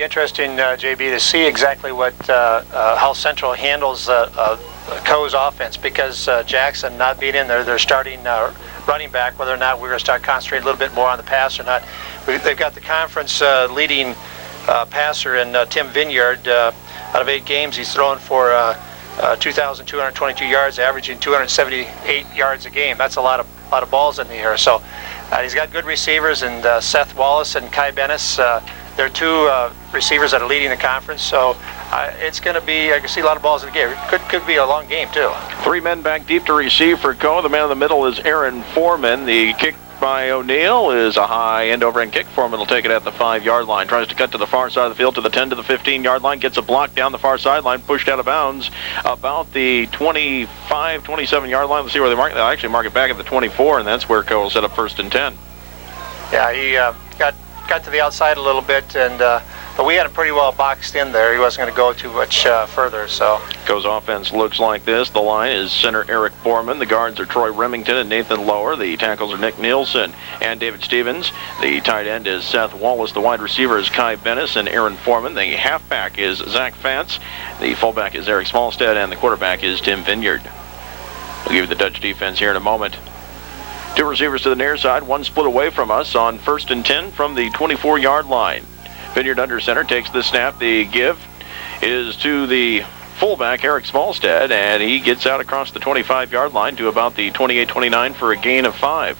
Interesting, JB, to see exactly how Central handles Coe's offense, because Jackson not being in there, they're starting running back, whether or not we're going to start concentrating a little bit more on the pass or not. They've got the conference leading passer in Tim Vineyard. Out of 8 games, he's thrown for 2,222 yards, averaging 278 yards a game. That's a lot of balls in the air. So he's got good receivers, and Seth Wallace and Kai Bennis. They're 2 receivers that are leading the conference, so it's going to be, I can see a lot of balls in the game. It could be a long game, too. 3 men back deep to receive for Coe. The man in the middle is Aaron Foreman. The kick by O'Neill is a high end-over-end kick. Foreman will take it at the 5-yard line. Tries to cut to the far side of the field to the 10 to the 15-yard line. Gets a block down the far sideline, pushed out of bounds about the 25, 27-yard line. Let's see where they mark it. They'll actually mark it back at the 24, and that's where Coe will set up 1st and 10. Yeah, he got to the outside a little bit, but we had him pretty well boxed in there. He wasn't going to go too much further. So Coe's offense looks like this. The line is center Eric Foreman. The guards are Troy Remington and Nathan Lower. The tackles are Nick Nielsen and David Stevens. The tight end is Seth Wallace. The wide receiver is Kai Bennis and Aaron Foreman. The halfback is Zach Fantz. The fullback is Eric Smallstead, and the quarterback is Tim Vineyard. We'll give you the Dutch defense here in a moment. 2 receivers to the near side, 1 split away from us on 1st and 10 from the 24-yard line. Vineyard under center takes the snap. The give is to the fullback, Eric Smallstead, and he gets out across the 25-yard line to about the 28-29 for a gain of 5.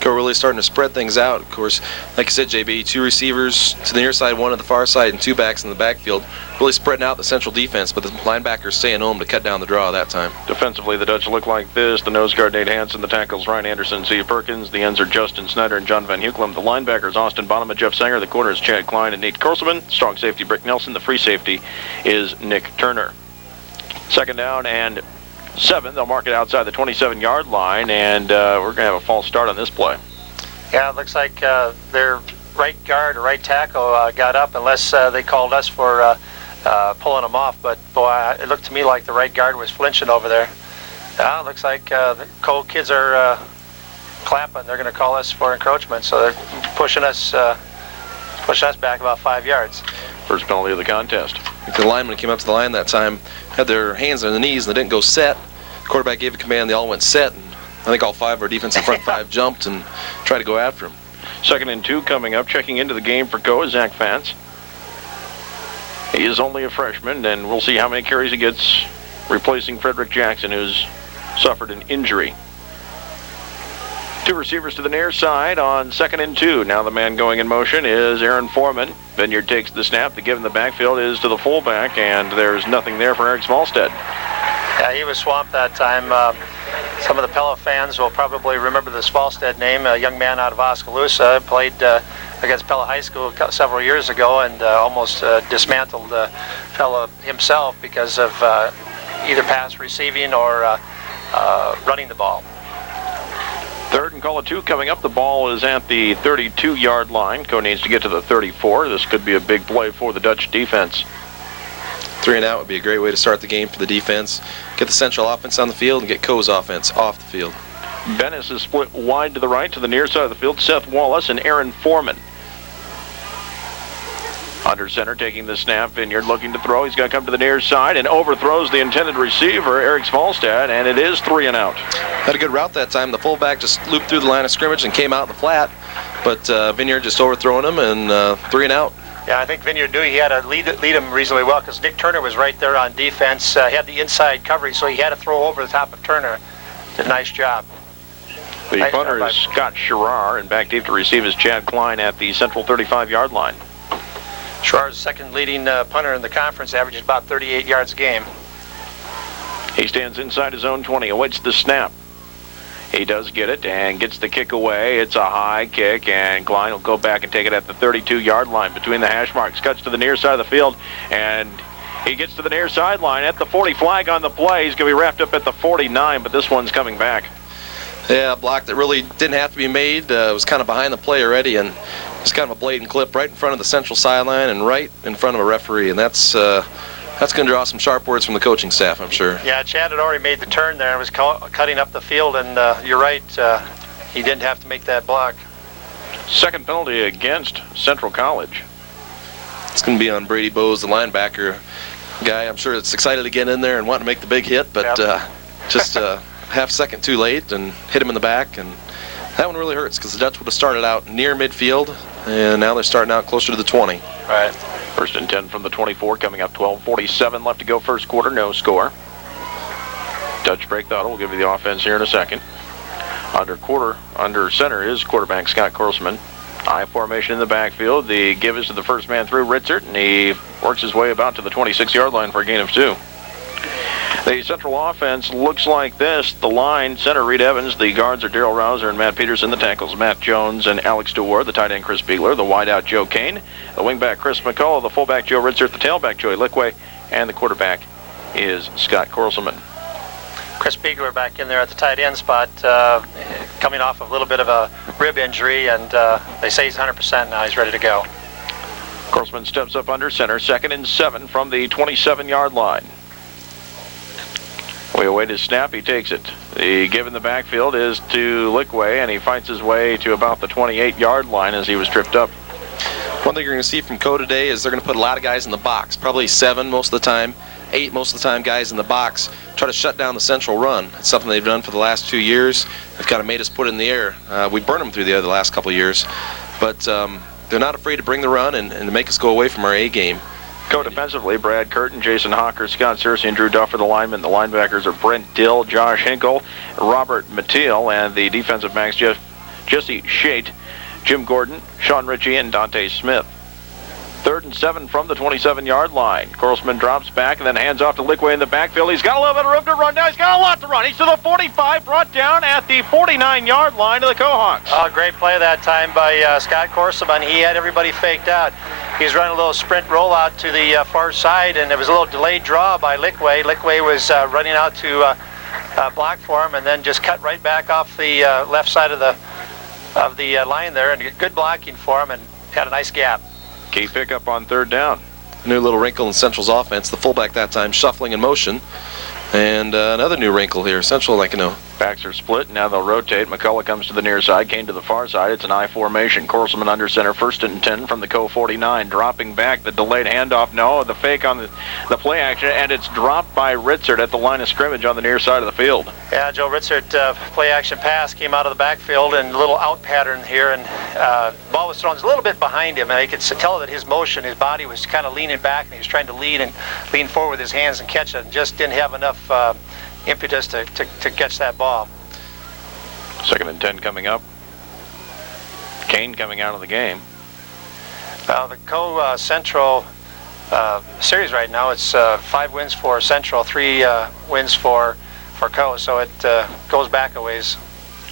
Coe really starting to spread things out. Of course, like you said, JB, 2 receivers to the near side, 1 to the far side, and 2 backs in the backfield. Really spreading out the Central defense, but the linebackers staying home to cut down the draw that time. Defensively, the Dutch look like this. The nose guard, Nate Hansen. The tackles, Ryan Anderson, Steve Perkins. The ends are Justin Snyder and John Van Hukelum. The linebackers, Austin Bonham and Jeff Sanger. The corners, Chad Klein and Nate Korselman. Strong safety, Brick Nelson. The free safety is Nick Turner. 2nd down and 7. They'll mark it outside the 27-yard line, and we're going to have a false start on this play. Yeah, it looks like their right guard or right tackle got up, unless they called us for pulling them off. But, boy, it looked to me like the right guard was flinching over there. It looks like the Cole kids are clapping. They're going to call us for encroachment, so they're pushing us back about 5 yards. First penalty of the contest. The linemen came up to the line that time, had their hands on their knees, and they didn't go set. The quarterback gave a command, they all went set, and I think all 5 of our defensive front 5 jumped and tried to go after him. 2nd and 2 coming up. Checking into the game for Coe is Zach Fantz. He is only a freshman, and we'll see how many carries he gets, replacing Frederick Jackson, who's suffered an injury. 2 receivers to the near side on 2nd and 2. Now the man going in motion is Aaron Foreman. Vineyard takes the snap. The give in the backfield is to the fullback, and there's nothing there for Eric Smallstead. Yeah, he was swamped that time. Some of the Pella fans will probably remember the Smallstead name, a young man out of Oskaloosa. Played against Pella High School several years ago and almost dismantled Pella himself because of either pass receiving or running the ball. 3rd and call of 2 coming up. The ball is at the 32-yard line. Coe needs to get to the 34. This could be a big play for the Dutch defense. 3 and out would be a great way to start the game for the defense. Get the Central offense on the field and get Coe's offense off the field. Bennis is split wide to the right to the near side of the field. Seth Wallace and Aaron Foreman. Under center taking the snap. Vineyard looking to throw. He's going to come to the near side and overthrows the intended receiver, Eric Smallstead, and it is 3 and out. Had a good route that time. The fullback just looped through the line of scrimmage and came out in the flat, but Vineyard just overthrowing him, and 3 and out. Yeah, I think Vineyard knew he had to lead him reasonably well because Nick Turner was right there on defense. He had the inside coverage, so he had to throw over the top of Turner. Did a nice job. The punter is Scott Sherrar, and back deep to receive is Chad Klein at the Central 35-yard line. Sherrar's 2nd leading punter in the conference, averages about 38 yards a game. He stands inside his own 20, awaits the snap. He does get it and gets the kick away. It's a high kick, and Klein will go back and take it at the 32-yard line between the hash marks. Cuts to the near side of the field, and he gets to the near sideline at the 40. Flag on the play. He's going to be wrapped up at the 49, but this one's coming back. Yeah, a block that really didn't have to be made. It was kind of behind the play already, and it's kind of a blatant clip right in front of the Central sideline and right in front of a referee, and that's going to draw some sharp words from the coaching staff, I'm sure. Yeah, Chad had already made the turn there and was cutting up the field, and you're right, he didn't have to make that block. 2nd penalty against Central College. It's going to be on Brady Bowes, the linebacker guy. I'm sure it's excited to get in there and want to make the big hit, but just half second too late and hit him in the back, and that one really hurts because the Dutch would have started out near midfield, and now they're starting out closer to the 20. Right. 1st and 10 from the 24, coming up 12:47 left to go first quarter, no score. Dutch break the huddle. We'll give you the offense here in a second. Under center is quarterback Scott Korselman. I formation in the backfield. The give is to the first man through, Ritzert, and he works his way about to the 26-yard line for a gain of 2. The Central offense looks like this. The line, center Reed Evans. The guards are Daryl Rouser and Matt Peterson. The tackles, Matt Jones and Alex DeWar. The tight end, Chris Beegler. The wideout, Joe Kane. The wingback, Chris McCullough. The fullback, Joe Ritzert. The tailback, Joey Lickway. And the quarterback is Scott Korselman. Chris Beegler back in there at the tight end spot, coming off of a little bit of a rib injury, and they say he's 100% now. He's ready to go. Korselman steps up under center. 2nd and 7 from the 27-yard line. We await his snap. He takes it. The give in the backfield is to Lickway, and he fights his way to about the 28-yard line as he was tripped up. One thing you're going to see from Co today is they're going to put a lot of guys in the box, probably 7 most of the time, 8 most of the time guys in the box, try to shut down the Central run. It's something they've done for the last 2 years. They've kind of made us put it in the air. We burned them through the air the last couple of years, but they're not afraid to bring the run and to make us go away from our A game. Co-defensively, Brad Curtin, Jason Hawker, Scott Searcy, and Drew Duffer, the linemen. The linebackers are Brent Dill, Josh Hinkle, Robert Mateel, and the defensive backs, Jesse Shate, Jim Gordon, Sean Ritchie, and Dante Smith. 3rd and 7 from the 27-yard line. Korselman drops back and then hands off to Lickway in the backfield. He's got a little bit of room to run down. He's got a lot to run. He's to the 45, brought down at the 49-yard line of the Kohawks. Oh, great play that time by Scott Korselman. He had everybody faked out. He's running a little sprint rollout to the far side, and there was a little delayed draw by Lickway. Lickway was running out to block for him, and then just cut right back off the left side of the line there, and good blocking for him, and had a nice gap. Key pickup on 3rd down. New little wrinkle in Central's offense. The fullback that time shuffling in motion. And another new wrinkle here. Central, like, Backs are split. Now they'll rotate. McCullough comes to the near side. Kane to the far side. It's an I formation. Korselman under center. 1st and 10 from the Co-49. Dropping back. The delayed handoff. No, the fake on the play action. And it's dropped by Ritzert at the line of scrimmage on the near side of the field. Yeah, Joe Ritzert, play action pass, came out of the backfield and a little out pattern here. And ball was thrown a little bit behind him. And you could tell that his motion, his body was kind of leaning back. And he was trying to lean forward with his hands and catch it. And just didn't have enough impetus to catch that ball. 2nd and 10 coming up. Kane coming out of the game. The Co-Central series right now, it's 5 wins for Central, 3 wins for Co, so it goes back a ways.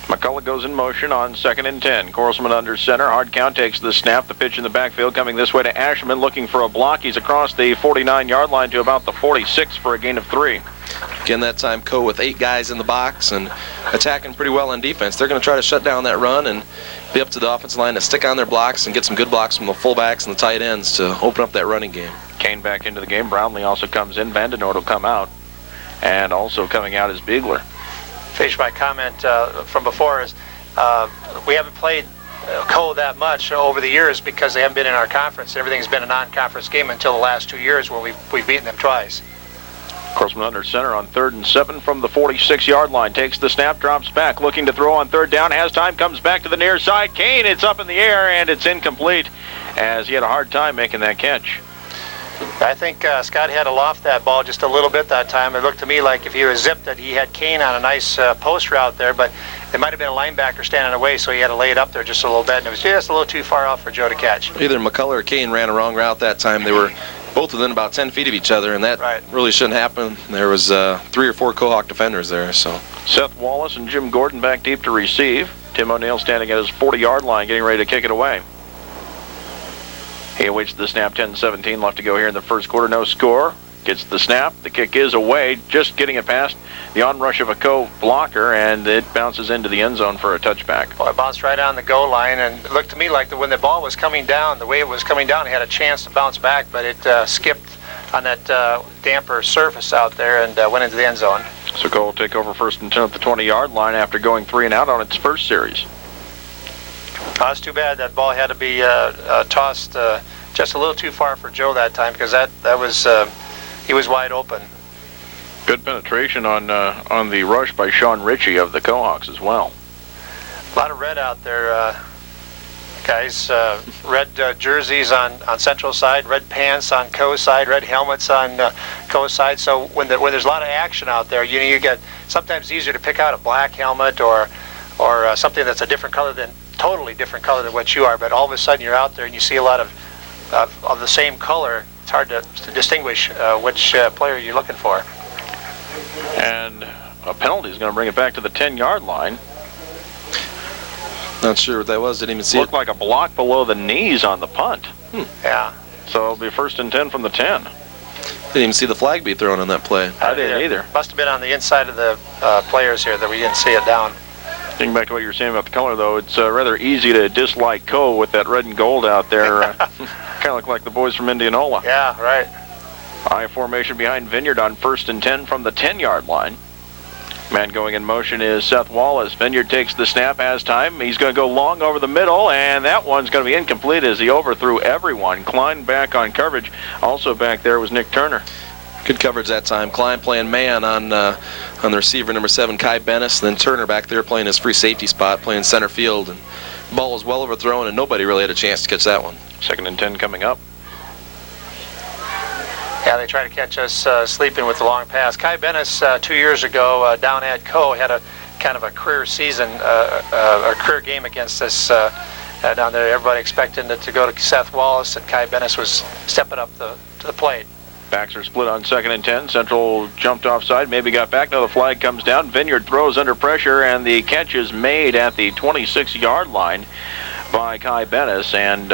McCullough goes in motion on 2nd and 10. Korselman under center. Hard count, takes the snap. The pitch in the backfield coming this way to Asherman, looking for a block. He's across the 49-yard line to about the 46 for a gain of 3. Again, that time Co with 8 guys in the box and attacking pretty well on defense. They're going to try to shut down that run and be up to the offensive line to stick on their blocks and get some good blocks from the fullbacks and the tight ends to open up that running game. Kane back into the game. Brownlee also comes in. Vandenoort will come out. And also coming out is Beegler. Finish my comment from before is we haven't played Co that much over the years because they haven't been in our conference. Everything's been a non-conference game until the last 2 years where we've beaten them twice. Korselman under center on 3rd and 7 from the 46-yard line. Takes the snap, drops back, looking to throw on 3rd down. Has time, comes back to the near side. Kane, it's up in the air, and it's incomplete as he had a hard time making that catch. I think Scott had to loft that ball just a little bit that time. It looked to me like if he was zipped that he had Kane on a nice post route there, but it might have been a linebacker standing away, so he had to lay it up there just a little bit, and it was just a little too far off for Joe to catch. Either McCullough or Kane ran a wrong route that time. They were both within about 10 feet of each other, and that really shouldn't happen. There was 3 or 4 Kohawk defenders there. So Seth Wallace and Jim Gordon back deep to receive. Tim O'Neill standing at his 40-yard line, getting ready to kick it away. He awaits the snap. 10-17 left to go here in the first quarter. No score. Gets the snap. The kick is away, just getting it past the onrush of a Co blocker, and it bounces into the end zone for a touchback. Well, it bounced right on the goal line, and it looked to me like when the ball was coming down, the way it was coming down, it had a chance to bounce back, but it skipped on that damper surface out there and went into the end zone. So Co will take over 1st and 10 at the 20-yard line after going 3 and out on its first series. It's too bad that ball had to be tossed just a little too far for Joe that time because that was he was wide open. Good penetration on the rush by Sean Ritchie of the Kohawks as well. A lot of red out there, guys. Red jerseys on Central side, red pants on Co side, red helmets on Co side. So when there's a lot of action out there, you get sometimes easier to pick out a black helmet or something that's a different color totally different color than what you are. But all of a sudden you're out there and you see a lot of the same color. It's hard to distinguish which player you're looking for. And a penalty is going to bring it back to the 10-yard line. Not sure what that was. Didn't even see Looked like a block below the knees on the punt. Yeah. So it'll be 1st and 10 from the 10. Didn't even see the flag be thrown on that play. I didn't either. Must have been on the inside of the players here that we didn't see it down. Getting back to what you were saying about the color, though, it's rather easy to dislike Co with that red and gold out there. Kind of look like the boys from Indianola. Yeah, right. I formation behind Vineyard on 1st and 10 from the 10-yard line. Man going in motion is Seth Wallace. Vineyard takes the snap, has time. He's going to go long over the middle, and that one's going to be incomplete as he overthrew everyone. Klein back on coverage. Also back there was Nick Turner. Good coverage that time. Klein playing man on the receiver, number 7, Kai Bennis. And then Turner back there playing his free safety spot, playing center field. And the ball was well overthrown, and nobody really had a chance to catch that one. 2nd and 10 coming up. Yeah, they try to catch us sleeping with the long pass. Kai Bennis 2 years ago down at Co had a kind of a career season, a career game against us down there. Everybody expecting it to go to Seth Wallace, and Kai Bennis was stepping up to the plate. Backs are split on 2nd and 10. Central jumped offside, maybe got back. Now the flag comes down. Vineyard throws under pressure, and the catch is made at the 26-yard line by Kai Bennis. And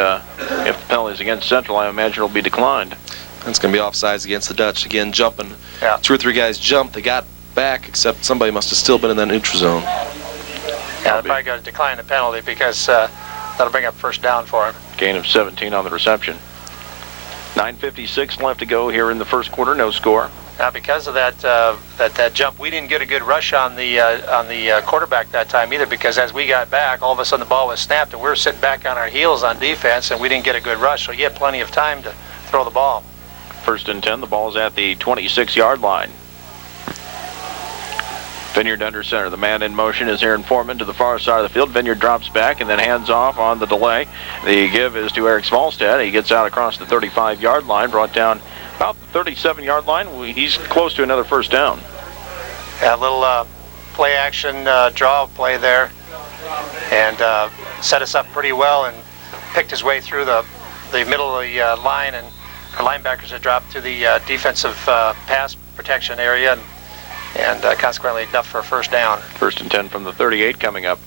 if the penalty is against Central, I imagine it'll be declined. That's going to be offsides against the Dutch. Again, jumping. Yeah. 2 or 3 guys jumped. They got back, except somebody must have still been in that neutral zone. Yeah, they're probably going to decline the penalty because that'll bring up 1st down for him. Gain of 17 on the reception. 9:56 left to go here in the 1st quarter. No score. Now, because of that jump, we didn't get a good rush on the quarterback that time either. Because as we got back, all of a sudden the ball was snapped, and we were sitting back on our heels on defense, and we didn't get a good rush. So you had plenty of time to throw the ball. 1st and 10. The ball is at the 26-yard line. Vineyard under center. The man in motion is Aaron Foreman to the far side of the field. Vineyard drops back and then hands off on the delay. The give is to Eric Smallstead. He gets out across the 35-yard line, brought down about the 37-yard line. He's close to another 1st down. Yeah, a little play action draw play there, and set us up pretty well and picked his way through the middle of the line, and our linebackers had dropped to the defensive pass protection area, and consequently enough for a 1st down. 1st and 10 from the 38 coming up.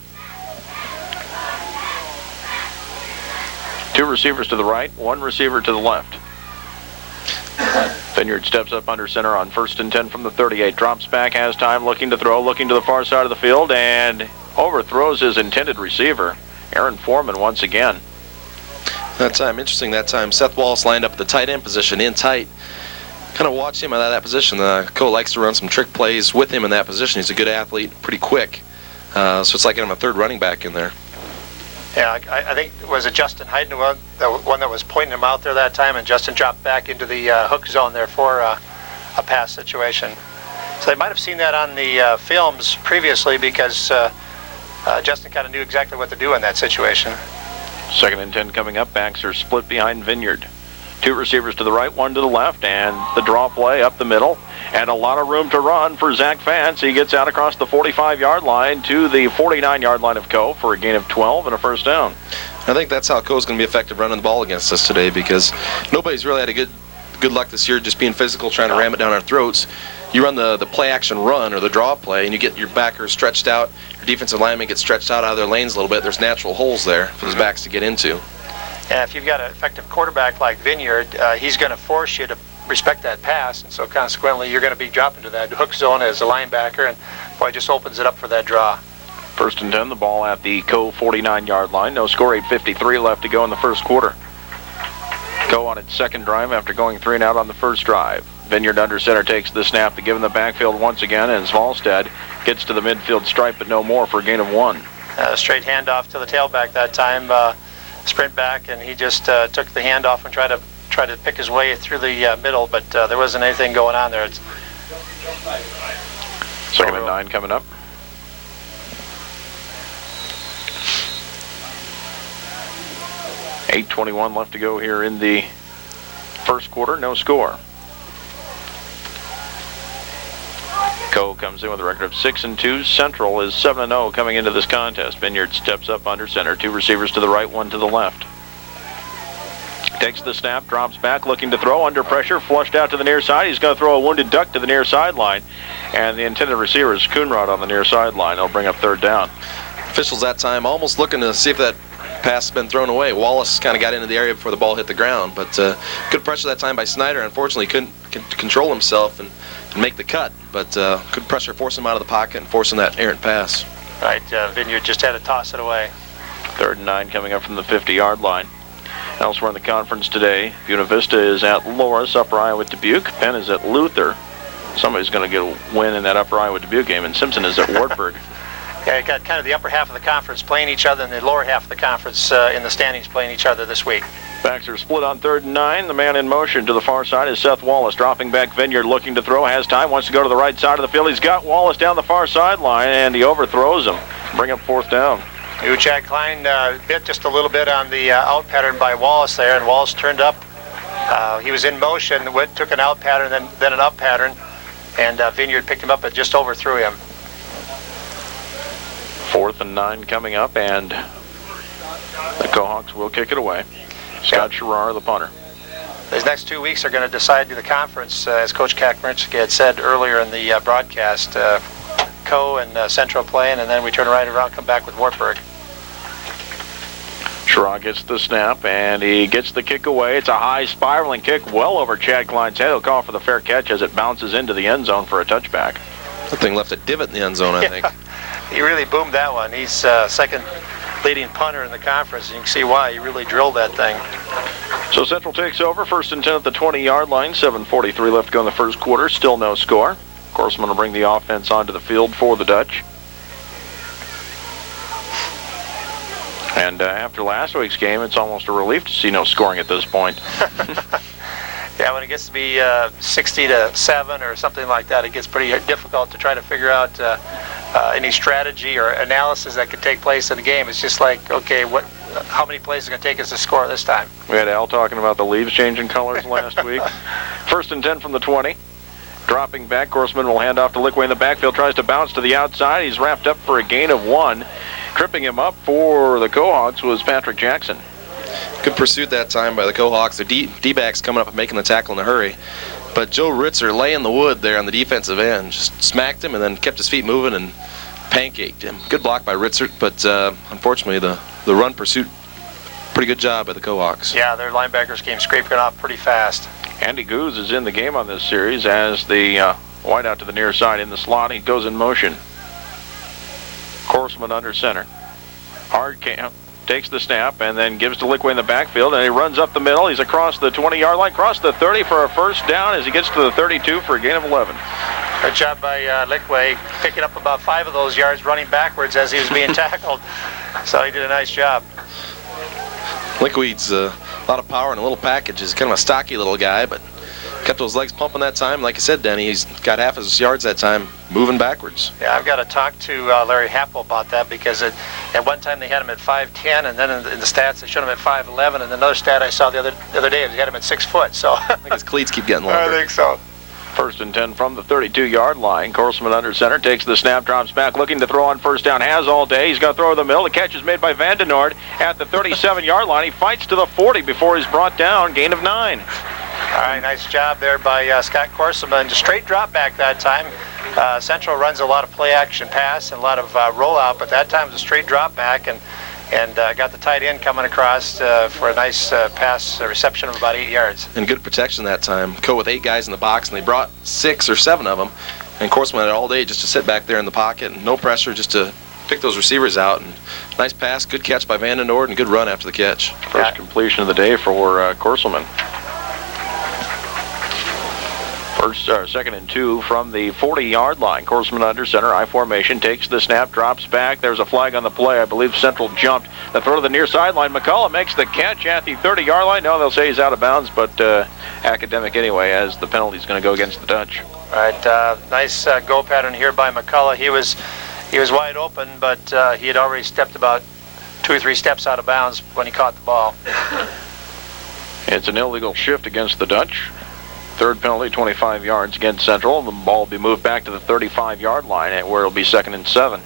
2 receivers to the right, 1 receiver to the left. Vineyard steps up under center on 1st and 10 from the 38. Drops back, has time, looking to throw, looking to the far side of the field, and overthrows his intended receiver. Aaron Foreman once again. That time, interesting that time, Seth Wallace lined up at the tight end position, in tight. Kind of watch him out of that position. Co likes to run some trick plays with him in that position. He's a good athlete, pretty quick. So it's like getting him a 3rd running back in there. Yeah, I think, was it Justin Hayden, the one that was pointing him out there that time, and Justin dropped back into the hook zone there for a pass situation. So they might have seen that on the films previously because Justin kind of knew exactly what to do in that situation. 2nd and 10 coming up. Backs are split behind Vineyard. 2 receivers to the right, 1 to the left, and the draw play up the middle. And a lot of room to run for Zach Vance. He gets out across the 45-yard line to the 49-yard line of Co for a gain of 12 and a 1st down. I think that's how Co's going to be effective running the ball against us today, because nobody's really had a good luck this year just being physical, trying to ram it down our throats. You run the play action run or the draw play, and you get your backers stretched out. Your defensive linemen get stretched out of their lanes a little bit. There's natural holes there for those backs to get into. And if you've got an effective quarterback like Vineyard, he's going to force you to respect that pass, and so consequently you're going to be dropping to that hook zone as a linebacker, and boy, it just opens it up for that draw. 1st and 10, the ball at the Co 49-yard line. No score, 8:53 left to go in the 1st quarter. Co on its 2nd drive after going 3 and out on the 1st drive. Vineyard under center takes the snap to give him the backfield once again, and Smallstead gets to the midfield stripe, but no more for a gain of 1. Straight handoff to the tailback that time. sprint back, and he just took the handoff and tried to pick his way through the middle, but there wasn't anything going on there. Second and 9 coming up. .8:21 left to go here in the first quarter. No score. Co comes in with a record of 6-2. Central is 7-0 coming into this contest. Vineyard steps up under center. 2 receivers to the right, 1 to the left. Takes the snap, drops back, looking to throw, under pressure, flushed out to the near side. He's going to throw a wounded duck to the near sideline, and the intended receiver is Coonrod on the near sideline. They'll bring up third down. Officials that time almost looking to see if that pass has been thrown away. Wallace kind of got into the area before the ball hit the ground, but good pressure that time by Snyder. Unfortunately, couldn't control himself and make the cut, but good pressure forcing him out of the pocket and forcing that errant pass. Right, Vineyard just had to toss it away. Third and 9 coming up from the 50-yard line. Elsewhere in the conference today, Buena Vista is at Loris, Upper Iowa Dubuque. Penn is at Luther. Somebody's going to get a win in that Upper Iowa Dubuque game, and Simpson is at Wartburg. Yeah, you got kind of the upper half of the conference playing each other, and the lower half of the conference in the standings playing each other this week. Backs are split on third and 9. The man in motion to the far side is Seth Wallace. Dropping back, Vineyard looking to throw, has time, wants to go to the right side of the field. He's got Wallace down the far sideline, and he overthrows him. Bring up fourth down. Chad Klein bit just a little bit on the out pattern by Wallace there, and Wallace turned up. He was in motion, took an out pattern, then an up pattern, and Vineyard picked him up and just overthrew him. Fourth and 9 coming up, and the Kohawks will kick it away. Scott Sherrar, the punter. These next 2 weeks are going to decide the conference, as Coach Kakmerczyk had said earlier in the broadcast. Co and Central playing, and then we turn right around, come back with Wartburg. Sherrod gets the snap, and he gets the kick away. It's a high spiraling kick well over Chad Klein's head. He'll call for the fair catch as it bounces into the end zone for a touchback. That thing left a divot in the end zone, I think. He really boomed that one. He's second leading punter in the conference. You can see why. He really drilled that thing. So Central takes over. First and 10 at the 20-yard line. 7:43 left to go in the first quarter. Still no score. Corseman will bring the offense onto the field for the Dutch. And after last week's game, it's almost a relief to see no scoring at this point. Yeah, when it gets to be 60-7 or something like that, it gets pretty difficult to try to figure out any strategy or analysis that could take place in the game. It's just like, okay, how many plays is it going to take us to score this time? We had Al talking about the leaves changing colors last week. First and 10 from the 20. Dropping back, Corseman will hand off to Lickway in the backfield, tries to bounce to the outside. He's wrapped up for a gain of 1. Tripping him up for the Kohawks was Patrick Jackson. Good pursuit that time by the Kohawks. The D-backs coming up and making the tackle in a hurry. But Joe Ritzer laying the wood there on the defensive end. Just smacked him and then kept his feet moving and pancaked him. Good block by Ritzer, but unfortunately the run pursuit, pretty good job by the Kohawks. Yeah, their linebackers came scraping off pretty fast. Andy Goose is in the game on this series as the wideout to the near side in the slot. He goes in motion. Corseman under center. Hard camp. Takes the snap and then gives to Lickway in the backfield, and he runs up the middle. He's across the 20-yard line, across the 30 for a first down as he gets to the 32 for a gain of 11. Good job by Lickway, picking up about 5 of those yards running backwards as he was being tackled. So he did a nice job. Lickway's a lot of power in a little package. He's kind of a stocky little guy, but kept those legs pumping that time. Like I said, Danny, he's got half his yards that time moving backwards. Yeah, I've got to talk to Larry Happel about that, because at one time they had him at 5'10", and then in the stats they showed him at 5'11", and another stat I saw the other day, they had him at 6 foot. So I think his cleats keep getting longer. I think so. First and 10 from the 32-yard line. Corseman under center, takes the snap, drops back, looking to throw on first down. Has all day. He's going to throw the middle. The catch is made by Vandenoord at the 37-yard line. He fights to the 40 before he's brought down. Gain of 9. All right, nice job there by Scott Corseman. Straight drop back that time. Central runs a lot of play action pass and a lot of rollout, but that time it was a straight drop back, and got the tight end coming across for a nice pass reception of about 8 yards. And good protection that time. Co with 8 guys in the box, and they brought 6 or 7 of them. And Corseman had all day just to sit back there in the pocket, and no pressure, just to pick those receivers out. And nice pass, good catch by Vandenoord, and good run after the catch. First completion of the day for Corseman. Second and 2 from the 40-yard line. Korsman under center, I formation, takes the snap, drops back. There's a flag on the play. I believe Central jumped. The throw to the near sideline. McCullough makes the catch at the 30-yard line. No, they'll say he's out of bounds, but academic anyway, as the penalty is going to go against the Dutch. All right, nice go pattern here by McCullough. He was wide open, but he had already stepped about 2 or 3 steps out of bounds when he caught the ball. It's an illegal shift against the Dutch. Third penalty, 25 yards against Central. The ball will be moved back to the 35-yard line, where it'll be 2nd and 7.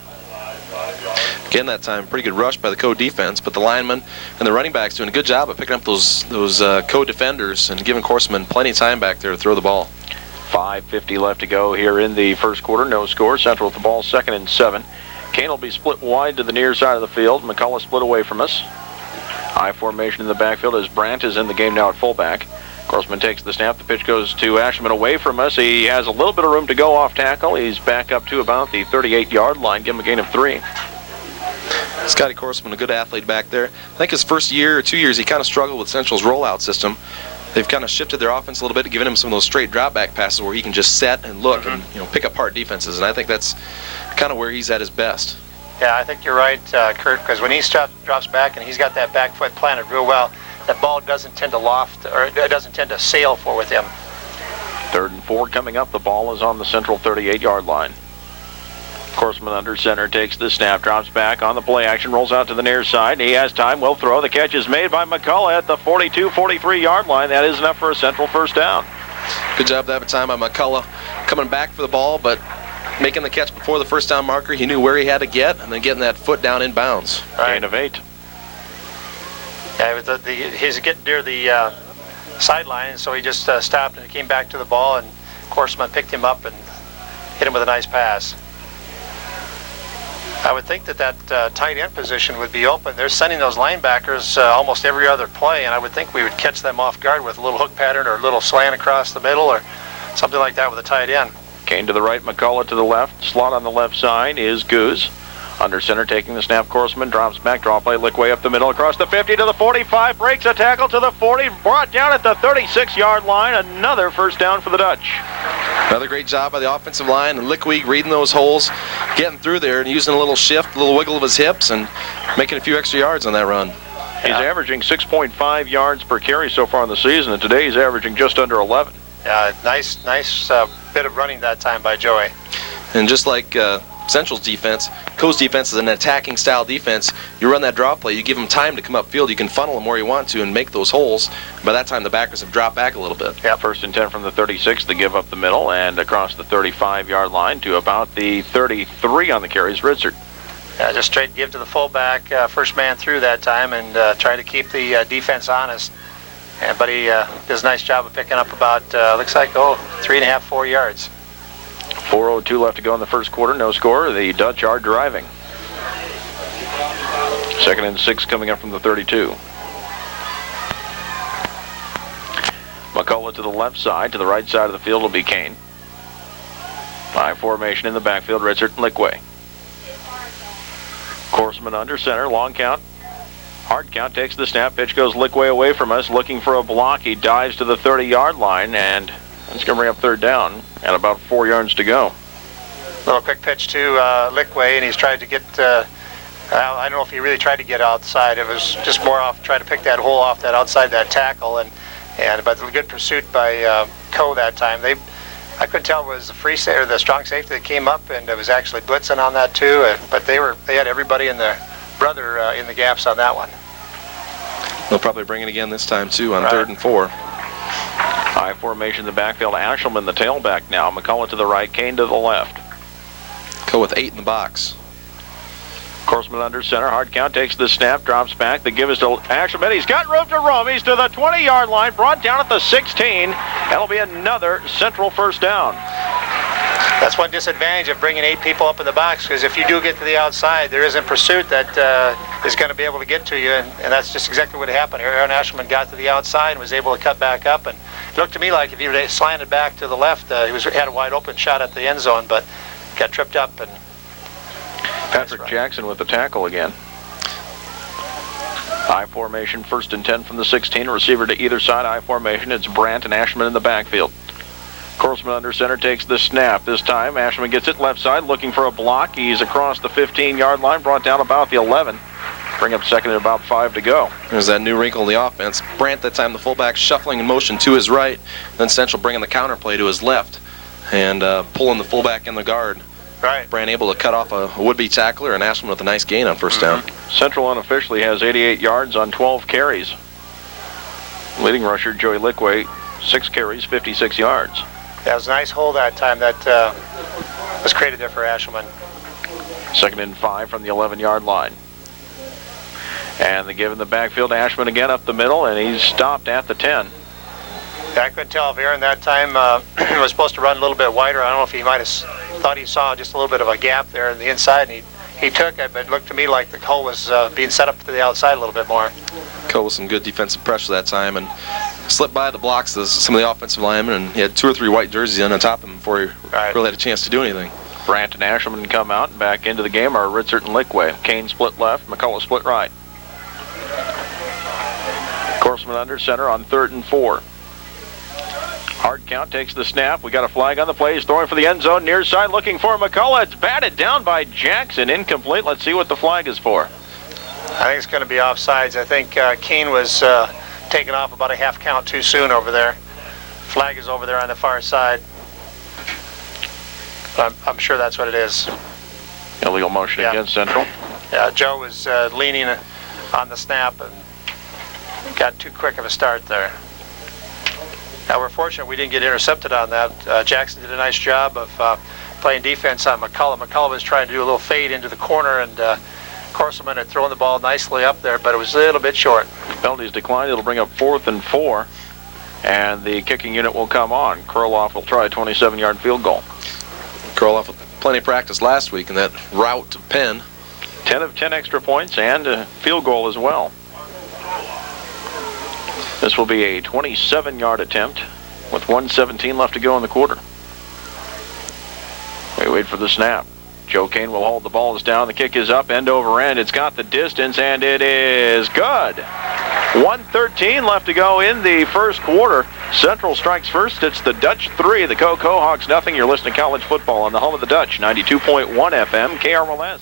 Again, that time, pretty good rush by the co-defense, but the linemen and the running backs doing a good job of picking up those co-defenders and giving Korsman plenty of time back there to throw the ball. 5:50 left to go here in the first quarter. No score. Central with the ball, 2nd and 7. Kane will be split wide to the near side of the field. McCullough split away from us. I formation in the backfield as Brandt is in the game now at fullback. Korsman takes the snap. The pitch goes to Ashman away from us. He has a little bit of room to go off tackle. He's back up to about the 38-yard line. Give him a gain of 3. Scotty Korsman, a good athlete back there. I think his first year or 2 years, he kind of struggled with Central's rollout system. They've kind of shifted their offense a little bit, giving him some of those straight drop back passes where he can just set and look and pick apart defenses. And I think that's kind of where he's at his best. Yeah, I think you're right, Kurt, because when he drops back and he's got that back foot planted real well, that ball doesn't tend to loft, or it doesn't tend to sail for with him. 3rd and 4 coming up. The ball is on the Central 38-yard line. Korsman under center takes the snap, drops back on the play action, rolls out to the near side. He has time, will throw. The catch is made by McCullough at the 42, 43-yard line. That is enough for a Central first down. Good job that time by McCullough, coming back for the ball, but making the catch before the first down marker. He knew where he had to get, and then getting that foot down in bounds. Gain of 8. Yeah, he's getting near the sideline, so he just stopped and came back to the ball, and Korsman picked him up and hit him with a nice pass. I would think that tight end position would be open. They're sending those linebackers almost every other play, and I would think we would catch them off guard with a little hook pattern or a little slant across the middle or something like that with a tight end. Kane to the right, McCullough to the left. Slot on the left side is Goose. Under center taking the snap, Korsman drops back, draw play, lick way up the middle, across the 50 to the 45, breaks a tackle to the 40, brought down at the 36-yard line. Another first down for the Dutch. Another great job by the offensive line, and Lickweeg reading those holes, getting through there and using a little shift, a little wiggle of his hips, and making a few extra yards on that run. He's averaging 6.5 yards per carry so far in the season, and today he's averaging just under 11. Nice bit of running that time by Joey. And just like Central's defense, Coast defense is an attacking style defense. You run that draw play, you give them time to come upfield, you can funnel them where you want to and make those holes. By that time, the backers have dropped back a little bit. Yeah, 1st and 10 from the 36, they give up the middle and across the 35-yard line to about the 33 on the carries, Ritzert. Yeah, just straight give to the fullback, first man through that time, and try to keep the defense honest. But he does a nice job of picking up about, looks like, 3.5, 4 yards. 4:02 left to go in the first quarter. No score. The Dutch are driving. 2nd and 6 coming up from the 32. McCullough to the left side. To the right side of the field will be Kane. High formation in the backfield. Ritzert and Lickway. Korsman under center. Long count. Hard count. Takes the snap. Pitch goes Lickway away from us. Looking for a block. He dives to the 30-yard line, and it's going to bring up 3rd down and about 4 yards to go. Little quick pitch to Lickway, and he's tried to get, I don't know if he really tried to get outside. It was just more off, try to pick that hole off that outside that tackle, but a good pursuit by Coe that time. I couldn't tell if it was the free or the strong safety that came up, and it was actually blitzing on that too. But they had everybody and their brother in the gaps on that one. They'll probably bring it again this time too on 3rd and 4. High formation in the backfield. Ashelman, the tailback now. McCullough to the right. Kane to the left. Go with 8 in the box. Korsman under center. Hard count. Takes the snap. Drops back. The give is to Ashelman. He's got room to roam. He's to the 20-yard line. Brought down at the 16. That'll be another Central first down. That's one disadvantage of bringing 8 people up in the box, because if you do get to the outside, there isn't pursuit that is going to be able to get to you, and that's just exactly what happened. Aaron Ashelman got to the outside and was able to cut back up, and it looked to me like if he would slanted back to the left, he had a wide open shot at the end zone, but got tripped up. And Patrick Jackson with the tackle again. I formation, 1st and 10 from the 16. Receiver to either side. I formation. It's Brandt and Ashman in the backfield. Korsman under center takes the snap. This time, Ashman gets it left side, looking for a block. He's across the 15-yard line, brought down about the 11. Bring up second at about 5 to go. There's that new wrinkle in the offense. Brandt, that time the fullback, shuffling in motion to his right. Then Central bringing the counterplay to his left and pulling the fullback in the guard. Right. Brandt able to cut off a would-be tackler and Ashman with a nice gain on first down. Central unofficially has 88 yards on 12 carries. Leading rusher Joey Lickway, 6 carries, 56 yards. Yeah, it was a nice hole that time that was created there for Ashelman. Second and 5 from the 11-yard line. And they give him the backfield to Ashman again up the middle, and he's stopped at the 10. Yeah, I couldn't tell if Aaron that time was supposed to run a little bit wider. I don't know if he might have thought he saw just a little bit of a gap there in the inside, and he took it, but it looked to me like the hole was being set up to the outside a little bit more. Cole with some good defensive pressure that time and slipped by the blocks of some of the offensive linemen, and he had 2 or 3 white jerseys on top of him before he really had a chance to do anything. Brandt and Ashelman come out, and back into the game are Ritzert and Lickway. Kane split left, McCullough split right. Korsman under center on 3rd and 4. Hard count, takes the snap. We got a flag on the play. He's throwing for the end zone, near side, looking for McCullough. It's batted down by Jackson, incomplete. Let's see what the flag is for. I think it's going to be offsides. I think Kane was taken off about a half count too soon over there. Flag is over there on the far side. I'm sure that's what it is. Illegal motion against Central. Yeah, Joe was leaning on the snap and got too quick of a start there. Now we're fortunate we didn't get intercepted on that. Jackson did a nice job of playing defense on McCullough. McCullough was trying to do a little fade into the corner, and Korsman had thrown the ball nicely up there, but it was a little bit short. Penalties declined. It'll bring up 4th and 4, and the kicking unit will come on. Kurloff will try a 27-yard field goal. Kurloff with plenty of practice last week in that route to Penn. 10 of 10 extra points and a field goal as well. This will be a 27-yard attempt with 1:17 left to go in the quarter. We wait for the snap. Joe Kane will hold the ball. Is down. The kick is up, end over end. It's got the distance, and it is good. 1:13 left to go in the first quarter. Central strikes first. It's the Dutch 3, the Kohawks nothing. You're listening to college football on the home of the Dutch, 92.1 FM, KRLS.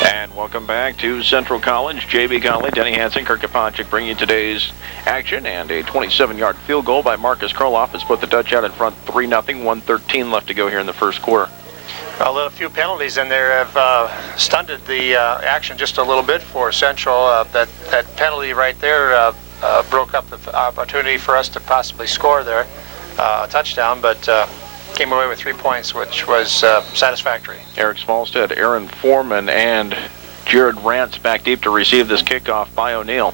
And welcome back to Central College. J.B. Conley, Denny Hansen, Kirk Kaponchik bringing you today's action. And a 27-yard field goal by Marcus Kurloff has put the Dutch out in front 3-0. 1:13 left to go here in the first quarter. Well, a few penalties in there have stunted the action just a little bit for Central. That penalty right there broke up the opportunity for us to possibly score there, a touchdown, but came away with 3 points, which was satisfactory. Eric Smallstead, Aaron Foreman, and Jared Rance back deep to receive this kickoff by O'Neill.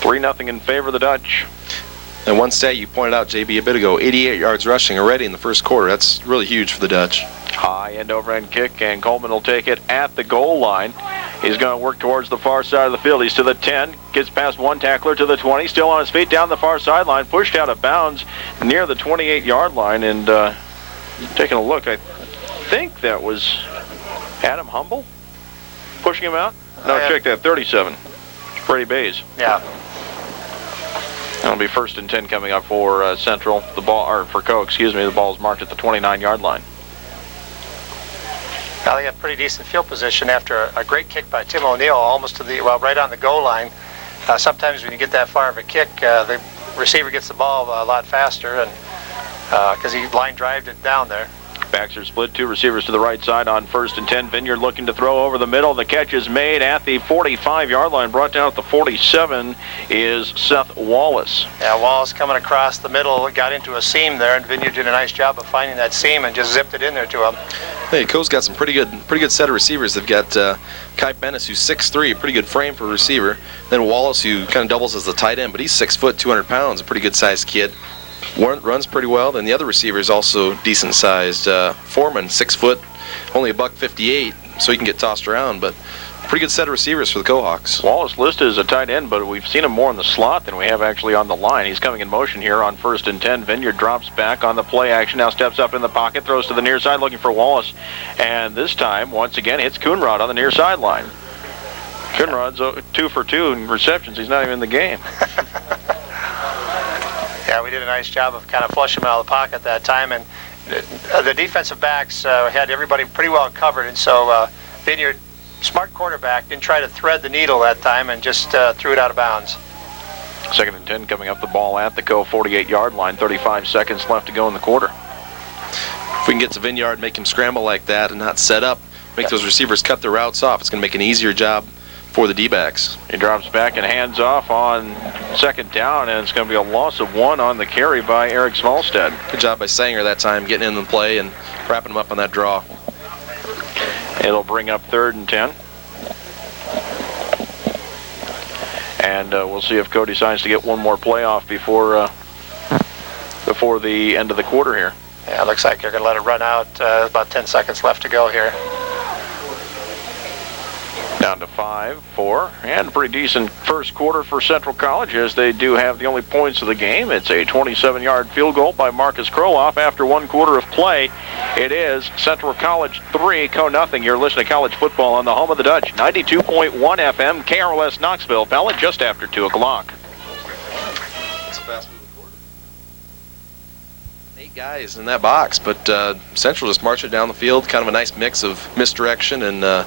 3-0 in favor of the Dutch. And one stat you pointed out, JB, a bit ago, 88 yards rushing already in the first quarter. That's really huge for the Dutch. High end over end kick, and Coleman will take it at the goal line. He's going to work towards the far side of the field. He's to the 10, gets past one tackler to the 20, still on his feet down the far sideline, pushed out of bounds near the 28-yard line, and taking a look, I think that was Adam Humble pushing him out. No, check that, 37, Freddie Bays. Yeah. It'll be 1st and 10 coming up for Central. The ball, or for Co, excuse me, the ball is marked at the 29-yard line. Now they got pretty decent field position after a great kick by Tim O'Neill, almost to the, well, right on the goal line. Sometimes when you get that far of a kick, the receiver gets the ball a lot faster, and because he line drived it down there. Backs are split, 2 receivers to the right side on 1st and 10. Vineyard looking to throw over the middle. The catch is made at the 45-yard line. Brought down at the 47 is Seth Wallace. Yeah, Wallace coming across the middle, got into a seam there, and Vineyard did a nice job of finding that seam and just zipped it in there to him. Hey, Coe's got some pretty good set of receivers. They've got Kai Bennis, who's 6'3", a pretty good frame for a receiver. Then Wallace, who kind of doubles as the tight end, but he's 6 foot, 200 pounds, a pretty good-sized kid. Runs pretty well. Then the other receiver is also decent-sized. Foreman, 6 foot, only $158, so he can get tossed around, but pretty good set of receivers for the Kohawks. Wallace listed as a tight end, but we've seen him more in the slot than we have actually on the line. He's coming in motion here on 1st and 10. Vineyard drops back on the play action, now steps up in the pocket, throws to the near side looking for Wallace, and this time, once again, hits Coonrod on the near sideline. Coonrod's 2 for 2 in receptions. He's not even in the game. Yeah, we did a nice job of kind of flushing him out of the pocket that time, and the defensive backs had everybody pretty well covered, and so Vineyard, smart quarterback, didn't try to thread the needle that time and just threw it out of bounds. 2nd and 10 coming up the ball at the Co 48-yard line. 35 seconds left to go in the quarter. If we can get to Vineyard, make him scramble like that and not set up, make those receivers cut their routes off, it's going to make an easier job for the D-backs. He drops back and hands off on 2nd down, and it's going to be a loss of 1 on the carry by Eric Smallstead. Good job by Sanger that time, getting in the play and wrapping him up on that draw. It'll bring up 3rd and 10. And we'll see if Co decides to get one more play off before the end of the quarter here. Yeah, it looks like they're going to let it run out. About 10 seconds left to go here. Down to 5-4, and a pretty decent first quarter for Central College, as they do have the only points of the game. It's a 27-yard field goal by Marcus Kroloff after 1 quarter of play. It is Central College 3, Co nothing. You're listening to college football on the home of the Dutch, 92.1 FM, KRLS Knoxville. Ballot just after 2 o'clock. That's a fast moving quarter. 8 guys in that box, but Central just marched it down the field. Kind of a nice mix of misdirection and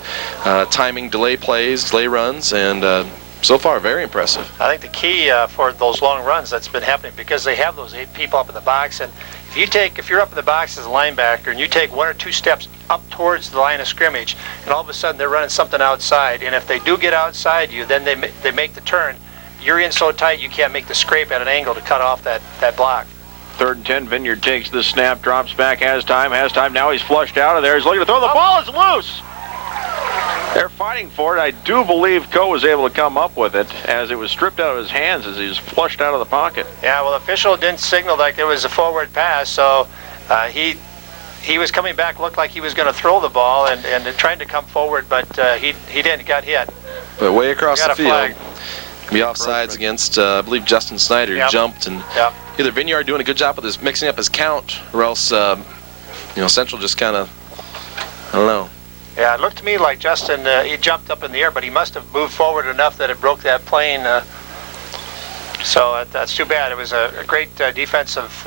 timing, delay plays, delay runs, and so far very impressive. I think the key for those long runs that's been happening, because they have those 8 people up in the box, and if you're up in the box as a linebacker and you take 1 or 2 steps up towards the line of scrimmage, and all of a sudden they're running something outside, and if they do get outside you, then they make the turn. You're in so tight you can't make the scrape at an angle to cut off that block. 3rd and 10, Vineyard takes the snap, drops back, has time, now he's flushed out of there. He's looking to throw, the ball is loose! They're fighting for it. I do believe Co was able to come up with it, as it was stripped out of his hands as he was flushed out of the pocket. Yeah, well, the official didn't signal like it was a forward pass, so he was coming back, looked like he was going to throw the ball and trying to come forward, but he didn't, got hit. But way across the field. Flag. Be offsides against, I believe, Justin Snyder. Yep. Jumped, and either Vineyard doing a good job with his mixing up his count, or else Central just kind of, I don't know. Yeah, it looked to me like Justin, he jumped up in the air, but he must have moved forward enough that it broke that plane. So that's too bad. It was a great defensive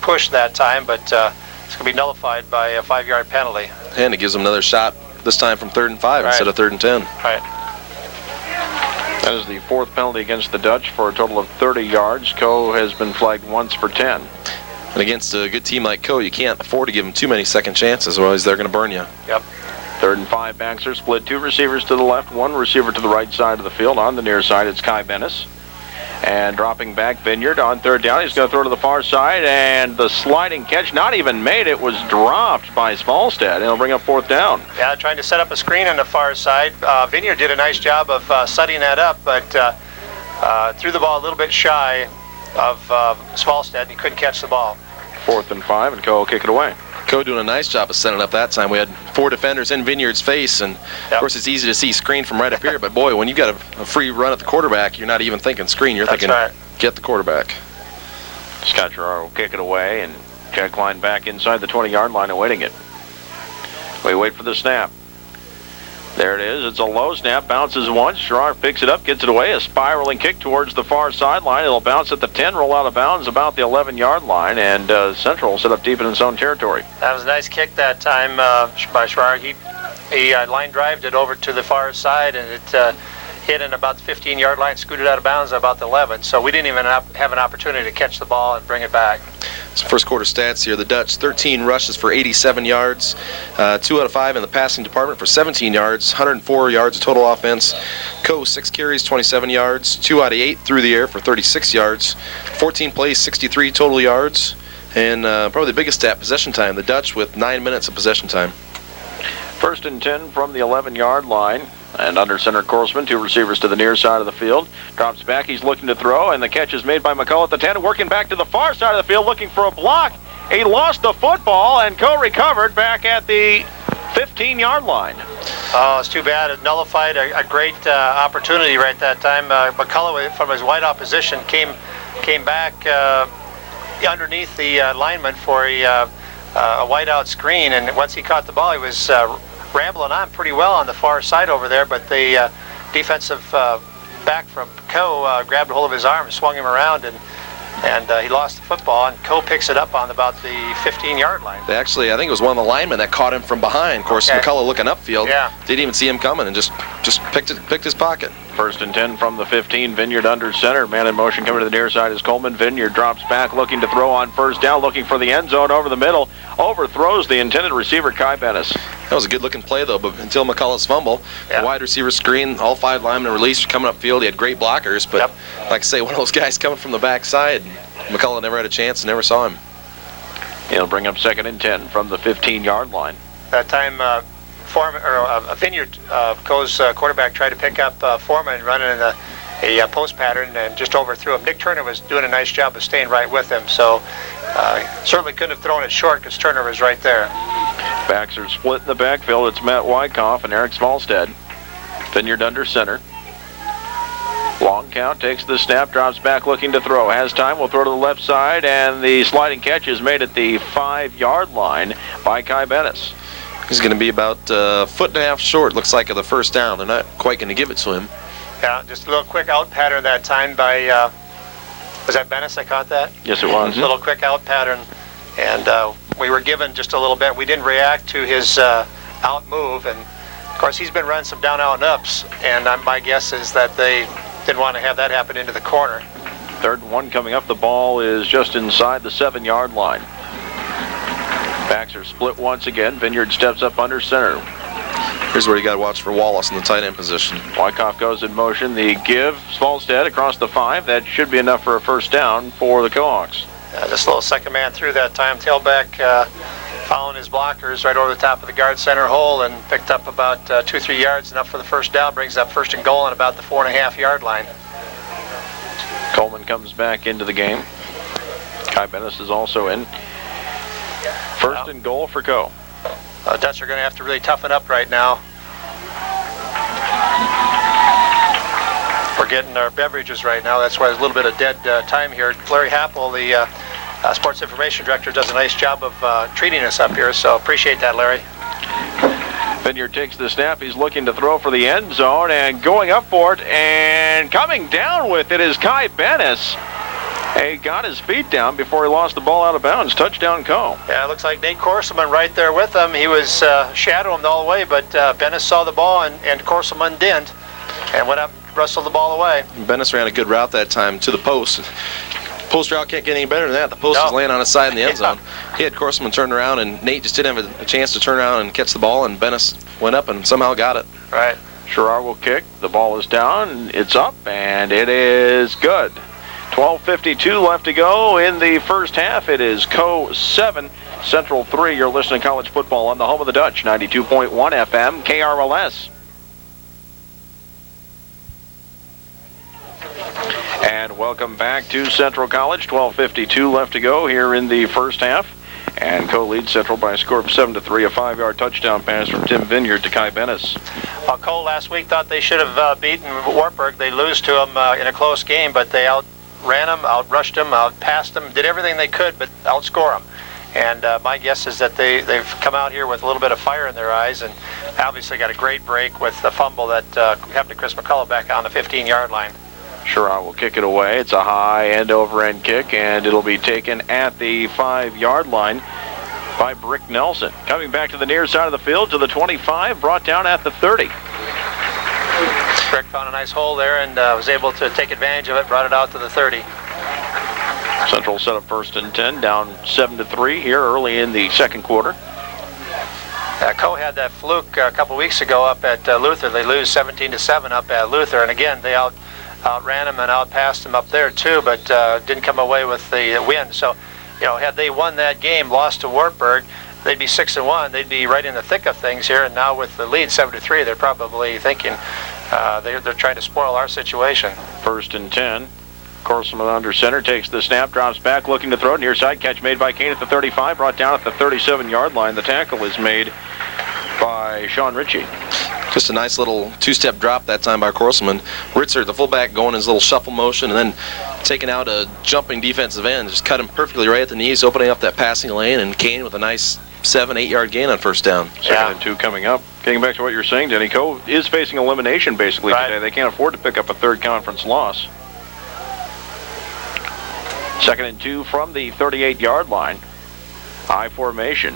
push that time, but it's going to be nullified by a 5-yard penalty. And it gives them another shot, this time from 3rd and 5 instead of 3rd and 10. Right. That is the 4th penalty against the Dutch for a total of 30 yards. Co has been flagged once for 10. And against a good team like Co, you can't afford to give them too many second chances, otherwise they're going to burn you. Yep. 3rd and 5, backs are split. 2 receivers to the left, 1 receiver to the right side of the field. On the near side, it's Kai Bennis. And dropping back, Vineyard on 3rd down. He's going to throw to the far side, and the sliding catch, not even made. It was dropped by Smallstead, and it'll bring up 4th down. Yeah, trying to set up a screen on the far side. Vineyard did a nice job of setting that up, but threw the ball a little bit shy of Smallstead, and he couldn't catch the ball. 4th and 5, and Co will kick it away. Co doing a nice job of setting up that time. We had 4 defenders in Vineyard's face, and of course it's easy to see screen from right up here, but boy, when you got a free run at the quarterback, you're not even thinking screen, you're thinking get the quarterback. Scott Gerard will kick it away, and Jack Klein back inside the 20-yard line awaiting it. We wait for the snap. There it is. It's a low snap. Bounces once. Gerard picks it up, gets it away. A spiraling kick towards the far sideline. It'll bounce at the 10, roll out of bounds about the 11-yard line, and Central will set up deep in its own territory. That was a nice kick that time by Gerard. He line drived it over to the far side, and it hit in about the 15-yard line, scooted out of bounds at about the 11. So we didn't even have an opportunity to catch the ball and bring it back. Some first quarter stats here. The Dutch, 13 rushes for 87 yards, 2 out of 5 in the passing department for 17 yards, 104 yards of total offense. Co, 6 carries, 27 yards, 2 out of 8 through the air for 36 yards, 14 plays, 63 total yards, and probably the biggest stat, possession time. The Dutch with 9 minutes of possession time. 1st and 10 from the 11-yard line. And under center Korsman, 2 receivers to the near side of the field. Drops back, he's looking to throw, and the catch is made by McCullough at the 10, working back to the far side of the field, looking for a block. He lost the football, and Co recovered back at the 15-yard line. Oh, it's too bad. It nullified a great opportunity right that time. McCullough, from his wideout position, came back underneath the lineman for a wideout screen, and once he caught the ball, he was rambling on pretty well on the far side over there, but the defensive back from Coe grabbed a hold of his arm and swung him around, and he lost the football, and Coe picks it up on about the 15-yard line. Actually, I think it was one of the linemen that caught him from behind. Of course, McCullough looking upfield, didn't even see him coming, and just picked his pocket. 1st and 10 from the 15. Vineyard under center. Man in motion coming to the near side is Coleman. Vineyard drops back, looking to throw on 1st down, looking for the end zone over the middle. Overthrows the intended receiver, Kai Bennis. That was a good-looking play, though, but until McCullough's fumble, the wide receiver screen, all 5 linemen released, coming upfield. He had great blockers, but like I say, one of those guys coming from the backside. McCullough never had a chance, never saw him. He'll bring up 2nd and 10 from the 15-yard line. That time, Vineyard Coe's quarterback tried to pick up Foreman running in a post pattern and just overthrew him. Nick Turner was doing a nice job of staying right with him, so certainly couldn't have thrown it short because Turner was right there. Backs are split in the backfield. It's Matt Wyckoff and Eric Smallstead. Vineyard under center. Long count, takes the snap, drops back looking to throw. Has time, will throw to the left side, and the sliding catch is made at the 5-yard line by Kai Bennis. He's going to be about a foot and a half short, looks like, of the 1st down. They're not quite going to give it to him. Yeah, just a little quick out pattern that time by, was that Bennis that caught that? Yes, it was. A little quick out pattern, and we were given just a little bit. We didn't react to his out move, and of course he's been running some down, out, and ups, and my guess is that they didn't want to have that happen into the corner. 3rd and 1 coming up. The ball is just inside the 7-yard line. Backs are split once again. Vineyard steps up under center. Here's where you got to watch for Wallace in the tight end position. Wyckoff goes in motion. The give, Smallstead across the 5. That should be enough for a 1st down for the Kohawks. This little second man through that time. Tailback following his blockers right over the top of the guard center hole and picked up about 2-3 yards, enough for the 1st down. Brings up 1st and goal on about the 4.5-yard line. Coleman comes back into the game. Kai Bennis is also in. 1st and goal for Coe. Dutch are going to have to really toughen up right now. We're getting our beverages right now. That's why there's a little bit of dead time here. Larry Happel, the sports information director, does a nice job of treating us up here, so appreciate that, Larry. Vineyard takes the snap. He's looking to throw for the end zone and going up for it, and coming down with it is Kai Bennis. He got his feet down before he lost the ball out of bounds. Touchdown, Coe. Yeah, it looks like Nate Corselman right there with him. He was shadowing him all the way, but Bennis saw the ball, and Corselman didn't, and went up and wrestled the ball away. Bennis ran a good route that time to the post. Post route can't get any better than that. The post was laying on his side in the end zone. He had Corselman turned around, and Nate just didn't have a chance to turn around and catch the ball, and Bennis went up and somehow got it. Right. Sherrar will kick. The ball is down. It's up, and it is good. 12:52 left to go in the 1st half. It is Coe 7, Central 3. You're listening to college football on the home of the Dutch, 92.1 FM, KRLS. And welcome back to Central College. 12:52 left to go here in the 1st half. And Coe leads Central by a score of 7-3. A 5-yard touchdown pass from Tim Vineyard to Kai Bennis. Well, Coe last week thought they should have beaten Wartburg. They lose to them in a close game, but they outran them, outrushed them, outpassed them, did everything they could, but outscore them. And my guess is that they've come out here with a little bit of fire in their eyes, and obviously got a great break with the fumble that happened to Chris McCullough back on the 15-yard line. Sherrar will kick it away. It's a high end-over-end kick, and it'll be taken at the 5-yard line by Brick Nelson. Coming back to the near side of the field to the 25, brought down at the 30. Brick found a nice hole there and was able to take advantage of it, brought it out to the 30. Central set up 1st and 10, down 7-3 here early in the 2nd quarter. Coe had that fluke a couple weeks ago up at Luther. They lose 17-7 up at Luther, and again, they outran them and outpassed them up there too, but didn't come away with the win. So, had they won that game, lost to Wartburg, they'd be 6-1. They'd be right in the thick of things here. And now with the lead 7-3, they're probably thinking they're trying to spoil our situation. 1st and 10. Corselman under center, takes the snap, drops back, looking to throw. Near side catch made by Kane at the 35, brought down at the 37-yard line. The tackle is made by Sean Ritchie. Just a nice little 2-step drop that time by Corselman. Ritzer, the fullback, going his little shuffle motion and then taking out a jumping defensive end. Just cut him perfectly right at the knees, opening up that passing lane, and Kane with a nice 7-8 yard gain on 1st down. 2nd and 2 coming up. Getting back to what you're saying, Denny, Co is facing elimination basically today. They can't afford to pick up a third conference loss. 2nd and 2 from the 38-yard line. I formation.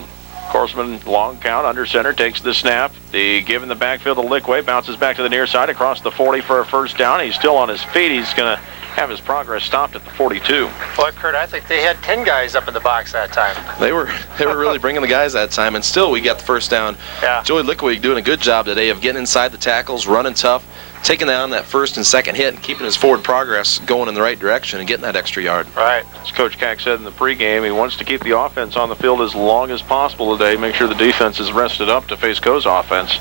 Korsman, long count, under center, takes the snap. The give in the backfield to Lickway, bounces back to the near side across the 40 for a first down. He's still on his feet. He's going to have his progress stopped at the 42. Well, Kurt, I think they had 10 guys up in the box that time. They were really bringing the guys that time, and still we got the first down. Yeah. Joey Lickway doing a good job today of getting inside the tackles, running tough, taking down that first and second hit, and keeping his forward progress going in the right direction and getting that extra yard. Right. As Coach Cack said in the pregame, he wants to keep the offense on the field as long as possible today, make sure the defense is rested up to face Co's offense.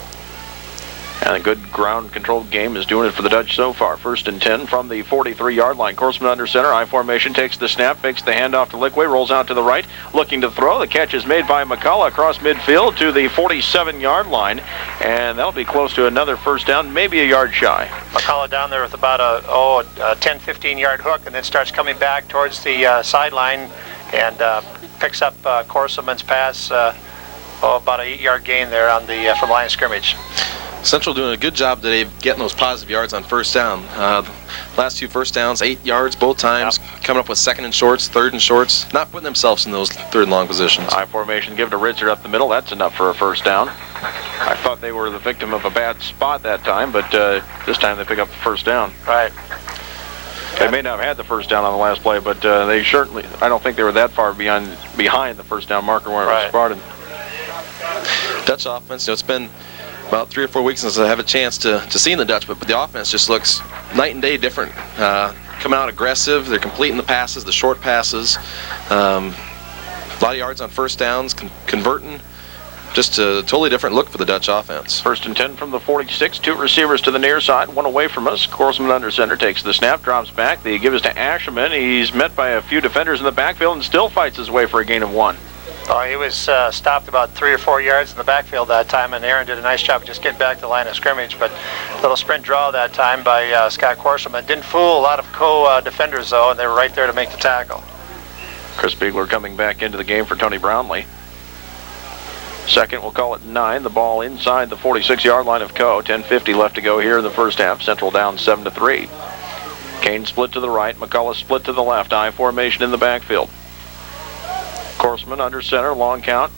And a good ground-controlled game is doing it for the Dutch so far. 1st and 10 from the 43-yard line. Korsman under center. I formation, takes the snap, fakes the handoff to Lickway, rolls out to the right, looking to throw. The catch is made by McCullough across midfield to the 47-yard line, and that'll be close to another first down, maybe a yard shy. McCullough down there with about a 10, 15-yard hook, and then starts coming back towards the sideline and picks up Korsman's pass, about an 8-yard gain there on the from line of scrimmage. Central doing a good job today of getting those positive yards on first down. Last 2 first downs, 8 yards both times, coming up with 2nd and shorts, 3rd and shorts, not putting themselves in those 3rd and long positions. I formation, give to Ritzer up the middle. That's enough for a first down. I thought they were the victim of a bad spot that time, but this time they pick up the first down. Right. They may not have had the first down on the last play, but they certainly, I don't think they were that far behind the first down marker where it was spotted. Dutch offense, it's been about 3 or 4 weeks since I have a chance to see the Dutch, but the offense just looks night and day different. Coming out aggressive, they're completing the passes, the short passes, a lot of yards on first downs, converting. Just a totally different look for the Dutch offense. 1st and 10 from the 46, 2 receivers to the near side, 1 away from us. Korsman under center takes the snap, drops back. The give is to Asherman. He's met by a few defenders in the backfield and still fights his way for a gain of 1. He was stopped about 3 or 4 yards in the backfield that time, and Aaron did a nice job of just getting back to the line of scrimmage. But a little sprint draw that time by Scott Korsman. Didn't fool a lot of co-defenders, though, and they were right there to make the tackle. Chris Biegler coming back into the game for Tony Brownlee. 2nd, we'll call it 9. The ball inside the 46-yard line of Co. 10:50 left to go here in the first half. Central down 7-3. Kane split to the right. McCullough split to the left. I formation in the backfield. Korsman under center, long count.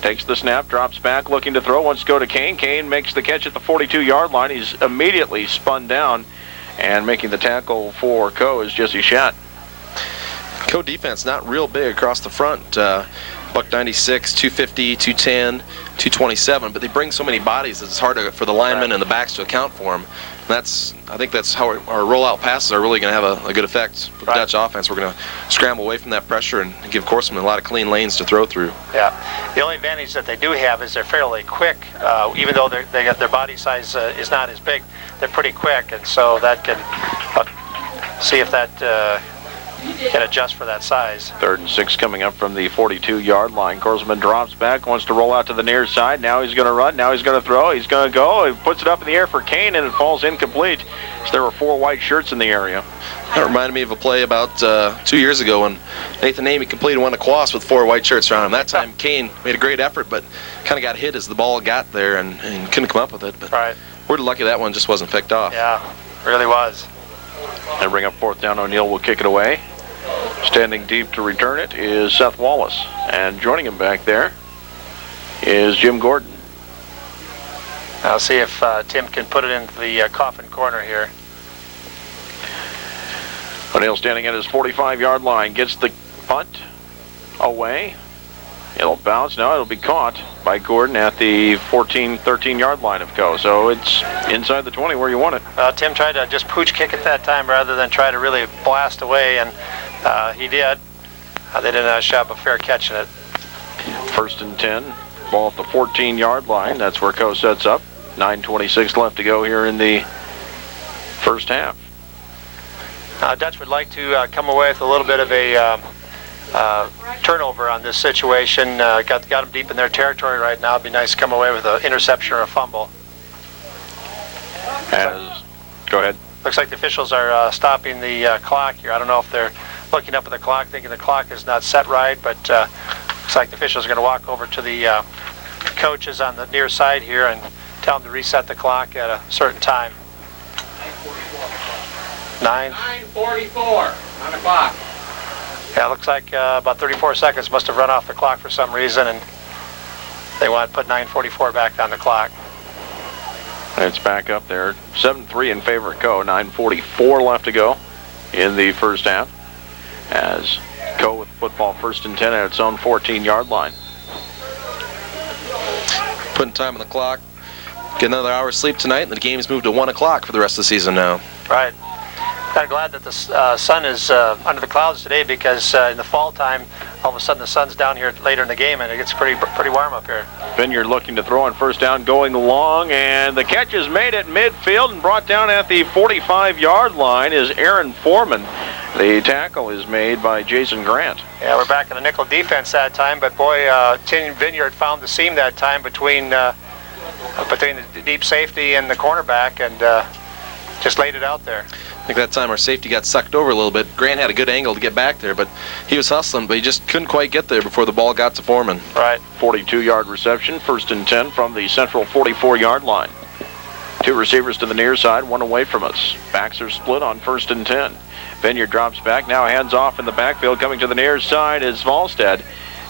Takes the snap, drops back, looking to throw. Wants to go to Kane. Kane makes the catch at the 42-yard line. He's immediately spun down, and making the tackle for Co is Jesse Schatt. Co defense not real big across the front. Buck 96, 250, 210, 227, but they bring so many bodies that it's hard for the linemen and the backs to account for them. I think that's how our rollout passes are really going to have a good effect for the Dutch offense. We're going to scramble away from that pressure and give Korsman a lot of clean lanes to throw through. Yeah. The only advantage that they do have is they're fairly quick. Even though they got their body size is not as big, they're pretty quick, and so that can see if that can adjust for that size. 3rd and 6 coming up from the 42-yard line. Korsman drops back, wants to roll out to the near side. Now he's going to run. Now he's going to throw. He's going to go. He puts it up in the air for Kane, and it falls incomplete. So there were 4 white shirts in the area. That reminded me of a play about 2 years ago when Nathan Amy completed one across with 4 white shirts around him. That time Kane made a great effort, but kind of got hit as the ball got there and couldn't come up with it. But we're lucky that one just wasn't picked off. Yeah, really was. And bring up 4th down. O'Neill will kick it away. Standing deep to return it is Seth Wallace. And joining him back there is Jim Gordon. I'll see if Tim can put it into the coffin corner here. O'Neill standing at his 45-yard line. Gets the punt away. It'll bounce. No, it'll be caught by Gordon at the 13-yard line of Co. So it's inside the 20 where you want it. Tim tried to just pooch kick it that time rather than try to really blast away, and he did. They did a nice job of fair catching it. 1st and 10. Ball at the 14-yard line. That's where Co sets up. 9:26 left to go here in the first half. Dutch would like to come away with a little bit of a turnover on this situation. Got them deep in their territory right now. It'd be nice to come away with an interception or a fumble. Go ahead. Looks like the officials are stopping the clock here. I don't know if they're looking up at the clock thinking the clock is not set right, but looks like the officials are going to walk over to the coaches on the near side here and tell them to reset the clock at a certain time. 9:44 on the clock. Yeah, it looks like about 34 seconds must have run off the clock for some reason, and they want to put 9:44 back on the clock. It's back up there. 7-3 in favor of Co. 9:44 left to go in the first half. As Co with football 1st and 10 at its own 14-yard line. Putting time on the clock. Get another hour's sleep tonight, and the game's moved to 1 o'clock for the rest of the season now. Right. I'm glad that the sun is under the clouds today, because in the fall time, all of a sudden the sun's down here later in the game, and it gets pretty warm up here. Vineyard looking to throw on first down, going long, and the catch is made at midfield and brought down at the 45-yard line is Aaron Foreman. The tackle is made by Jason Grant. Yeah, we're back in the nickel defense that time, but boy, Team Vineyard found the seam that time between the deep safety and the cornerback, and just laid it out there. I think that time our safety got sucked over a little bit. Grant had a good angle to get back there, but he was hustling, but he just couldn't quite get there before the ball got to Foreman. Right. 42-yard reception, 1st and 10 from the central 44-yard line. 2 receivers to the near side, 1 away from us. Backs are split on 1st and 10. Vineyard drops back, now hands off in the backfield. Coming to the near side is Volstead,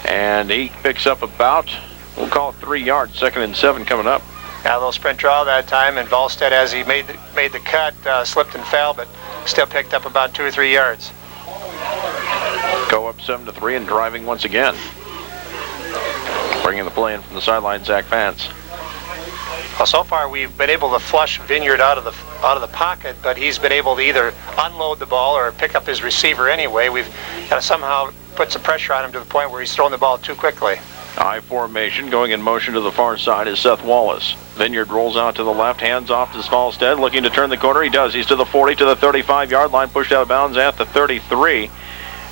and he picks up about, we'll call it 3 yards. 2nd and 7 coming up. Yeah, a little sprint draw that time, and Volstead, as he made the cut, slipped and fell, but still picked up about 2 or 3 yards. Go up 7-3 and driving once again. Bringing the play in from the sideline, Zach Vance. Well, so far we've been able to flush Vineyard out of the pocket, but he's been able to either unload the ball or pick up his receiver anyway. We've got to somehow put some pressure on him to the point where he's throwing the ball too quickly. I formation, going in motion to the far side is Seth Wallace. Vineyard rolls out to the left, hands off to Volstead, looking to turn the corner. He does. He's to the 40, to the 35-yard line, pushed out of bounds at the 33.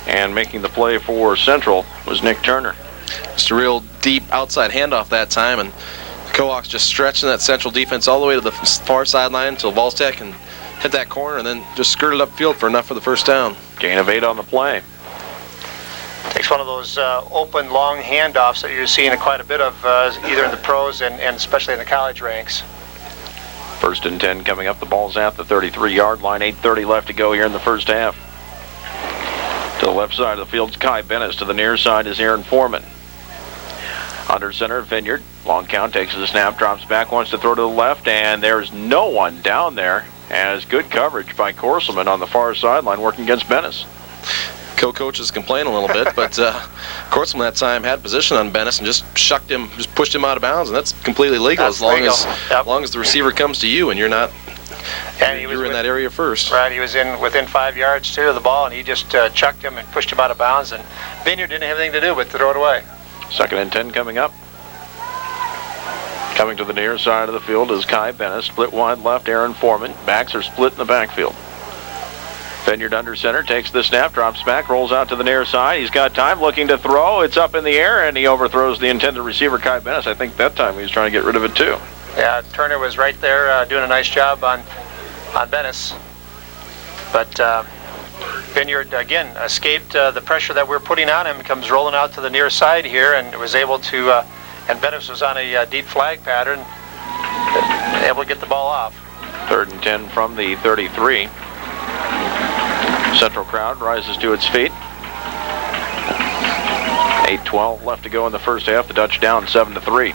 And making the play for Central was Nick Turner. Just a real deep outside handoff that time, and the Kohawks just stretching that Central defense all the way to the far sideline until Volstead can hit that corner and then just skirted upfield for enough for the first down. Gain of 8 on the play. Takes one of those open, long handoffs that you're seeing quite a bit of either in the pros and especially in the college ranks. 1st and 10 coming up. The ball's at the 33-yard line. 8:30 left to go here in the first half. To the left side of the field is Kai Bennis. To the near side is Aaron Foreman. Under center, Vineyard. Long count, takes the snap, drops back, wants to throw to the left, and there's no one down there. As good coverage by Korselman on the far sideline working against Bennis. Co-coaches complain a little bit, but Korselman that time had position on Bennis and just pushed him out of bounds, and that's completely legal as long as the receiver comes to you and you're not. And you were in that area first. Right, he was within 5 yards too of the ball, and he just chucked him and pushed him out of bounds, and Vineyard didn't have anything to do but throw it away. 2nd and 10 coming up. Coming to the near side of the field is Kai Bennis. Split wide left, Aaron Foreman. Backs are split in the backfield. Vineyard under center, takes the snap, drops back, rolls out to the near side. He's got time, looking to throw. It's up in the air, and he overthrows the intended receiver, Kai Bennis. I think that time he was trying to get rid of it too. Yeah, Turner was right there doing a nice job on Bennis. But Vineyard, again, escaped the pressure that we're putting on him, comes rolling out to the near side here, and was able to, and Bennis was on a deep flag pattern, able to get the ball off. 3rd and 10 from the 33. Central crowd rises to its feet. 8:12 left to go in the first half. The Dutch down 7-3.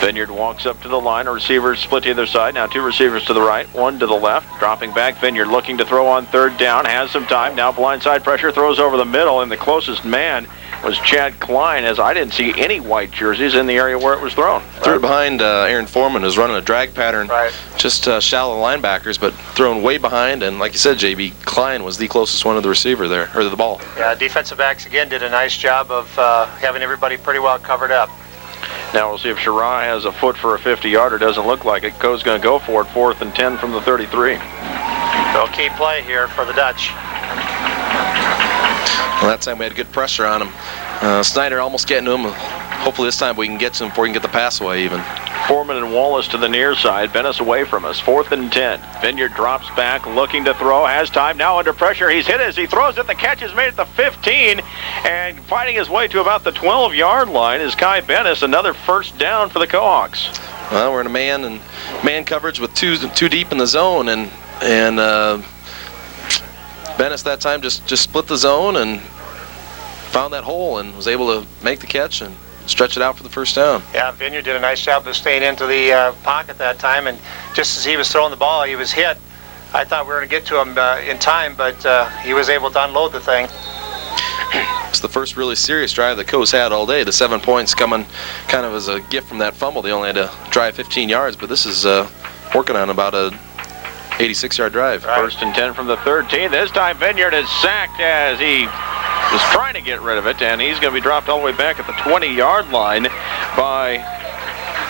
Vineyard walks up to the line. A receiver split to either side. Now 2 receivers to the right, 1 to the left. Dropping back, Vineyard looking to throw on 3rd down. Has some time. Now blindside pressure, throws over the middle, and the closest man was Chad Klein, as I didn't see any white jerseys in the area where it was thrown. Threw it behind Aaron Foreman, who's running a drag pattern. Right. Just shallow linebackers, but thrown way behind. And like you said, JB, Klein was the closest one to the receiver there, or to the ball. Yeah, defensive backs again did a nice job of having everybody pretty well covered up. Now we'll see if Shirai has a foot for a 50-yarder. Doesn't look like it. Coe's going to go for it. 4th and 10 from the 33. So key play here for the Dutch. Well, that time we had good pressure on him. Snyder almost getting to him. Hopefully this time we can get to him before we can get the pass away even. Foreman and Wallace to the near side. Bennis away from us. 4th and 10. Vineyard drops back, looking to throw. Has time. Now under pressure. He's hit as he throws it. The catch is made at the 15. And fighting his way to about the 12-yard line is Kai Bennis, another first down for the Kohawks. Well, we're in a man coverage with two deep in the zone, and Bennis that time just split the zone and found that hole and was able to make the catch and stretch it out for the first down. Yeah, Vineyard did a nice job of staying into the pocket that time, and just as he was throwing the ball, he was hit. I thought we were going to get to him in time, but he was able to unload the thing. It's the first really serious drive the Co's had all day. The 7 points coming kind of as a gift from that fumble. They only had to drive 15 yards, but this is working on about a 86-yard drive. Right. 1st and 10 from the 13. This time Vineyard is sacked as he was trying to get rid of it, and he's going to be dropped all the way back at the 20-yard line by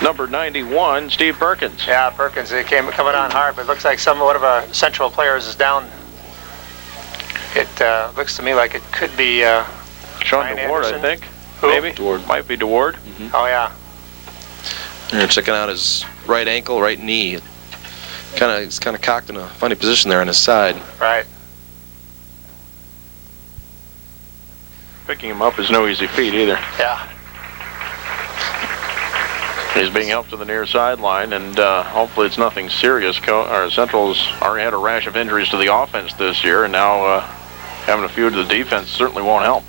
number 91, Steve Perkins. Yeah, Perkins, he coming on hard, but it looks like one of our central players is down. It looks to me like it could be Sean Ryan DeWard, Anderson. I think. Who? Maybe. DeWard. Might be DeWard. Mm-hmm. Oh, yeah. And checking out his right ankle, right knee. He's kind of cocked in a funny position there on his side. Right. Picking him up is no easy feat either. Yeah. He's being helped to the near sideline, and hopefully it's nothing serious. Our Central's already had a rash of injuries to the offense this year, and now having a few to the defense certainly won't help.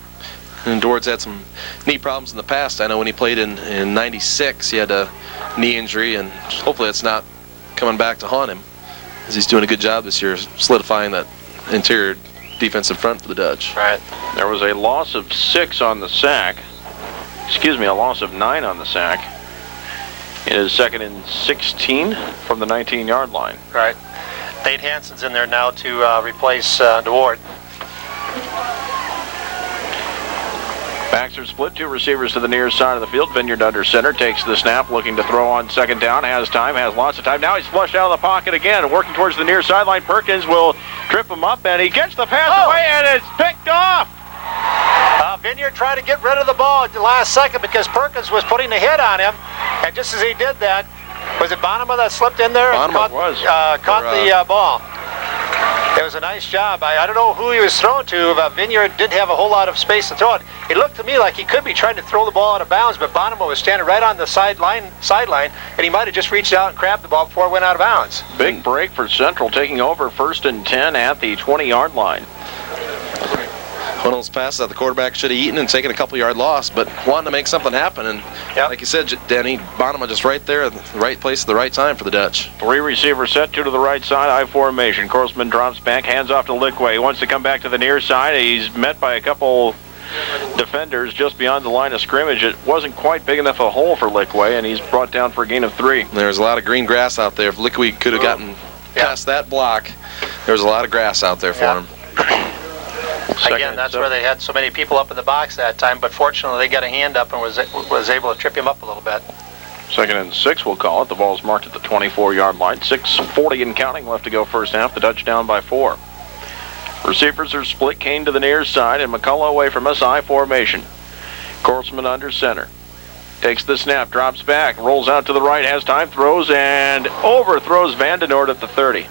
And DeWard's had some knee problems in the past. I know when he played in '96, he had a knee injury, and hopefully it's not coming back to haunt him, as he's doing a good job this year solidifying that interior defensive front for the Dutch. Right. There was a loss of 6 on the sack. Excuse me, a loss of 9 on the sack. It is 2nd and 16 from the 19-yard line. Right. Nate Hansen's in there now to replace DeWard. Backs are split, 2 receivers to the near side of the field. Vineyard under center, takes the snap, looking to throw on 2nd down, has time, has lots of time. Now he's flushed out of the pocket again, working towards the near sideline. Perkins will trip him up, and he gets the pass away, and it's picked off. Vineyard tried to get rid of the ball at the last second because Perkins was putting a hit on him, and just as he did that, was it Bonema that slipped in there and caught the ball? It was a nice job. I don't know who he was thrown to, but Vineyard didn't have a whole lot of space to throw it. It looked to me like he could be trying to throw the ball out of bounds, but Bonema was standing right on the sideline, and he might have just reached out and grabbed the ball before it went out of bounds. Big break for Central, taking over 1st and 10 at the 20-yard line. One of those passes that the quarterback should have eaten and taken a couple-yard loss, but wanted to make something happen. And like you said, Danny, Bonema just right there at the right place at the right time for the Dutch. 3 receivers set, 2 to the right side, I formation. Korsman drops back, hands off to Liquay. He wants to come back to the near side. He's met by a couple defenders just beyond the line of scrimmage. It wasn't quite big enough a hole for Liquay, and he's brought down for a gain of 3. There's a lot of green grass out there. If Liquay could have gotten past that block, there was a lot of grass out there for him. Again, that's where they had so many people up in the box that time, but fortunately they got a hand up and was able to trip him up a little bit. 2nd and 6, we'll call it. The ball's marked at the 24-yard line. 6:40 and counting left to go first half. The Dutch down by 4. Receivers are split. Kane to the near side and McCullough away from us. I formation. Korsman under center. Takes the snap, drops back, rolls out to the right, has time, throws, and overthrows Vandenoord at the 30.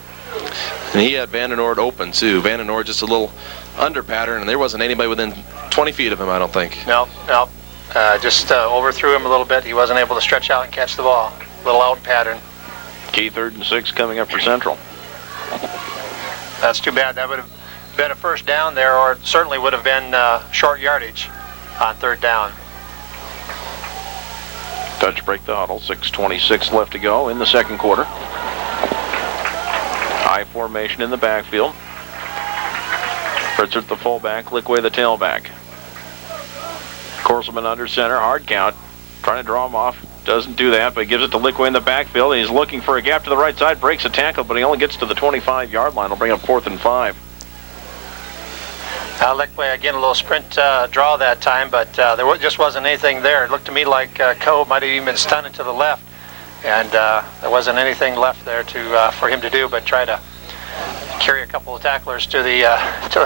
And he had Vandenoord open, too. Vandenoord just a little under pattern, and there wasn't anybody within 20 feet of him, I don't think. No. Just overthrew him a little bit. He wasn't able to stretch out and catch the ball. Little out pattern. Key 3rd and 6 coming up for Central. That's too bad. That would have been a first down there, or it certainly would have been short yardage on 3rd down. Dutch break the huddle. 6:26 left to go in the 2nd quarter. I formation in the backfield. Pritzert the fullback, Liquay the tailback. Korsman under center, hard count. Trying to draw him off. Doesn't do that, but he gives it to Liquay in the backfield. And he's looking for a gap to the right side, breaks a tackle, but he only gets to the 25-yard line. He'll bring up 4th and 5. Liquay, again, a little sprint draw that time, but there just wasn't anything there. It looked to me like Coe might have even been stunted to the left, and there wasn't anything left there for him to do but try to carry a couple of tacklers to the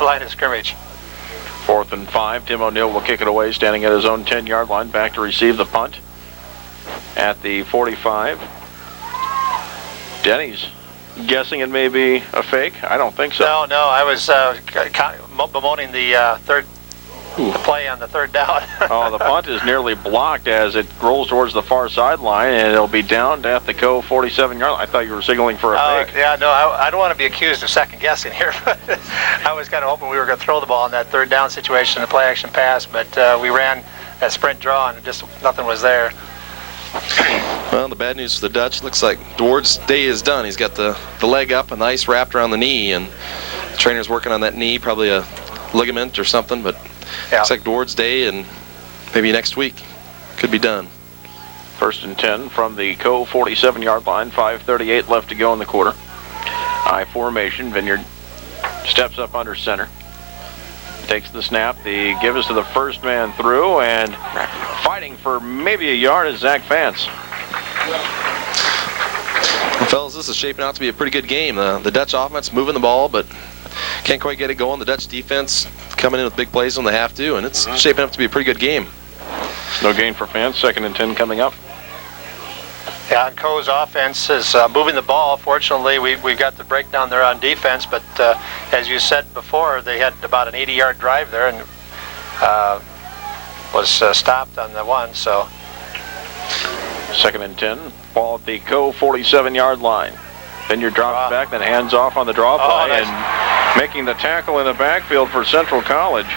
line of scrimmage. 4th and 5. Tim O'Neill will kick it away, standing at his own 10-yard line, back to receive the punt at the 45. Denny's guessing it may be a fake. I don't think so. No, I was bemoaning the third the play on the third down. Oh, the punt is nearly blocked as it rolls towards the far sideline, and it'll be down at the Co 47-yard line. I thought you were signaling for a fake. Yeah, no, I don't want to be accused of second guessing here, but I was kind of hoping we were going to throw the ball in that third down situation, the play action pass, but we ran that sprint draw and just nothing was there. Well, the bad news for the Dutch, looks like Dward's day is done. He's got the leg up and the ice wrapped around the knee, and the trainer's working on that knee, probably a ligament or something, but looks like Dward's day, and maybe next week could be done. 1st and 10 from the Co 47-yard line, 5:38 left to go in the quarter. I formation, Vineyard steps up under center. Takes the snap, the give is to the first man through, and fighting for maybe a yard is Zach Vance. Well, fellas, this is shaping out to be a pretty good game. The Dutch offense moving the ball, but can't quite get it going. The Dutch defense coming in with big plays when they have to, and it's shaping up to be a pretty good game. No gain for Vance, 2nd and 10 coming up. Yeah, and Co's offense is moving the ball. Fortunately, we got the breakdown there on defense, but as you said before, they had about an 80-yard drive there and was stopped on the one. So 2nd and 10, ball at the Co 47-yard line. Vineyard drops back, then hands off on the draw play, nice. and making the tackle in the backfield for Central College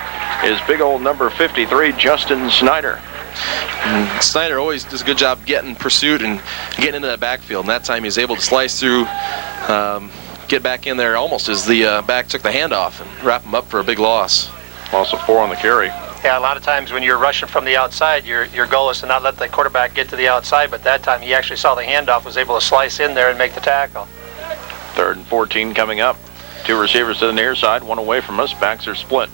is big old number 53, Justin Snyder. Snyder always does a good job getting pursuit and getting into that backfield, and that time he was able to slice through, get back in there almost as the back took the handoff and wrap him up for a big loss. Also 4 on the carry. yeah, a lot of times when you're rushing from the outside, your goal is to not let the quarterback get to the outside, but that time he actually saw the handoff, was able to slice in there and make the tackle. 3rd and 14 coming up. 2 receivers to the near side, 1 away from us. Backs are split.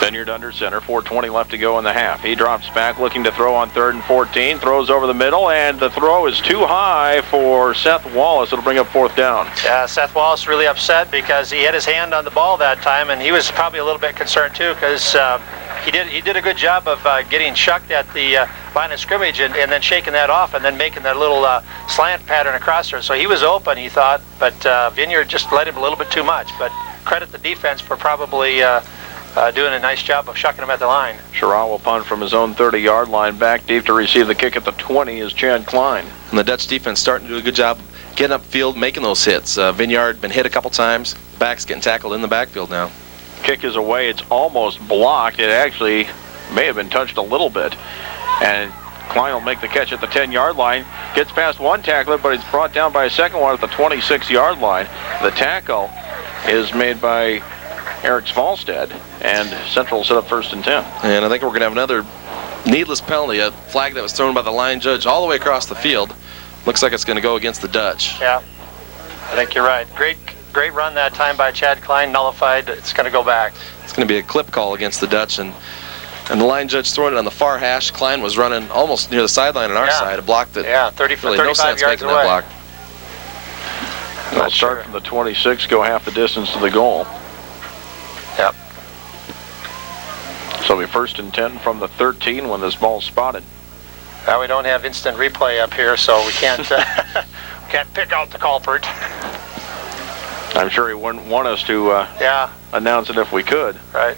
Vineyard under center, 4:20 left to go in the half. He drops back, looking to throw on 3rd and 14, throws over the middle, and the throw is too high for Seth Wallace. It'll bring up 4th down. Yeah, Seth Wallace really upset because he had his hand on the ball that time, and he was probably a little bit concerned too because he did a good job of getting shucked at the line of scrimmage and then shaking that off and then making that little slant pattern across there. So he was open, he thought, but Vineyard just let him a little bit too much. But credit the defense for probably doing a nice job of shucking him at the line. Sherrod will punt from his own 30-yard line. Back deep to receive the kick at the 20 is Chad Klein. And the Dutch defense starting to do a good job getting upfield, making those hits. Vineyard been hit a couple times. Back's getting tackled in the backfield now. Kick is away. It's almost blocked. It actually may have been touched a little bit. And Klein will make the catch at the 10-yard line. Gets past one tackler, but it's brought down by a second one at the 26-yard line. The tackle is made by Eric Svalstad, and Central set up 1st and 10. And I think we're going to have another needless penalty, a flag that was thrown by the line judge all the way across the field. Looks like it's going to go against the Dutch. Yeah, I think you're right. Great run that time by Chad Klein, nullified. It's going to go back. It's going to be a clip call against the Dutch, and the line judge throwing it on the far hash. Klein was running almost near the sideline on our side, a block that 35 really no sense yards making away. that block. They'll start from the 26, go half the distance to the goal. Yep. So it'll be 1st and 10 from the 13 when this ball's spotted. Well, we don't have instant replay up here, so we can't can't pick out the culprit. I'm sure he wouldn't want us to announce it if we could. Right.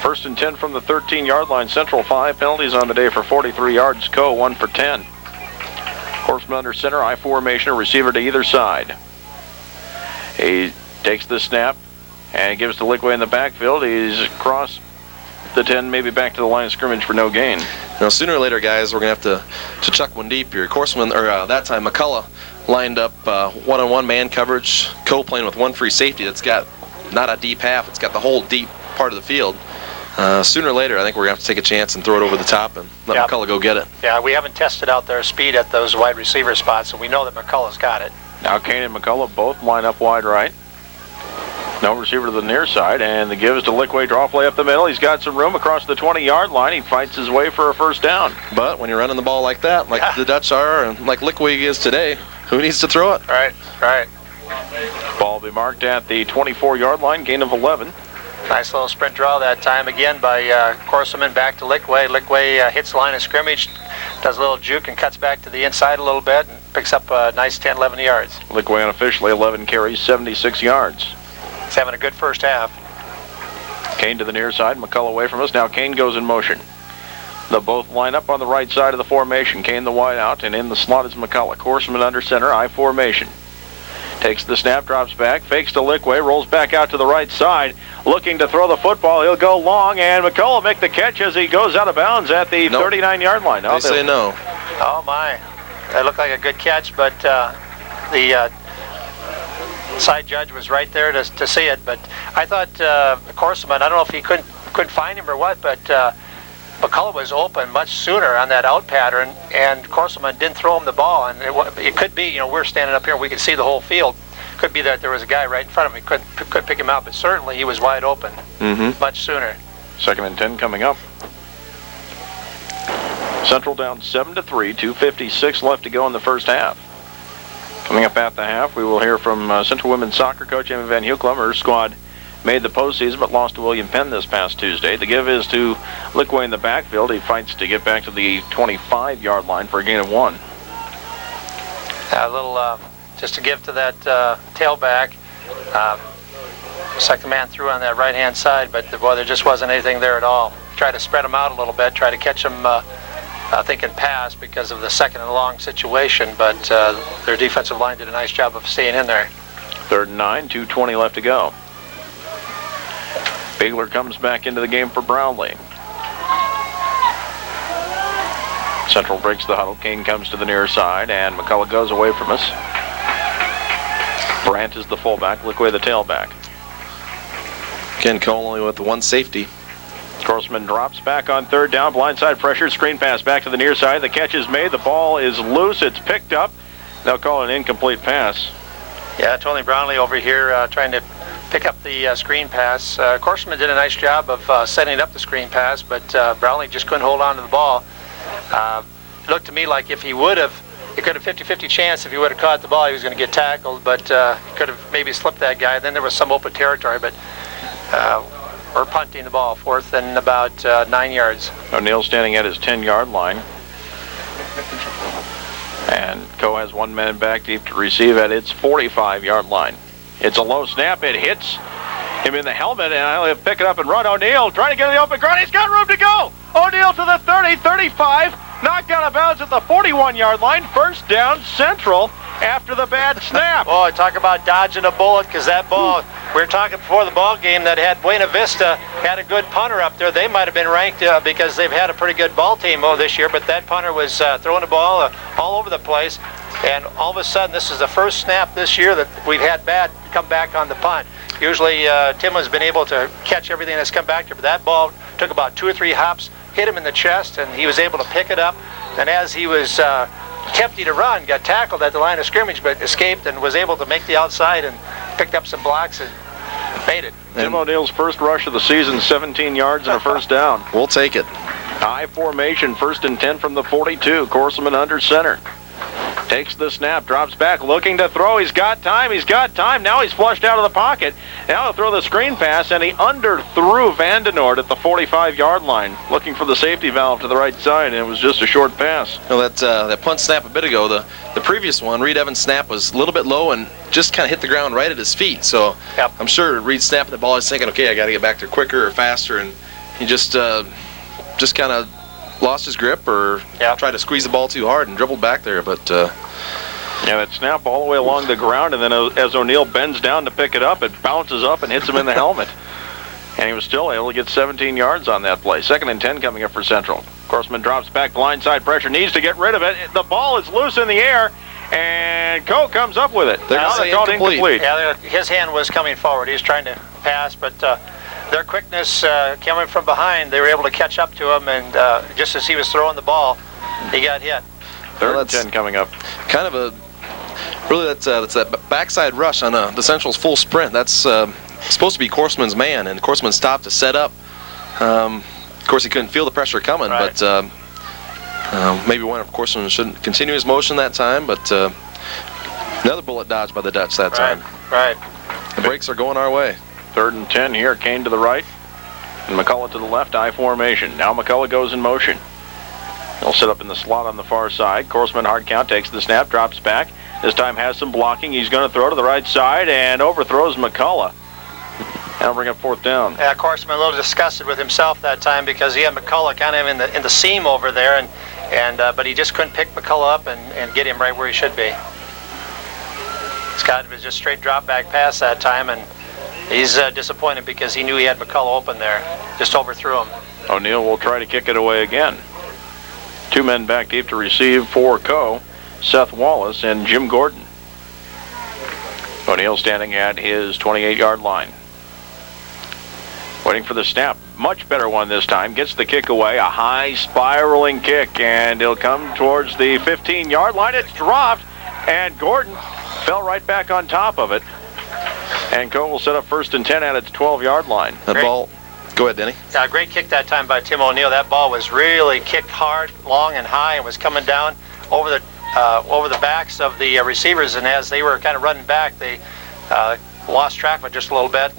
1st and 10 from the 13-yard line. Central 5 penalties on the day for 43 yards. Co 1 for 10. Horseman under center, I formation, a receiver to either side. He takes the snap and gives to Lickway in the backfield. He's across the 10, maybe back to the line of scrimmage for no gain. Now, sooner or later, guys, we're going to have to chuck one deep here. Horseman, or that time, McCullough lined up one-on-one man coverage. Co playing with one free safety that's got not a deep half. It's got the whole deep part of the field. Sooner or later, I think we're going to have to take a chance and throw it over the top and let McCullough go get it. Yeah, we haven't tested out their speed at those wide receiver spots, so we know that McCullough's got it. Now Kane and McCullough both line up wide right. No receiver to the near side, and the give is to Lickway. Draw play up the middle. He's got some room across the 20-yard line. He fights his way for a 1st down. But when you're running the ball like that, like the Dutch are, and like Lickway is today, who needs to throw it? Right. Ball will be marked at the 24-yard line, gain of 11. Nice little sprint draw that time again by Corseman back to Lickway. Lickway hits the line of scrimmage, does a little juke and cuts back to the inside a little bit and picks up a nice 10, 11 yards. Lickway unofficially 11 carries, 76 yards. He's having a good first half. Kane to the near side. McCullough away from us. Now Kane goes in motion. They'll both line up on the right side of the formation. Kane the wide out, and in the slot is McCullough. Horseman under center, I formation. Takes the snap, drops back, fakes to Lickway, rolls back out to the right side, looking to throw the football. He'll go long, and McCullough make the catch as he goes out of bounds at the 39-yard line. They say no. Oh, my. That looked like a good catch, but the side judge was right there to see it. But I thought Corseman, I don't know if he couldn't find him or what, but McCullough was open much sooner on that out pattern, and Corseman didn't throw him the ball. And it could be, we're standing up here, we could see the whole field. Could be that there was a guy right in front of him. He couldn't pick him out, but certainly he was wide open much sooner. 2nd and 10 coming up. Central down 7-3, 2:56 left to go in the first half. Coming up at the half, we will hear from Central Women's Soccer coach Amy Van Hukelum. Her squad made the postseason but lost to William Penn this past Tuesday. The give is to Lickway in the backfield. He fights to get back to the 25-yard line for a gain of 1. A little, just to give to that tailback. Second man through on that right-hand side, but there just wasn't anything there at all. Try to spread them out a little bit, try to catch them thinking pass because of the second and long situation, but their defensive line did a nice job of staying in there. 3rd and 9, 2:20 left to go. Bigler comes back into the game for Brownlee. Central breaks the huddle. Kane comes to the near side, and McCullough goes away from us. Brandt is the fullback, Lickway the tailback. Ken Cole only with the one safety. Corseman drops back on 3rd down. Blindside pressure. Screen pass back to the near side. The catch is made. The ball is loose. It's picked up. They'll call it an incomplete pass. Yeah, Tony Brownlee over here trying to pick up the screen pass. Corseman did a nice job of setting up the screen pass, but Brownlee just couldn't hold on to the ball. It looked to me like if he would have, he could have 50-50 chance if he would have caught the ball, he was going to get tackled, but he could have maybe slipped that guy. Then there was some open territory, but we're punting the ball, 4th and about 9 yards. O'Neill standing at his 10-yard line. And Coe has one man back deep to receive at its 45-yard line. It's a low snap. It hits him in the helmet, and he'll pick it up and run. O'Neill trying to get in the open ground. He's got room to go. O'Neill to the 30, 35. Knocked out of bounds at the 41-yard line. First down, Central, after the bad snap. Oh, talk about dodging a bullet, because that ball, we were talking before the ball game that had Buena Vista had a good punter up there. They might have been ranked because they've had a pretty good ball team this year, but that punter was throwing the ball all over the place. And all of a sudden, this is the first snap this year that we've had bad come back on the punt. Usually, Tim has been able to catch everything that's come back to, but that ball took about 2 or 3 hops, hit him in the chest, and he was able to pick it up. And as he was attempting to run, got tackled at the line of scrimmage, but escaped and was able to make the outside and picked up some blocks and made it. Tim O'Neill's first rush of the season, 17 yards and a first down. We'll take it. I formation, 1st and 10 from the 42. Corseman under center. Takes the snap, drops back, looking to throw. He's got time. Now he's flushed out of the pocket. Now he'll throw the screen pass, and he underthrew Vandenoord at the 45-yard line, looking for the safety valve to the right side, and it was just a short pass. Well, that punt snap a bit ago, the previous one, Reed Evans' snap was a little bit low and just kind of hit the ground right at his feet. So yep. I'm sure Reed snapping the ball, he's thinking, okay, I got to get back there quicker or faster, and he just kind of lost his grip or tried to squeeze the ball too hard and dribbled back there. But yeah, that snap all the way along the ground, and then as O'Neill bends down to pick it up, it bounces up and hits him in the helmet. And he was still able to get 17 yards on that play. 2nd and 10 coming up for Central. Corseman drops back, blindside pressure, needs to get rid of it. The ball is loose in the air, and Coe comes up with it. They're called incomplete. Yeah, his hand was coming forward. He was trying to pass, but their quickness coming from behind, they were able to catch up to him, and just as he was throwing the ball, he got hit. 3rd and 10 coming up. Kind of that's that backside rush on the Central's full sprint. That's supposed to be Corseman's man, and Corseman stopped to set up. Of course, he couldn't feel the pressure coming, right. But maybe one of Corseman shouldn't continue his motion that time, but another bullet dodged by the Dutch that time. Right. The brakes are going our way. 3rd and 10 here. Kane to the right, and McCullough to the left, I formation. Now McCullough goes in motion. He'll sit up in the slot on the far side. Corseman hard count, takes the snap, drops back. This time has some blocking. He's going to throw to the right side and overthrows McCullough. Now bring up fourth down. Yeah, of course, I'm a little disgusted with himself that time because he had McCullough kind of in the seam over there, but he just couldn't pick McCullough up and get him right where he should be. Scott was just straight drop back pass that time, and he's disappointed because he knew he had McCullough open there. Just overthrew him. O'Neill will try to kick it away again. 2 men back deep to receive for Co. Seth Wallace and Jim Gordon. O'Neill standing at his 28-yard line. Waiting for the snap. Much better one this time. Gets the kick away. A high spiraling kick, and it'll come towards the 15-yard line. It's dropped, and Gordon fell right back on top of it. And Co. will set up 1st and 10 at its 12-yard line. That ball. Go ahead, Denny. Yeah, great kick that time by Tim O'Neill. That ball was really kicked hard, long and high, and was coming down over the backs of the receivers. And as they were kind of running back, they lost track of it just a little bit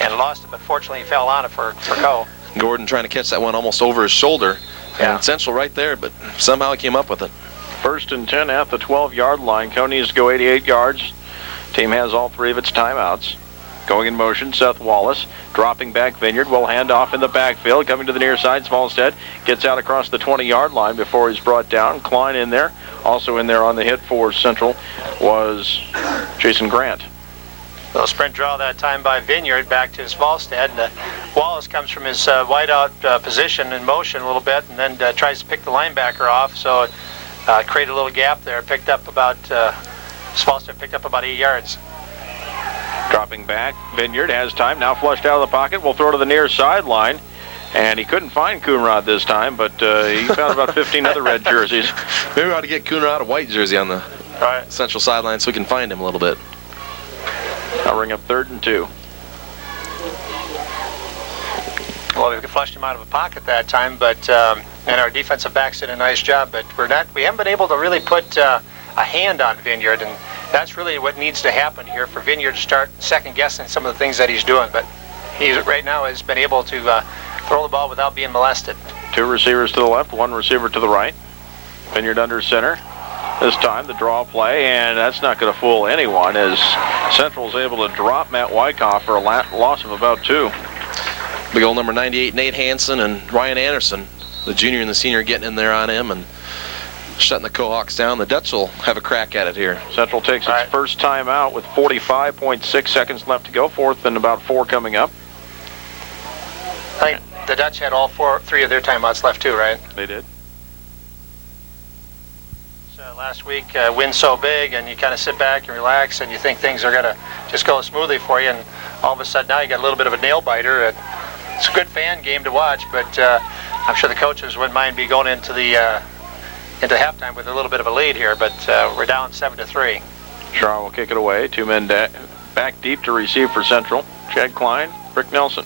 and lost it. But fortunately, he fell on it for Co. Gordon trying to catch that one almost over his shoulder. Yeah. And Central right there, but somehow he came up with it. 1st and 10 at the 12-yard line. Co needs to go 88 yards. Team has all 3 of its timeouts. Going in motion, Seth Wallace. Dropping back, Vineyard will hand off in the backfield. Coming to the near side, Smallstead gets out across the 20-yard line before he's brought down. Klein in there. Also in there on the hit for Central was Jason Grant. Little sprint draw that time by Vineyard back to Smallstead. Wallace comes from his wide-out position in motion a little bit and then tries to pick the linebacker off. So it created a little gap there. Smallstead picked up about 8 yards. Dropping back, Vineyard has time, now flushed out of the pocket, will throw to the near sideline, and he couldn't find Coonrod this time, but he found about 15 other red jerseys. Maybe we ought to get Coonrod a white jersey on the Central sideline so we can find him a little bit. I'll bring up 3rd and 2. Well, we flushed him out of a pocket that time, but and our defensive backs did a nice job, but we haven't been able to really put a hand on Vineyard, and that's really what needs to happen here for Vineyard to start second-guessing some of the things that he's doing. But he right now has been able to throw the ball without being molested. 2 receivers to the left, 1 receiver to the right. Vineyard under center. This time the draw play, and that's not going to fool anyone as Central's able to drop Matt Wyckoff for a loss of about 2. Big old number 98, Nate Hansen, and Ryan Anderson, the junior and the senior, getting in there on him and shutting the Kohawks down. The Dutch will have a crack at it here. Central takes its first time out with 45.6 seconds left to go. 4th and about 4 coming up. I think the Dutch had all 3 of their timeouts left too, right? They did. Last week, win so big, and you kind of sit back and relax, and you think things are going to just go smoothly for you, and all of a sudden now you got a little bit of a nail biter. It's a good fan game to watch, but I'm sure the coaches wouldn't mind be going into halftime with a little bit of a lead here, but we're down 7-3. Shaw will kick it away. 2 men back deep to receive for Central. Chad Klein, Rick Nelson.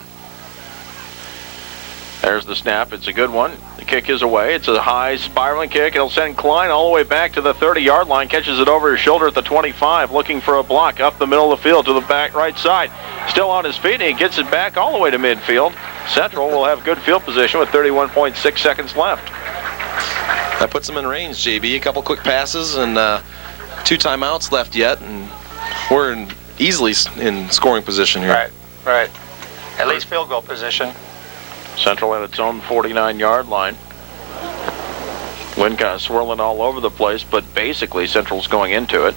There's the snap. It's a good one. The kick is away. It's a high spiraling kick. It'll send Klein all the way back to the 30-yard line. Catches it over his shoulder at the 25, looking for a block up the middle of the field to the back right side. Still on his feet, and he gets it back all the way to midfield. Central will have good field position with 31.6 seconds left. That puts them in range, JB. A couple quick passes and 2 timeouts left yet, and we're easily in scoring position here. Right. At least field goal position. Central at its own 49-yard line. Wind kind of swirling all over the place, but basically Central's going into it.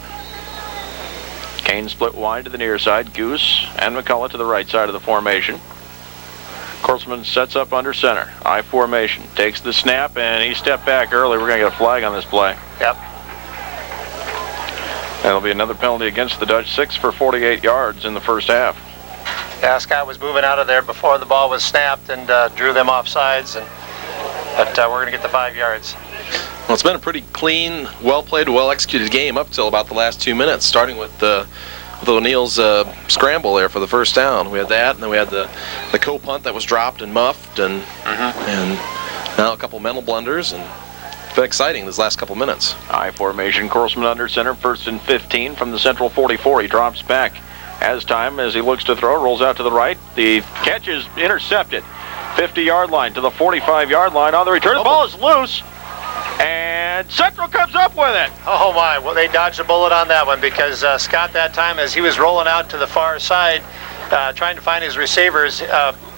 Kane split wide to the near side. Goose and McCullough to the right side of the formation. Kortzman sets up under center. I formation. Takes the snap, and he stepped back early. We're going to get a flag on this play. Yep. That'll be another penalty against the Dutch. 6 for 48 yards in the first half. Yeah, Scott was moving out of there before the ball was snapped and drew them off sides, but we're going to get the 5 yards. Well, it's been a pretty clean, well-played, well-executed game up till about the last 2 minutes, starting with O'Neill's scramble there for the first down. We had that, and then we had the co-punt that was dropped and muffed, and now a couple mental blunders, and it's been exciting these last couple minutes. I formation. Kortzman under center. 1st and 15 from the Central 44. He drops back. Has time as he looks to throw, rolls out to the right. The catch is intercepted. 50-yard line to the 45-yard line on the return. The ball is loose, and Central comes up with it. Oh, my. Well, they dodged a bullet on that one because Scott that time, as he was rolling out to the far side, trying to find his receivers.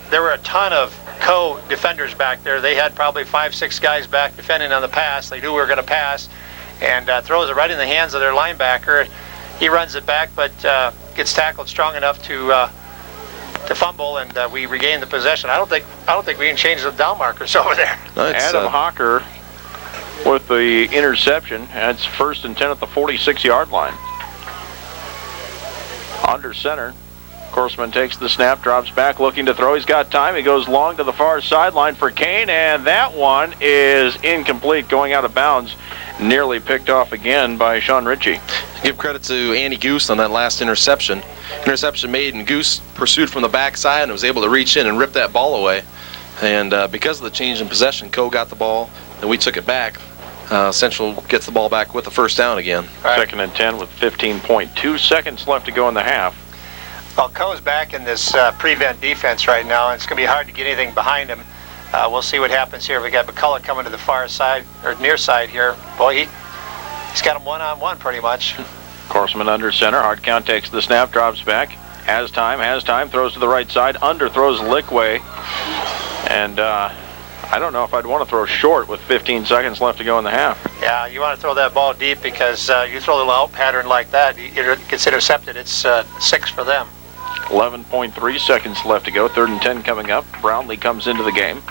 There were a ton of co-defenders back there. They had probably 5-6 guys back defending on the pass. They knew we were going to pass, and throws it right in the hands of their linebacker. He runs it back, but gets tackled strong enough to fumble, and we regain the possession. I don't think we can change the down markers over there. No, Adam Hawker with the interception. That's 1st and 10 at the 46-yard line. Under center. Korsman takes the snap, drops back, looking to throw. He's got time. He goes long to the far sideline for Kane, and that one is incomplete, going out of bounds. Nearly picked off again by Sean Ritchie. Give credit to Andy Goose on that last interception. Interception made, and Goose pursued from the backside and was able to reach in and rip that ball away. And because of the change in possession, Co got the ball, and we took it back. Central gets the ball back with the first down again. Right. 2nd and 10 with 15.2 seconds left to go in the half. Well, Coe's back in this prevent defense right now, and it's going to be hard to get anything behind him. We'll see what happens here. We got McCullough coming to the far side, or near side here. Boy, he's got him one-on-one pretty much. Korsman under center. Hard count, takes the snap, drops back. Has time, throws to the right side. Under throws Lickway. And I don't know if I'd want to throw short with 15 seconds left to go in the half. Yeah, you want to throw that ball deep because you throw a little out pattern like that, it gets intercepted. It's 6 for them. 11.3 seconds left to go. 3rd and 10 coming up. Brownlee comes into the game.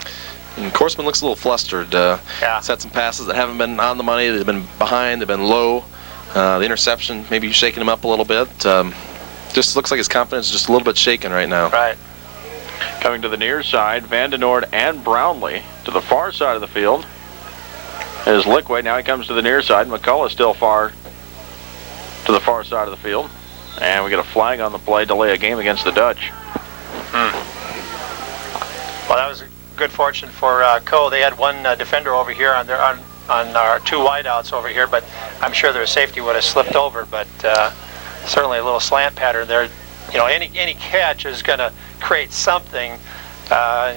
And Korsman looks a little flustered. He's had some passes that haven't been on the money. They've been behind. They've been low. The interception maybe shaking him up a little bit. Just looks like his confidence is just a little bit shaken right now. Right. Coming to the near side, Vandenoord and Brownlee. To the far side of the field is Lickway. Now he comes to the near side. McCullough still far to the far side of the field. And we get a flag on the play, delay a game against the Dutch. Well, that was a good fortune for Co. They had one defender over here on our 2 wideouts over here, but I'm sure their safety would have slipped over. But certainly a little slant pattern there. You know, any catch is going to create something.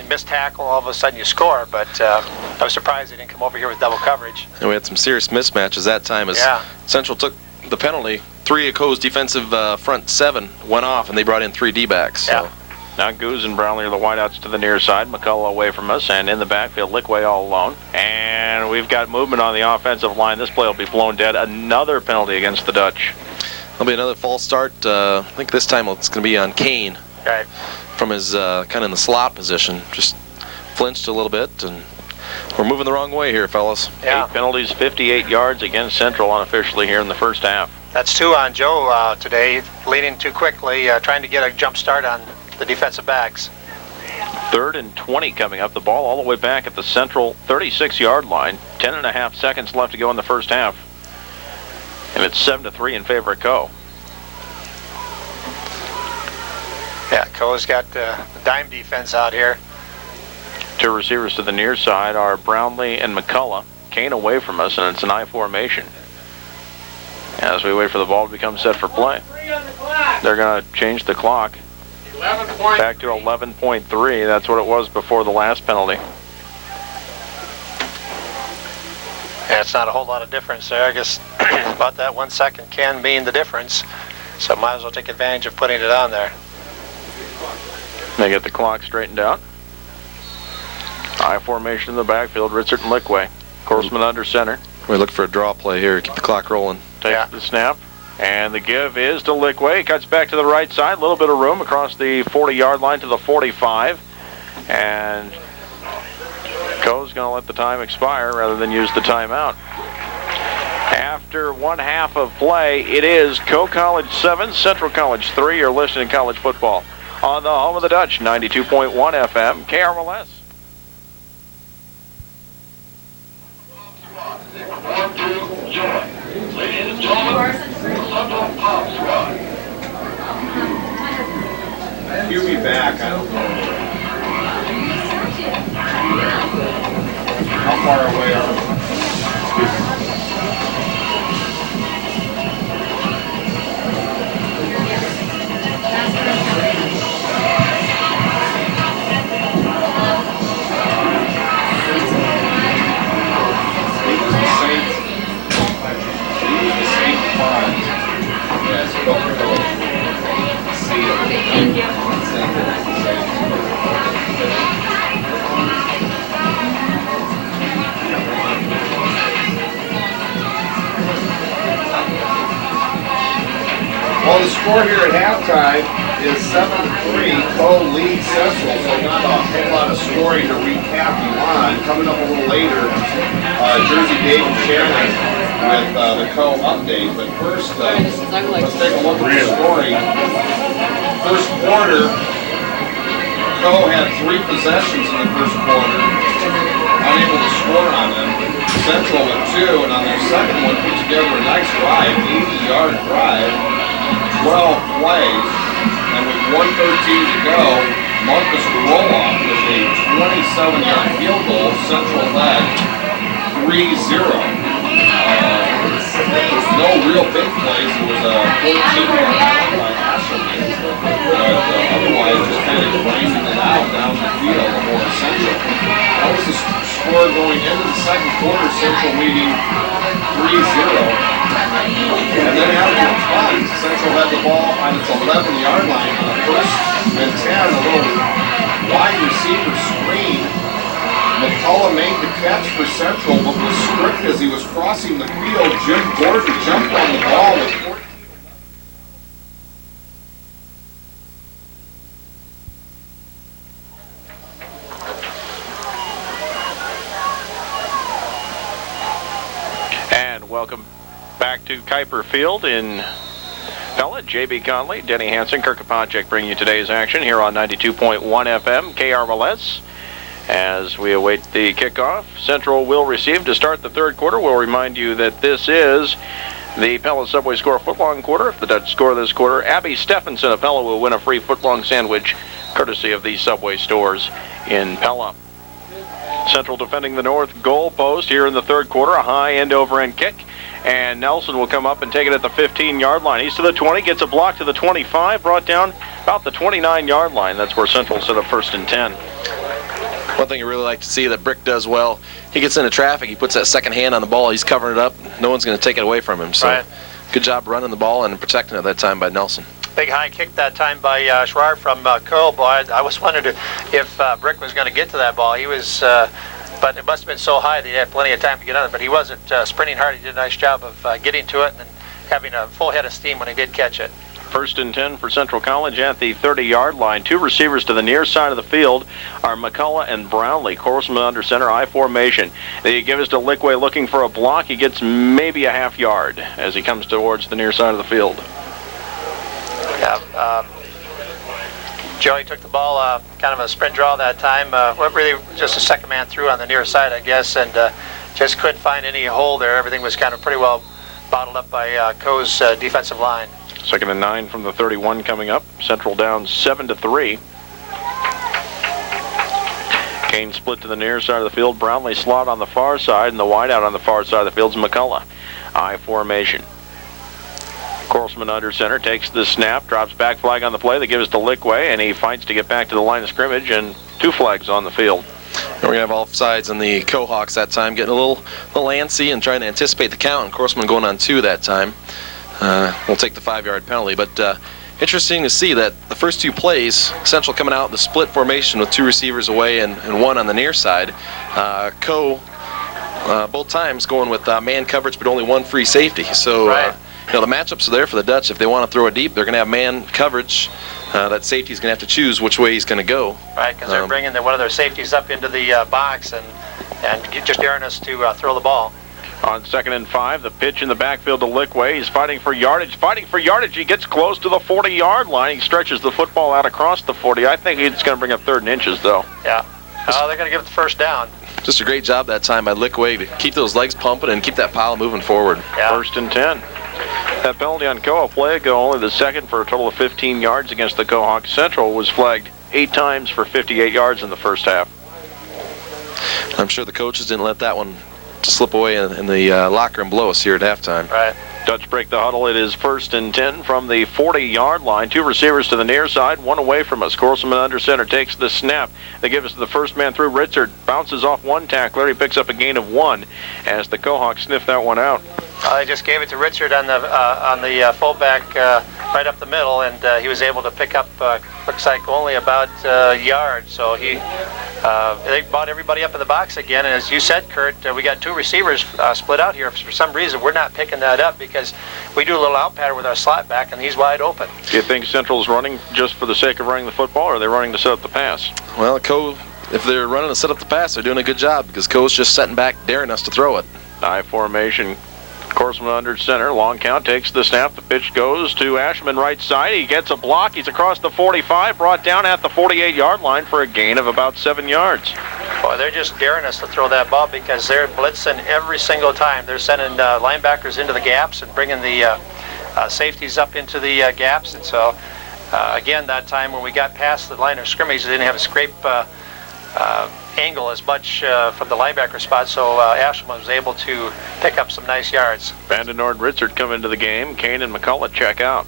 Missed tackle, all of a sudden you score. But I was surprised they didn't come over here with double coverage. And we had some serious mismatches that time as Central took the penalty. 3 of Co's defensive front 7 went off, and they brought in 3 D-backs. So. Now Goose and Brownlee are the wideouts to the near side. McCullough away from us, and in the backfield, Lickway all alone. And we've got movement on the offensive line. This play will be blown dead. Another penalty against the Dutch. There'll be another false start. I think this time it's going to be on Kane. Right. From his kind of in the slot position. Just flinched a little bit, and we're moving the wrong way here, fellas. 8 penalties, 58 yards against Central unofficially here in the first half. That's 2 on Joe today, leading too quickly, trying to get a jump start on the defensive backs. 3rd and 20 coming up. The ball all the way back at the Central 36-yard line. 10.5 seconds left to go in the first half. And it's 7-3 in favor of Co. Yeah, Co's got the dime defense out here. 2 receivers to the near side are Brownlee and McCullough. Kane away from us, and it's an I formation. As we wait for the ball to become set for play. They're going to change the clock back to 11.3. That's what it was before the last penalty. Yeah, it's not a whole lot of difference there. I guess about that 1 second can mean the difference. So might as well take advantage of putting it on there. They get the clock straightened out. I formation in the backfield, Ritzert and Lickway. Korsman under center. We look for a draw play here. Keep the clock rolling. Takes the snap. And the give is to Lickway. Cuts back to the right side. A little bit of room across the 40-yard line to the 45. And Co's going to let the time expire rather than use the timeout. After 1 half of play, it is Co College 7, Central College 3. You're listening to college football on the home of the Dutch, 92.1 FM, KRLS. Ladies and gentlemen, Central Pop Squad. He'll be back. I don't know. How far away are we? score here at halftime is 7-3, co-lead Central, so not a whole lot of scoring to recap you on. Coming up a little later, Jersey Dave and Shannon with the co-update. But first, let's take a look at the scoring. First quarter, Co had 3 possessions in the first quarter, unable to score on them. Central with 2, and on their second one put together a nice drive, 80-yard drive, 12 plays, and with 1:13 to go, Marcus Roloff with a 27-yard field goal. Central led 3-0. No real big plays. It was a 14-yard run by Asherman, but otherwise just kind of grinding it out down the field for Central. That was the score going into the second quarter, Central leading 3-0. And then after the punt, Central had the ball on its 11-yard line on a 1st and 10, a little wide receiver screen. McCullough made the catch for Central, but was stripped as he was crossing the field. Jim Gordon jumped on the ball with 14. And welcome back to Kuiper Field in Pella. J.B. Conley, Denny Hansen, Kirk Kopacek bring you today's action here on 92.1 FM KRLS. As we await the kickoff, Central will receive to start the third quarter. We'll remind you that this is the Pella Subway score footlong quarter. If the Dutch score this quarter, Abby Stephenson of Pella will win a free footlong sandwich courtesy of the Subway stores in Pella. Central defending the north goal post here in the third quarter. A high end-over-end kick. And Nelson will come up and take it at the 15-yard line. He's to the 20, gets a block to the 25, brought down about the 29-yard line. That's where Central set up 1st and 10. One thing you really like to see that Brick does well, he gets into traffic, he puts that second hand on the ball, he's covering it up, no one's going to take it away from him. So Right. Good job running the ball and protecting it that time by Nelson. Big high kick that time by Schwarr from Co. Boy, I was wondering if Brick was going to get to that ball. He was, but it must have been so high that he had plenty of time to get on it. But he wasn't sprinting hard. He did a nice job of getting to it and having a full head of steam when he did catch it. 1st and 10 for Central College at the 30-yard line. 2 receivers to the near side of the field are McCullough and Brownlee. Corsman under center, I formation. They give us to Lickway looking for a block. He gets maybe a half yard as he comes towards the near side of the field. Yeah, Joey took the ball, kind of a sprint draw that time. Really just a second man through on the near side, I guess, and just couldn't find any hole there. Everything was kind of pretty well bottled up by Co's defensive line. 2nd and 9 from the 31 coming up. Central down 7-3. Kane split to the near side of the field. Brownlee slot on the far side, and the wideout on the far side of the field is McCullough. I formation. Korsman under center, takes the snap, drops back, flag on the play. They give us to Lickway, and he fights to get back to the line of scrimmage, and 2 flags on the field. And we're going to have offsides on the Kohawks that time, getting a little antsy and trying to anticipate the count, and Korsman going on 2 that time. We'll take the 5-yard penalty, but interesting to see that the first 2 plays, Central coming out in the split formation with 2 receivers away and 1 on the near side. Both times going with man coverage, but only 1 free safety. So Right. the matchups are there for the Dutch. If they want to throw it deep, they're going to have man coverage. That safety's going to have to choose which way he's going to go. Right, because they're bringing one of their safeties up into the box and just daring us to throw the ball. On 2nd and 5, the pitch in the backfield to Lickway. He's fighting for yardage. He gets close to the 40-yard line. He stretches the football out across the 40. I think it's going to bring up 3rd and inches, though. Yeah. They're going to give it the first down. Just a great job that time by Lickway to keep those legs pumping and keep that pile moving forward. Yeah. 1st and 10. That penalty on Co a play ago, only the second for a total of 15 yards against the Kohawks. Central was flagged 8 times for 58 yards in the first half. I'm sure the coaches didn't let that one slip away in the locker room below us here at halftime. Right. Dutch break the huddle. It is 1st and 10 from the 40-yard line. 2 receivers to the near side, 1 away from us. Korsman under center takes the snap. They give us the first man through. Ritzard bounces off 1 tackler. He picks up a gain of 1 as the Kohawks sniff that one out. They just gave it to Richard on the fullback right up the middle, and he was able to pick up, looks like only about a yard. So he they brought everybody up in the box again, and as you said, Kurt, we got 2 receivers split out here. For some reason, we're not picking that up because we do a little out pattern with our slot back, and he's wide open. Do you think Central's running just for the sake of running the football, or are they running to set up the pass? Well, if they're running to set up the pass, they're doing a good job because Coe's just setting back, daring us to throw it. I formation. Korsman under center. Long count, takes the snap. The pitch goes to Ashman right side. He gets a block. He's across the 45, brought down at the 48-yard line for a gain of about 7 yards. Boy, they're just daring us to throw that ball because they're blitzing every single time. They're sending linebackers into the gaps and bringing the safeties up into the gaps. And so, again, that time when we got past the line of scrimmage, they didn't have a scrape angle as much from the linebacker spot, so Ashman was able to pick up some nice yards. Vandenord and Ritzert come into the game. Kane and McCullough check out.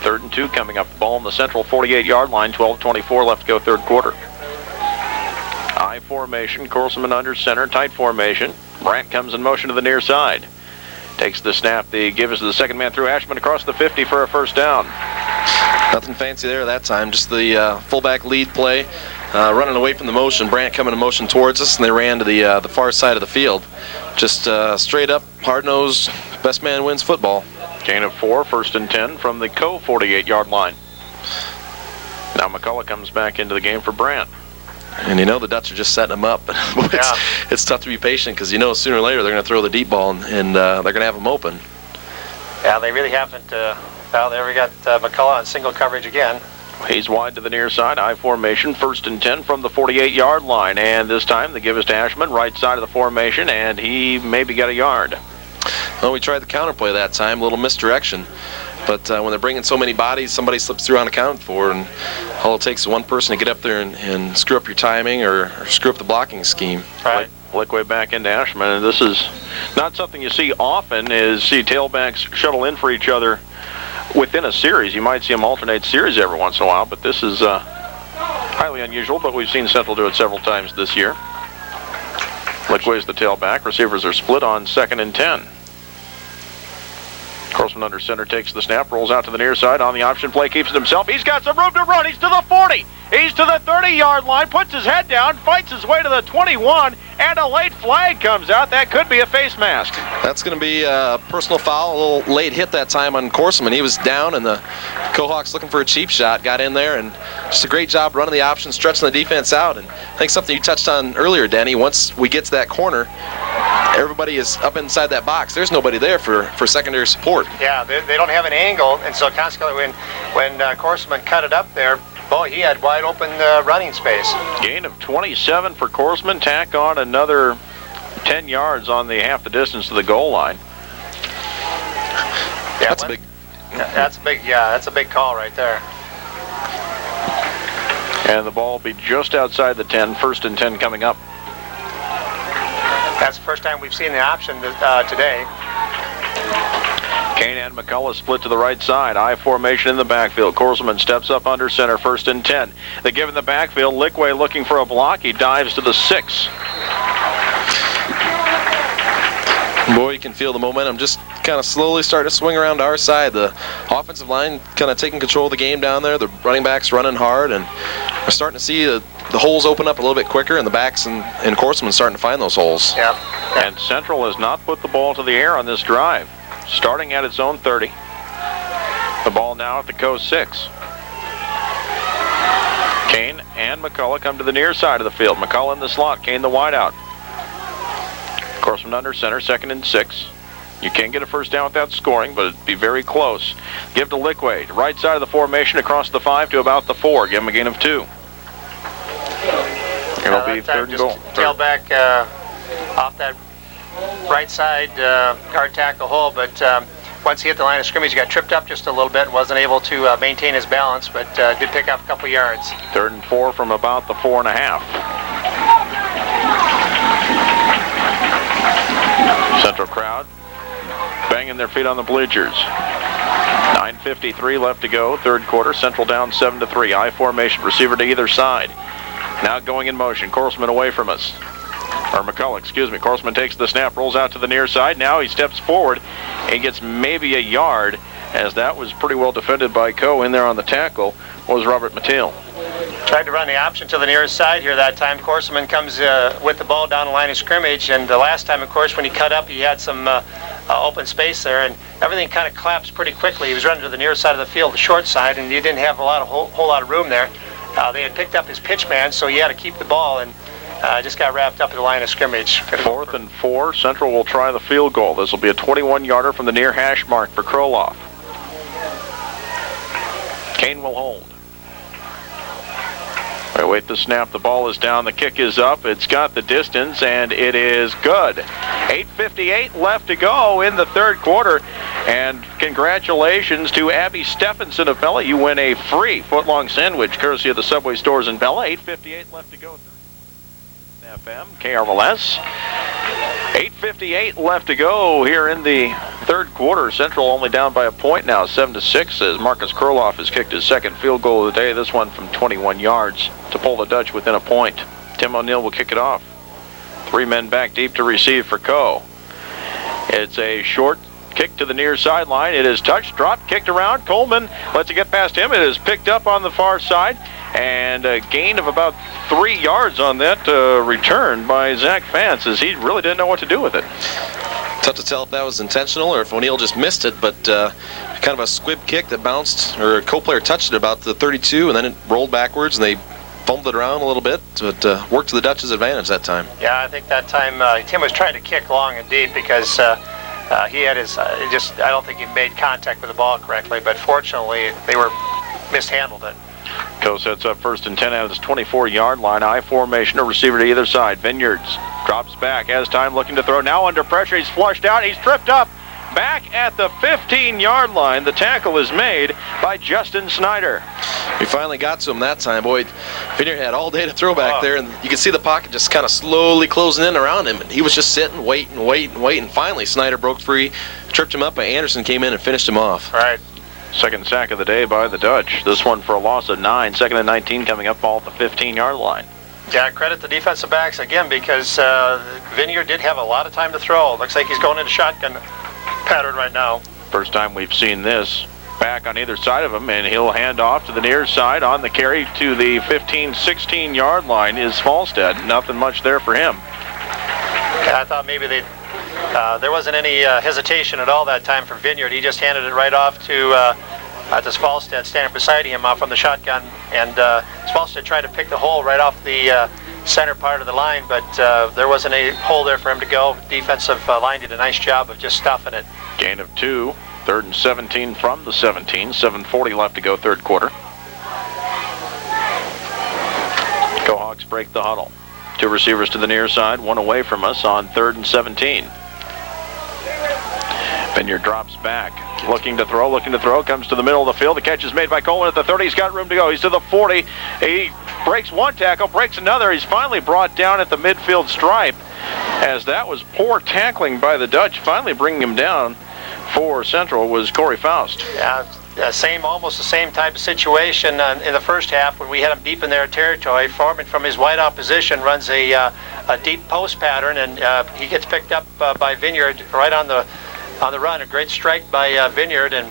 3rd and 2 coming up. The ball on the Central 48-yard line. 12:24 left to go, 3rd quarter. I formation. Korsman under center. Tight formation. Brandt comes in motion to the near side. Takes the snap. The give is to the second man through. Ashman across the 50 for a first down. Nothing fancy there that time. Just the fullback lead play. Running away from the motion, Brandt coming in motion towards us, and they ran to the far side of the field. Just straight up, hard-nosed, best man wins football. Gain of 4, 1st and 10 from the Co 48-yard line. Now McCullough comes back into the game for Brandt. And the Dutch are just setting them up. It's tough to be patient because sooner or later they're going to throw the deep ball and they're going to have them open. Yeah, they really haven't. Well, there we got McCullough on single coverage again. He's wide to the near side. I formation, 1st and 10 from the 48-yard line. And this time the give is to Ashman, right side of the formation, and he maybe got a yard. Well, we tried the counterplay that time, a little misdirection. But when they're bringing so many bodies, somebody slips through unaccounted for, and all it takes is one person to get up there and screw up your timing or screw up the blocking scheme. Right. Flickway back into Ashman, and this is not something you see often, is see tailbacks shuttle in for each other within a series. You might see them alternate series every once in a while, but this is highly unusual, but we've seen Central do it several times this year. Flickway's the tailback. Receivers are split on 2nd and 10. Korsman under center takes the snap, rolls out to the near side on the option play, keeps it himself. He's got some room to run. He's to the 40. He's to the 30-yard line, puts his head down, fights his way to the 21, and a late flag comes out. That could be a face mask. That's going to be a personal foul, a little late hit that time on Korsman. He was down, and the Kohawks looking for a cheap shot, got in there, and just a great job running the option, stretching the defense out. And I think something you touched on earlier, Danny, once we get to that corner, everybody is up inside that box. There's nobody there for secondary support. Yeah, they don't have an angle, and so consequently when Korsman cut it up there, boy, he had wide open running space. Gain of 27 for Korsman. Tack on another 10 yards on the half the distance to the goal line. Yeah, that's big. That's a big call right there. And the ball will be just outside the 10. 1st and 10 coming up. That's the first time we've seen the option today. Kane and McCullough split to the right side. I formation in the backfield. Korsman steps up under center, 1st and 10. They give in the backfield. Lickway looking for a block. He dives to the 6. Boy, you can feel the momentum just kind of slowly starting to swing around to our side. The offensive line kind of taking control of the game down there. The running backs running hard, and we're starting to see the holes open up a little bit quicker, and the backs and Korsman starting to find those holes. Yeah. And Central has not put the ball to the air on this drive. Starting at its own 30. The ball now at the Co 6. Kane and McCullough come to the near side of the field. McCullough in the slot, Kane the wideout. Korsman under center, 2nd and 6. You can get a first down without scoring, but it'd be very close. Give to Lickway, right side of the formation across the 5 to about the 4. Give him a gain of 2. It'll be 3rd and goal. Tailback off that right side guard tackle hole, but once he hit the line of scrimmage, he got tripped up just a little bit and wasn't able to maintain his balance, but did pick up a couple yards. 3rd and 4 from about the 4.5. Central crowd banging their feet on the bleachers. 9:53 left to go, 3rd quarter. Central down 7-3. I formation, receiver to either side. Now going in motion. Korsman away from us. Or McCullough, excuse me. Korsman takes the snap, rolls out to the near side. Now he steps forward and gets maybe a yard, as that was pretty well defended by Co. In there on the tackle was Robert Mattel. Tried to run the option to the nearest side here that time. Corseman comes with the ball down the line of scrimmage, and the last time, of course, when he cut up, he had some open space there, and everything kind of collapsed pretty quickly. He was running to the near side of the field, the short side, and he didn't have whole lot of room there. They had picked up his pitch man, so he had to keep the ball, and just got wrapped up at the line of scrimmage. 4th and 4. Central will try the field goal. This will be a 21-yarder from the near hash mark for Kroloff. Kane will hold. They wait the snap. The ball is down. The kick is up. It's got the distance, and it is good. 8:58 left to go in the third quarter. And congratulations to Abby Stephenson of Bella. You win a free footlong sandwich courtesy of the Subway stores in Bella. 8:58 left to go. FM, KRLS. 8:58 left to go here in the third quarter. Central only down by a point now, 7-6, as Marcus Kroloff has kicked his second field goal of the day. This one from 21 yards to pull the Dutch within a point. Tim O'Neill will kick it off. 3 men back deep to receive for Co. It's a short kick to the near sideline. It is touched, dropped, kicked around. Coleman lets it get past him. It is picked up on the far side, and a gain of about 3 yards on that return by Zach Fantz, as he really didn't know what to do with it. Tough to tell if that was intentional or if O'Neill just missed it, but kind of a squib kick that bounced, or a co-player touched it about the 32, and then it rolled backwards, and they fumbled it around a little bit, but worked to the Dutch's advantage that time. Yeah, I think that time Tim was trying to kick long and deep because he had his, I don't think he made contact with the ball correctly, but fortunately they mishandled it. Co sets up 1st and 10 out of his 24-yard line. I formation, a receiver to either side. Vineyards drops back, has time, looking to throw. Now under pressure, he's flushed out. He's tripped up back at the 15-yard line. The tackle is made by Justin Snyder. We finally got to him that time. Boy, Vineyard had all day to throw back there, and you could see the pocket just kind of slowly closing in around him. And he was just sitting, waiting. Finally, Snyder broke free, tripped him up, and Anderson came in and finished him off. Right. Second sack of the day by the Dutch. This one for a loss of 9. 2nd and 19 coming up, ball at the 15-yard line. Yeah, credit the defensive backs again, because Vineyard did have a lot of time to throw. Looks like he's going into shotgun pattern right now. First time we've seen this. Back on either side of him, and he'll hand off to the near side on the carry to the 15, 16-yard line is Falstead. Nothing much there for him. Yeah, I thought maybe there wasn't any hesitation at all that time for Vineyard. He just handed it right off to this Falstead standing beside him from the shotgun, and Falstead tried to pick the hole right off the center part of the line, but there wasn't a hole there for him to go. Defensive line did a nice job of just stuffing it. Gain of 2. 3rd and 17 from the 17. 7:40 left to go, third quarter. Kohawks break the huddle. 2 receivers to the near side, 1 away from us on 3rd and 17. Vineyard drops back, looking to throw, comes to the middle of the field. The catch is made by Coleman at the 30. He's got room to go. He's to the 40. He breaks one tackle, breaks another. He's finally brought down at the midfield stripe, as that was poor tackling by the Dutch. Finally bringing him down for Central was Corey Faust. Yeah, almost the same type of situation in the first half when we had him deep in their territory. Foreman from his wideout position runs a deep post pattern, and he gets picked up by Vineyard right on the run. A great strike by Vineyard, and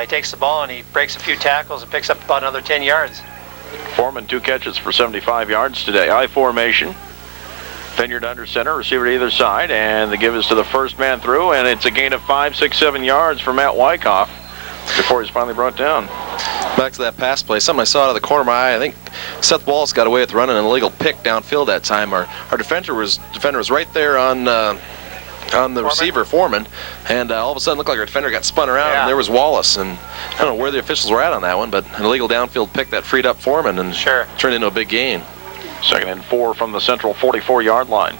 he takes the ball and he breaks a few tackles and picks up about another 10 yards. Foreman 2 catches for 75 yards today. I formation. Vineyard under center, receiver to either side, and the give is to the first man through, and it's a gain of 5, 6, 7 yards for Matt Wyckoff before he's finally brought down. Back to that pass play, something I saw out of the corner of my eye. I think Seth Wallace got away with running an illegal pick downfield that time. Our defender was right there on the receiver, Foreman, and all of a sudden looked like our defender got spun around, and there was Wallace. And I don't know where the officials were at on that one, but an illegal downfield pick that freed up Foreman and turned into a big gain. 2nd and 4 from the Central 44-yard line.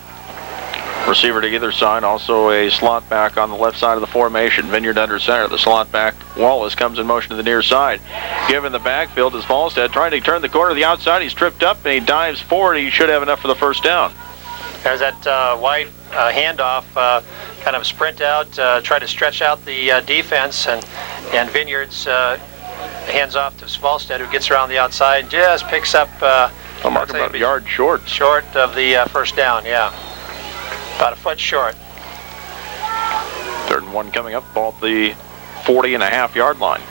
Receiver to either side, also a slot back on the left side of the formation. Vineyard under center. The slot back, Wallace, comes in motion to the near side. Given the backfield is Falstead, trying to turn the corner to the outside. He's tripped up and he dives forward. He should have enough for the first down. There's that wide handoff, kind of sprint out, try to stretch out the defense, and Vineyard's hands off to Falstead, who gets around the outside and just picks up a mark about a yard short. Short of the first down, yeah. About a foot short. 3rd and 1 coming up, ball at the 40.5-yard line.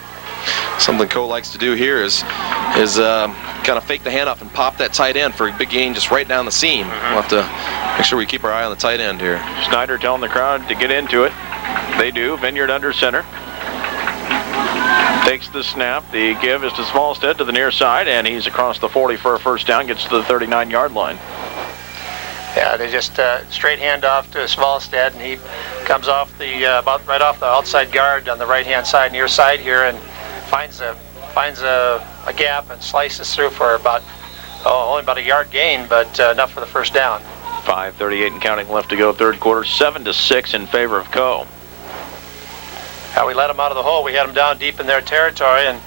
Something Cole likes to do here is is kind of fake the handoff and pop that tight end for a big gain just right down the seam. We'll have to make sure we keep our eye on the tight end here. Snyder telling the crowd to get into it. They do. Vineyard under center. Takes the snap. The give is to Smallstead to the near side, and he's across the 40 for a first down, gets to the 39-yard line. Yeah, they just straight handoff to Smallstead, and he comes off the about right off the outside guard on the right-hand side, near side here, and finds a gap and slices through for about only about a yard gain, but enough for the first down. 5:38 and counting left to go, third quarter. 7-6 in favor of Co. We let them out of the hole. We had them down deep in their territory, and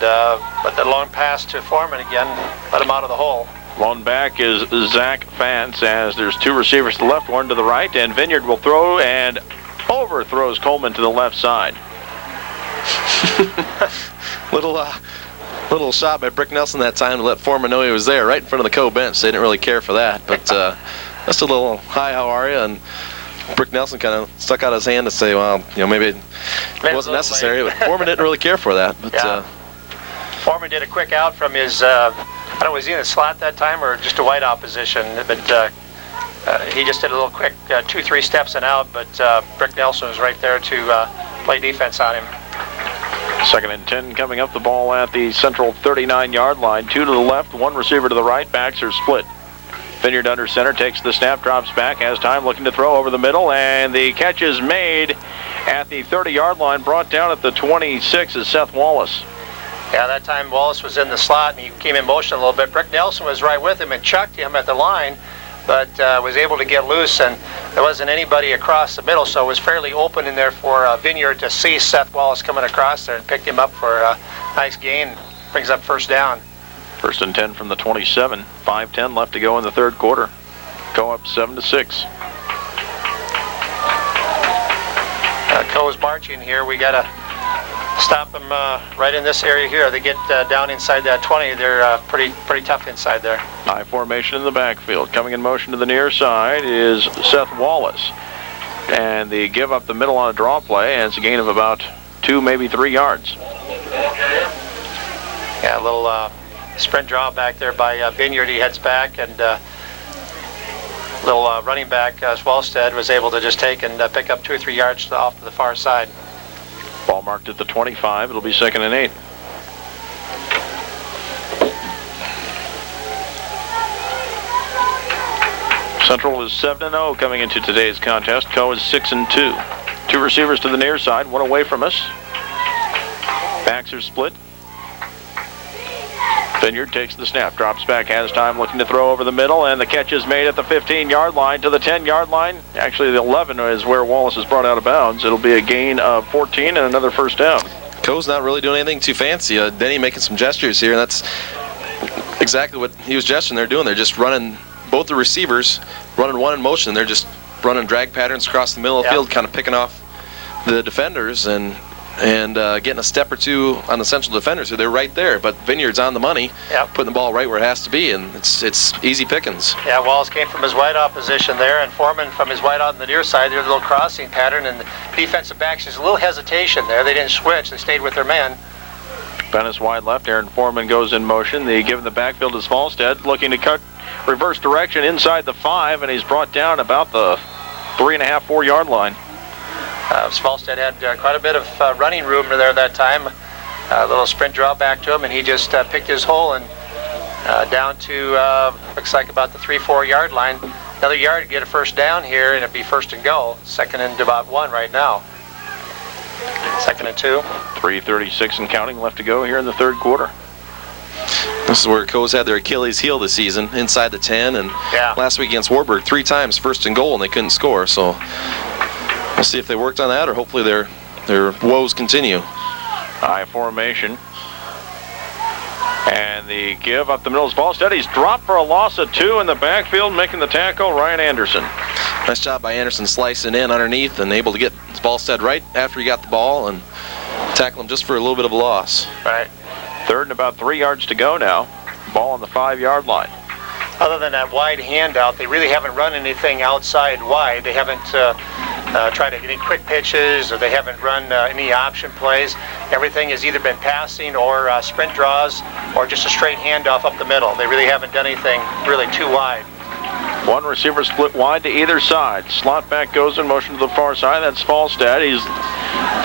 but the long pass to Foreman again let them out of the hole. Lone back is Zach Fantz, as there's two receivers to the left, one to the right, and Vineyard will throw and overthrows Coleman to the left side. Little shot by Brick Nelson that time to let Foreman know he was there, right in front of the Co bench. They didn't really care for that, but just a little hi, how are you? And Brick Nelson kind of stuck out his hand to say, well, maybe it wasn't necessary, but Foreman didn't really care for that. But yeah. Foreman did a quick out from his, I don't know, was he in the slot that time or just a wide out position? But he just did a little quick 2-3 steps and out, but Brick Nelson was right there to play defense on him. 2nd and 10 coming up, the ball at the central 39-yard line. Two to the left, one receiver to the right, backs are split. Vineyard under center, takes the snap, drops back, has time, looking to throw over the middle, and the catch is made at the 30-yard line, brought down at the 26 is Seth Wallace. Yeah, that time Wallace was in the slot, and he came in motion a little bit. Brick Nelson was right with him and chucked him at the line, but was able to get loose, and there wasn't anybody across the middle, so it was fairly open in there for Vineyard to see Seth Wallace coming across there and picked him up for a nice gain. Brings up first down. 1st and 10 from the 27. 5:10 left to go in the third quarter. Go up 7-6. Co's marching here. We got to stop them right in this area here. They get down inside that 20. They're pretty tough inside there. High formation in the backfield. Coming in motion to the near side is Seth Wallace. And the give up the middle on a draw play, and it's a gain of about 2, maybe 3 yards. Yeah, a little sprint draw back there by Vineyard. He heads back, and little running back Swalstead was able to just take and pick up 2 or 3 yards off to the far side. Ball marked at the 25. It'll be 2nd and 8. Central is 7-0 coming into today's contest. Co is 6-2. 2 receivers to the near side, one away from us. Backs are split. Vineyard takes the snap, drops back, has time, looking to throw over the middle, and the catch is made at the 15-yard line to the 10-yard line. Actually, the 11 is where Wallace is brought out of bounds. It'll be a gain of 14 and another first down. Co's not really doing anything too fancy. Denny making some gestures here, and that's exactly what he was gesturing. They're doing. They're just running both the receivers, running one in motion. They're just running drag patterns across the middle of the field, kind of picking off the defenders and getting a step or two on the central defenders. So they're right there, but Vineyard's on the money, putting the ball right where it has to be, and it's easy pickings. Yeah, Wallace came from his wide out position there, and Foreman from his wide out on the near side. There's a little crossing pattern, and the defensive backs, there's a little hesitation there. They didn't switch. They stayed with their man. Bennis wide left. Aaron Foreman goes in motion. The give in the backfield is Smallstead, looking to cut reverse direction inside the 5, and he's brought down about the 3.5, 4-yard line. Smallstead had quite a bit of running room there that time. A little sprint draw back to him, and he just picked his hole and down to looks like about the 3-4 yard line. Another yard to get a first down here, and it'd be 1st and goal. 2nd and about 1 right now. 2nd and 2. 3:36 and counting left to go here in the third quarter. This is where Co's had their Achilles heel this season, inside the 10, and last week against Warburg 3 times 1st and goal, and they couldn't score. So we'll see if they worked on that, or hopefully their woes continue. High formation. And the give up the middle is Smallstead. He's dropped for a loss of 2 in the backfield, making the tackle, Ryan Anderson. Nice job by Anderson slicing in underneath and able to get Smallstead right after he got the ball and tackle him just for a little bit of a loss. Right. 3rd and about 3 yards to go now. Ball on the 5-yard line. Other than that wide handout, they really haven't run anything outside wide. They haven't tried any quick pitches, or they haven't run any option plays. Everything has either been passing or sprint draws or just a straight handoff up the middle. They really haven't done anything really too wide. One receiver split wide to either side. Slot back goes in motion to the far side. That's Falstad.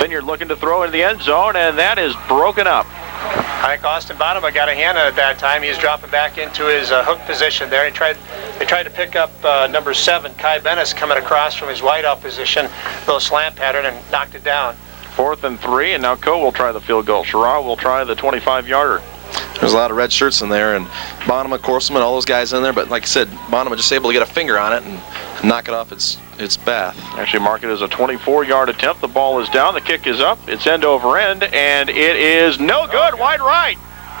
Vineyard looking to throw into the end zone, and that is broken up. I think Austin Bonema got a hand on it that time. He was dropping back into his hook position there. They tried to pick up number 7, Kai Bennis, coming across from his wideout position, little slant pattern, and knocked it down. 4th and 3, and now Coe will try the field goal. Sherrod will try the 25-yarder. There's a lot of red shirts in there, and Bonema, Korselman, all those guys in there. But like I said, Bonema just able to get a finger on it and knock it off its path. Actually mark it as a 24-yard attempt. The ball is down. The kick is up. It's end over end, and it is no good. Wide right.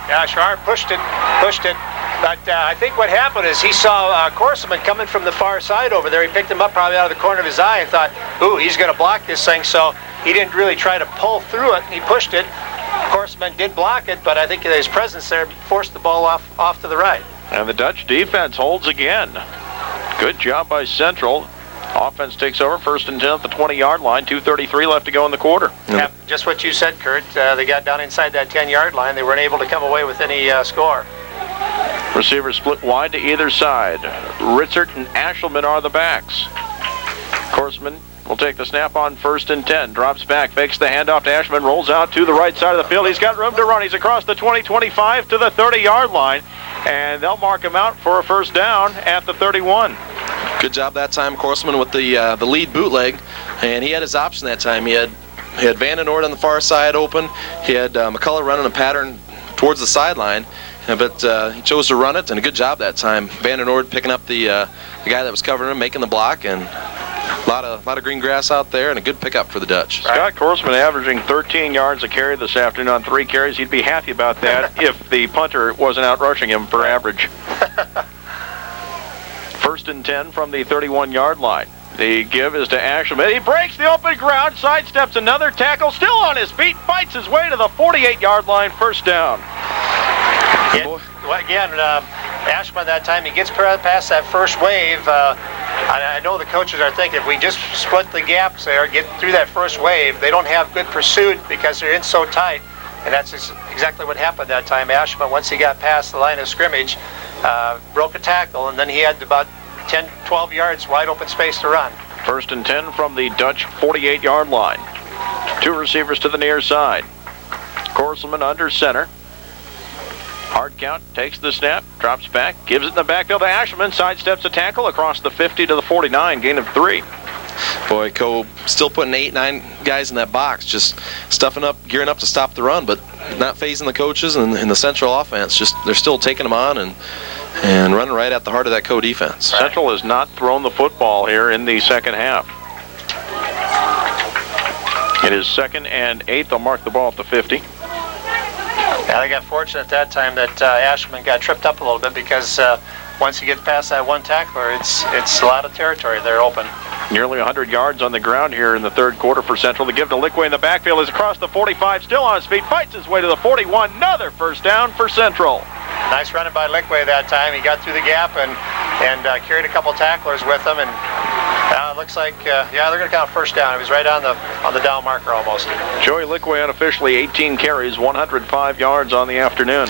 Yeah, Sherrod pushed it. But I think what happened is he saw Korselman coming from the far side over there. He picked him up probably out of the corner of his eye and thought, ooh, he's going to block this thing. So he didn't really try to pull through it. He pushed it. Korselman did block it, but I think his presence there forced the ball off to the right. And the Dutch defense holds again. Good job by Central. Offense takes over, 1st and 10 at the 20-yard line. 2:33 left to go in the quarter. Yeah, just what you said, Kurt. They got down inside that 10-yard line. They weren't able to come away with any score. Receivers split wide to either side. Ritzert and Ashelman are the backs. Korselman will take the snap on 1st and 10. Drops back, fakes the handoff to Ashelman, rolls out to the right side of the field. He's got room to run. He's across the 20-25 to the 30-yard line. And they'll mark him out for a first down at the 31. Good job that time, Korselman, with the lead bootleg, and he had his option that time. He had Vandenoord on the far side open. He had McCullough running a pattern towards the sideline, but he chose to run it, and a good job that time. Vandenoord picking up the guy that was covering him, making the block, and a lot of green grass out there, and a good pickup for the Dutch. Scott Korselman averaging 13 yards a carry this afternoon on 3 carries. He'd be happy about that if the punter wasn't out rushing him for average. 1st and 10 from the 31-yard line. The give is to Ashelman. He breaks the open ground, sidesteps another tackle, still on his feet, fights his way to the 48-yard line, first down. Again, Ashelman that time, he gets past that first wave. I know the coaches are thinking if we just split the gaps there, get through that first wave, they don't have good pursuit because they're in so tight. And that's exactly what happened that time. Ashelman, once he got past the line of scrimmage, broke a tackle, and then he had about 10, 12 yards wide open space to run. 1st and 10 from the Dutch 48-yard line. 2 receivers to the near side. Korselman under center. Hard count, takes the snap, drops back, gives it in the backfield to Ashelman, sidesteps a tackle across the 50 to the 49, gain of 3. Boy, Coe still putting 8, 9 guys in that box, just stuffing up, gearing up to stop the run, but not phasing the coaches and the Central offense. Just they're still taking them on and running right at the heart of that Coe defense. Central has not thrown the football here in the second half. It is 2nd and 8. They'll mark the ball at the 50. Yeah, they got fortunate at that time that Ashelman got tripped up a little bit because once you get past that one tackler, it's a lot of territory there open. Nearly 100 yards on the ground here in the 3rd quarter for Central. The give to Lickway in the backfield is across the 45, still on his feet, fights his way to the 41. Another first down for Central. Nice running by Lickway that time. He got through the gap and carried a couple tacklers with him, and it looks like they're going to count first down. He was right on the down marker almost. Joey Lickway unofficially 18 carries, 105 yards on the afternoon.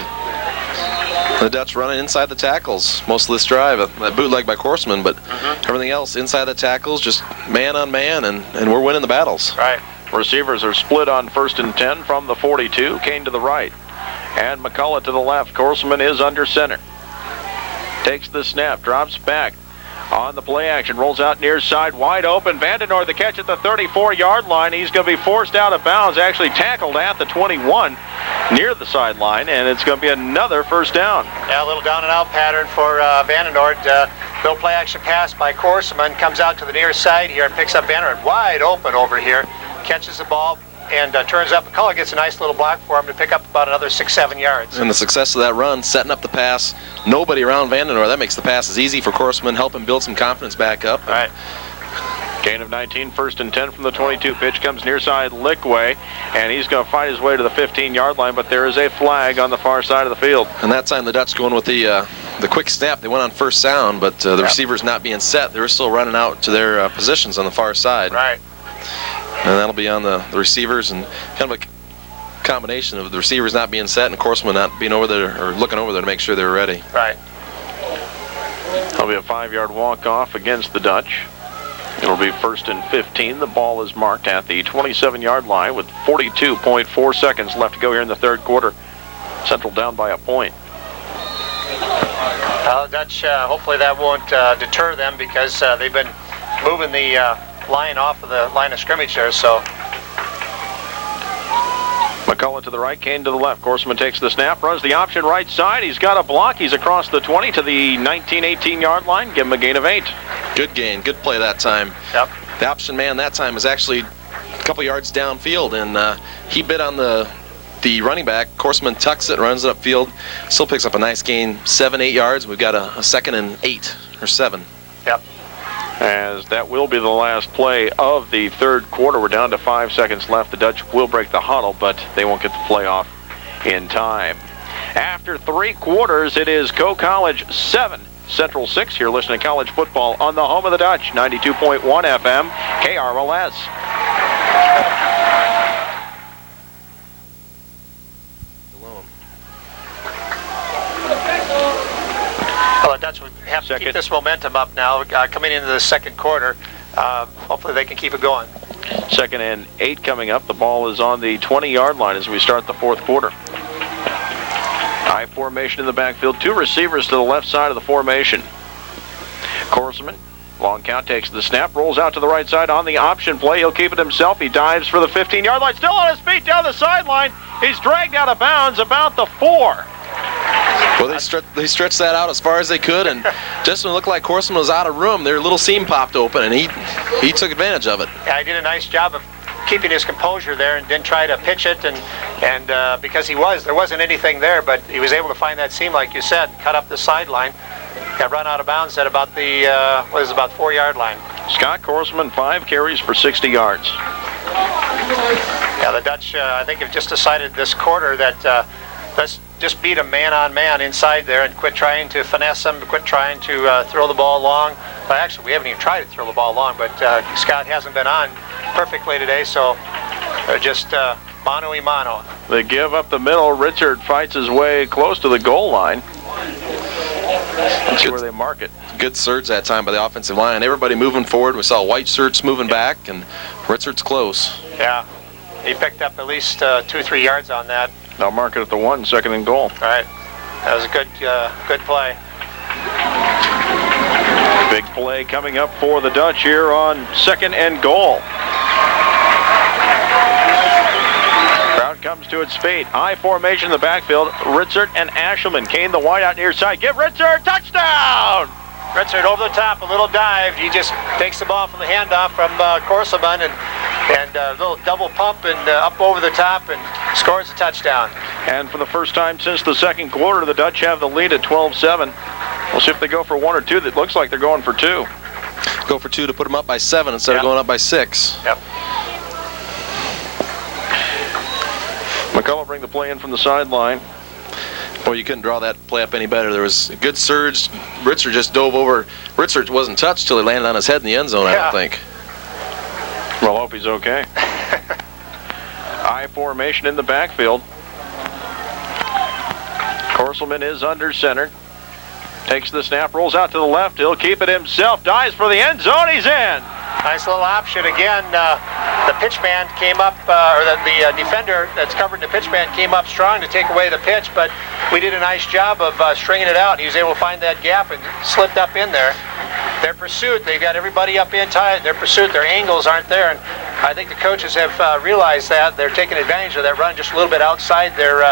The Dutch running inside the tackles most of this drive. That bootleg by Korselman, but everything else inside the tackles, just man on man, and we're winning the battles. Right. Receivers are split on 1st and 10 from the 42. Kane to the right, and McCullough to the left. Korselman is under center. Takes the snap, drops back on the play action, rolls out near side, wide open. Vandenoord the catch at the 34-yard line. He's going to be forced out of bounds, actually tackled at the 21 near the sideline, and it's going to be another first down. Yeah, a little down and out pattern for Vandenoord. Little play action pass by Korselman, comes out to the near side here and picks up Vandenoord wide open over here, catches the ball, and turns up. McCullough gets a nice little block for him to pick up about another 6-7 yards. And the success of that run, setting up the pass, nobody around Vandenoord, that makes the passes easy for Korselman, help him build some confidence back up. All right. Gain of 19, 1st and 10 from the 22. Pitch comes near side Lickway, and he's going to fight his way to the 15-yard line, but there is a flag on the far side of the field. And that time the Dutch going with the quick snap. They went on first down, but the receivers not being set. They were still running out to their positions on the far side. Right. And that'll be on the receivers, and kind of a combination of the receivers not being set and Korsman not being over there or looking over there to make sure they were ready. Right. That'll be a 5-yard walk-off against the Dutch. It'll be 1st and 15. The ball is marked at the 27-yard line with 42.4 seconds left to go here in the third quarter. Central down by a point. Dutch, hopefully that won't deter them because they've been moving the line off of the line of scrimmage there. So McCullough to the right, Kane to the left. Korsman takes the snap, runs the option right side. He's got a block. He's across the 20 to the 19-18-yard line. Give him a gain of 8. Good gain. Good play that time. Yep. The option man that time was actually a couple yards downfield, and he bit on the running back. Korsman tucks it, runs it upfield, still picks up a nice gain, 7-8 yards. We've got a 2nd and 8 or 7. Yep. As that will be the last play of the third quarter. We're down to 5 seconds left. The Dutch will break the huddle, but they won't get the play off in time. After 3 quarters, it is College 7, Central 6. You're listening to college football on the home of the Dutch, 92.1 FM, KRLS. Well, the Dutch would have to keep this momentum up now coming into the second quarter. Hopefully they can keep it going. 2nd and 8 coming up. The ball is on the 20-yard line as we start the fourth quarter. I formation in the backfield. 2 receivers to the left side of the formation. Korsman, long count, takes the snap, rolls out to the right side on the option play. He'll keep it himself. He dives for the 15-yard line. Still on his feet down the sideline. He's dragged out of bounds about the 4. Well, they stretched that out as far as they could, and just when it looked like Korsman was out of room, their little seam popped open, and he took advantage of it. Yeah, he did a nice job of keeping his composure there and didn't try to pitch it, and because there wasn't anything there, but he was able to find that seam, like you said, cut up the sideline, got run out of bounds at about the about 4-yard line. Scott Korsman, 5 carries for 60 yards. Yeah, the Dutch, I think, have just decided this quarter that let's just beat him man-on-man inside there and quit trying to finesse him, quit trying to throw the ball long. Well, actually, we haven't even tried to throw the ball long, but Scott hasn't been on perfectly today, so they're just mano-y-mano. They give up the middle. Richard fights his way close to the goal line. That's where they mark it. Good surge that time by the offensive line. Everybody moving forward. We saw White shirts moving back, and Richard's close. Yeah, he picked up at least 2-3 yards on that. They'll mark it at the 1, 2nd and goal. All right, that was a good play. Big play coming up for the Dutch here on 2nd and goal. Crowd comes to its feet. I formation in the backfield. Ritzert and Ashelman. Kane the wide out near side. Give Ritzert touchdown! Ritzert over the top, a little dive. He just takes the ball from the handoff from Korsman and a little double pump and up over the top and scores a touchdown. And for the first time since the second quarter, the Dutch have the lead at 12-7. We'll see if they go for 1 or 2. That looks like they're going for 2. Go for 2 to put them up by 7 instead of going up by 6. Yep. McCullough bring the play in from the sideline. Well, you couldn't draw that play up any better. There was a good surge. Ritzert just dove over. Ritzert wasn't touched till he landed on his head in the end zone, I don't think. Well, I hope he's okay. I formation in the backfield. Korselman is under center. Takes the snap, rolls out to the left. He'll keep it himself. Dives for the end zone. He's in. Nice little option again. The pitch man came up, or the defender that's covering the pitch man came up strong to take away the pitch, but we did a nice job of stringing it out. He was able to find that gap and slipped up in there. Their pursuit, they've got everybody up in tight. Their pursuit, their angles aren't there, and I think the coaches have realized that. They're taking advantage of that run just a little bit outside their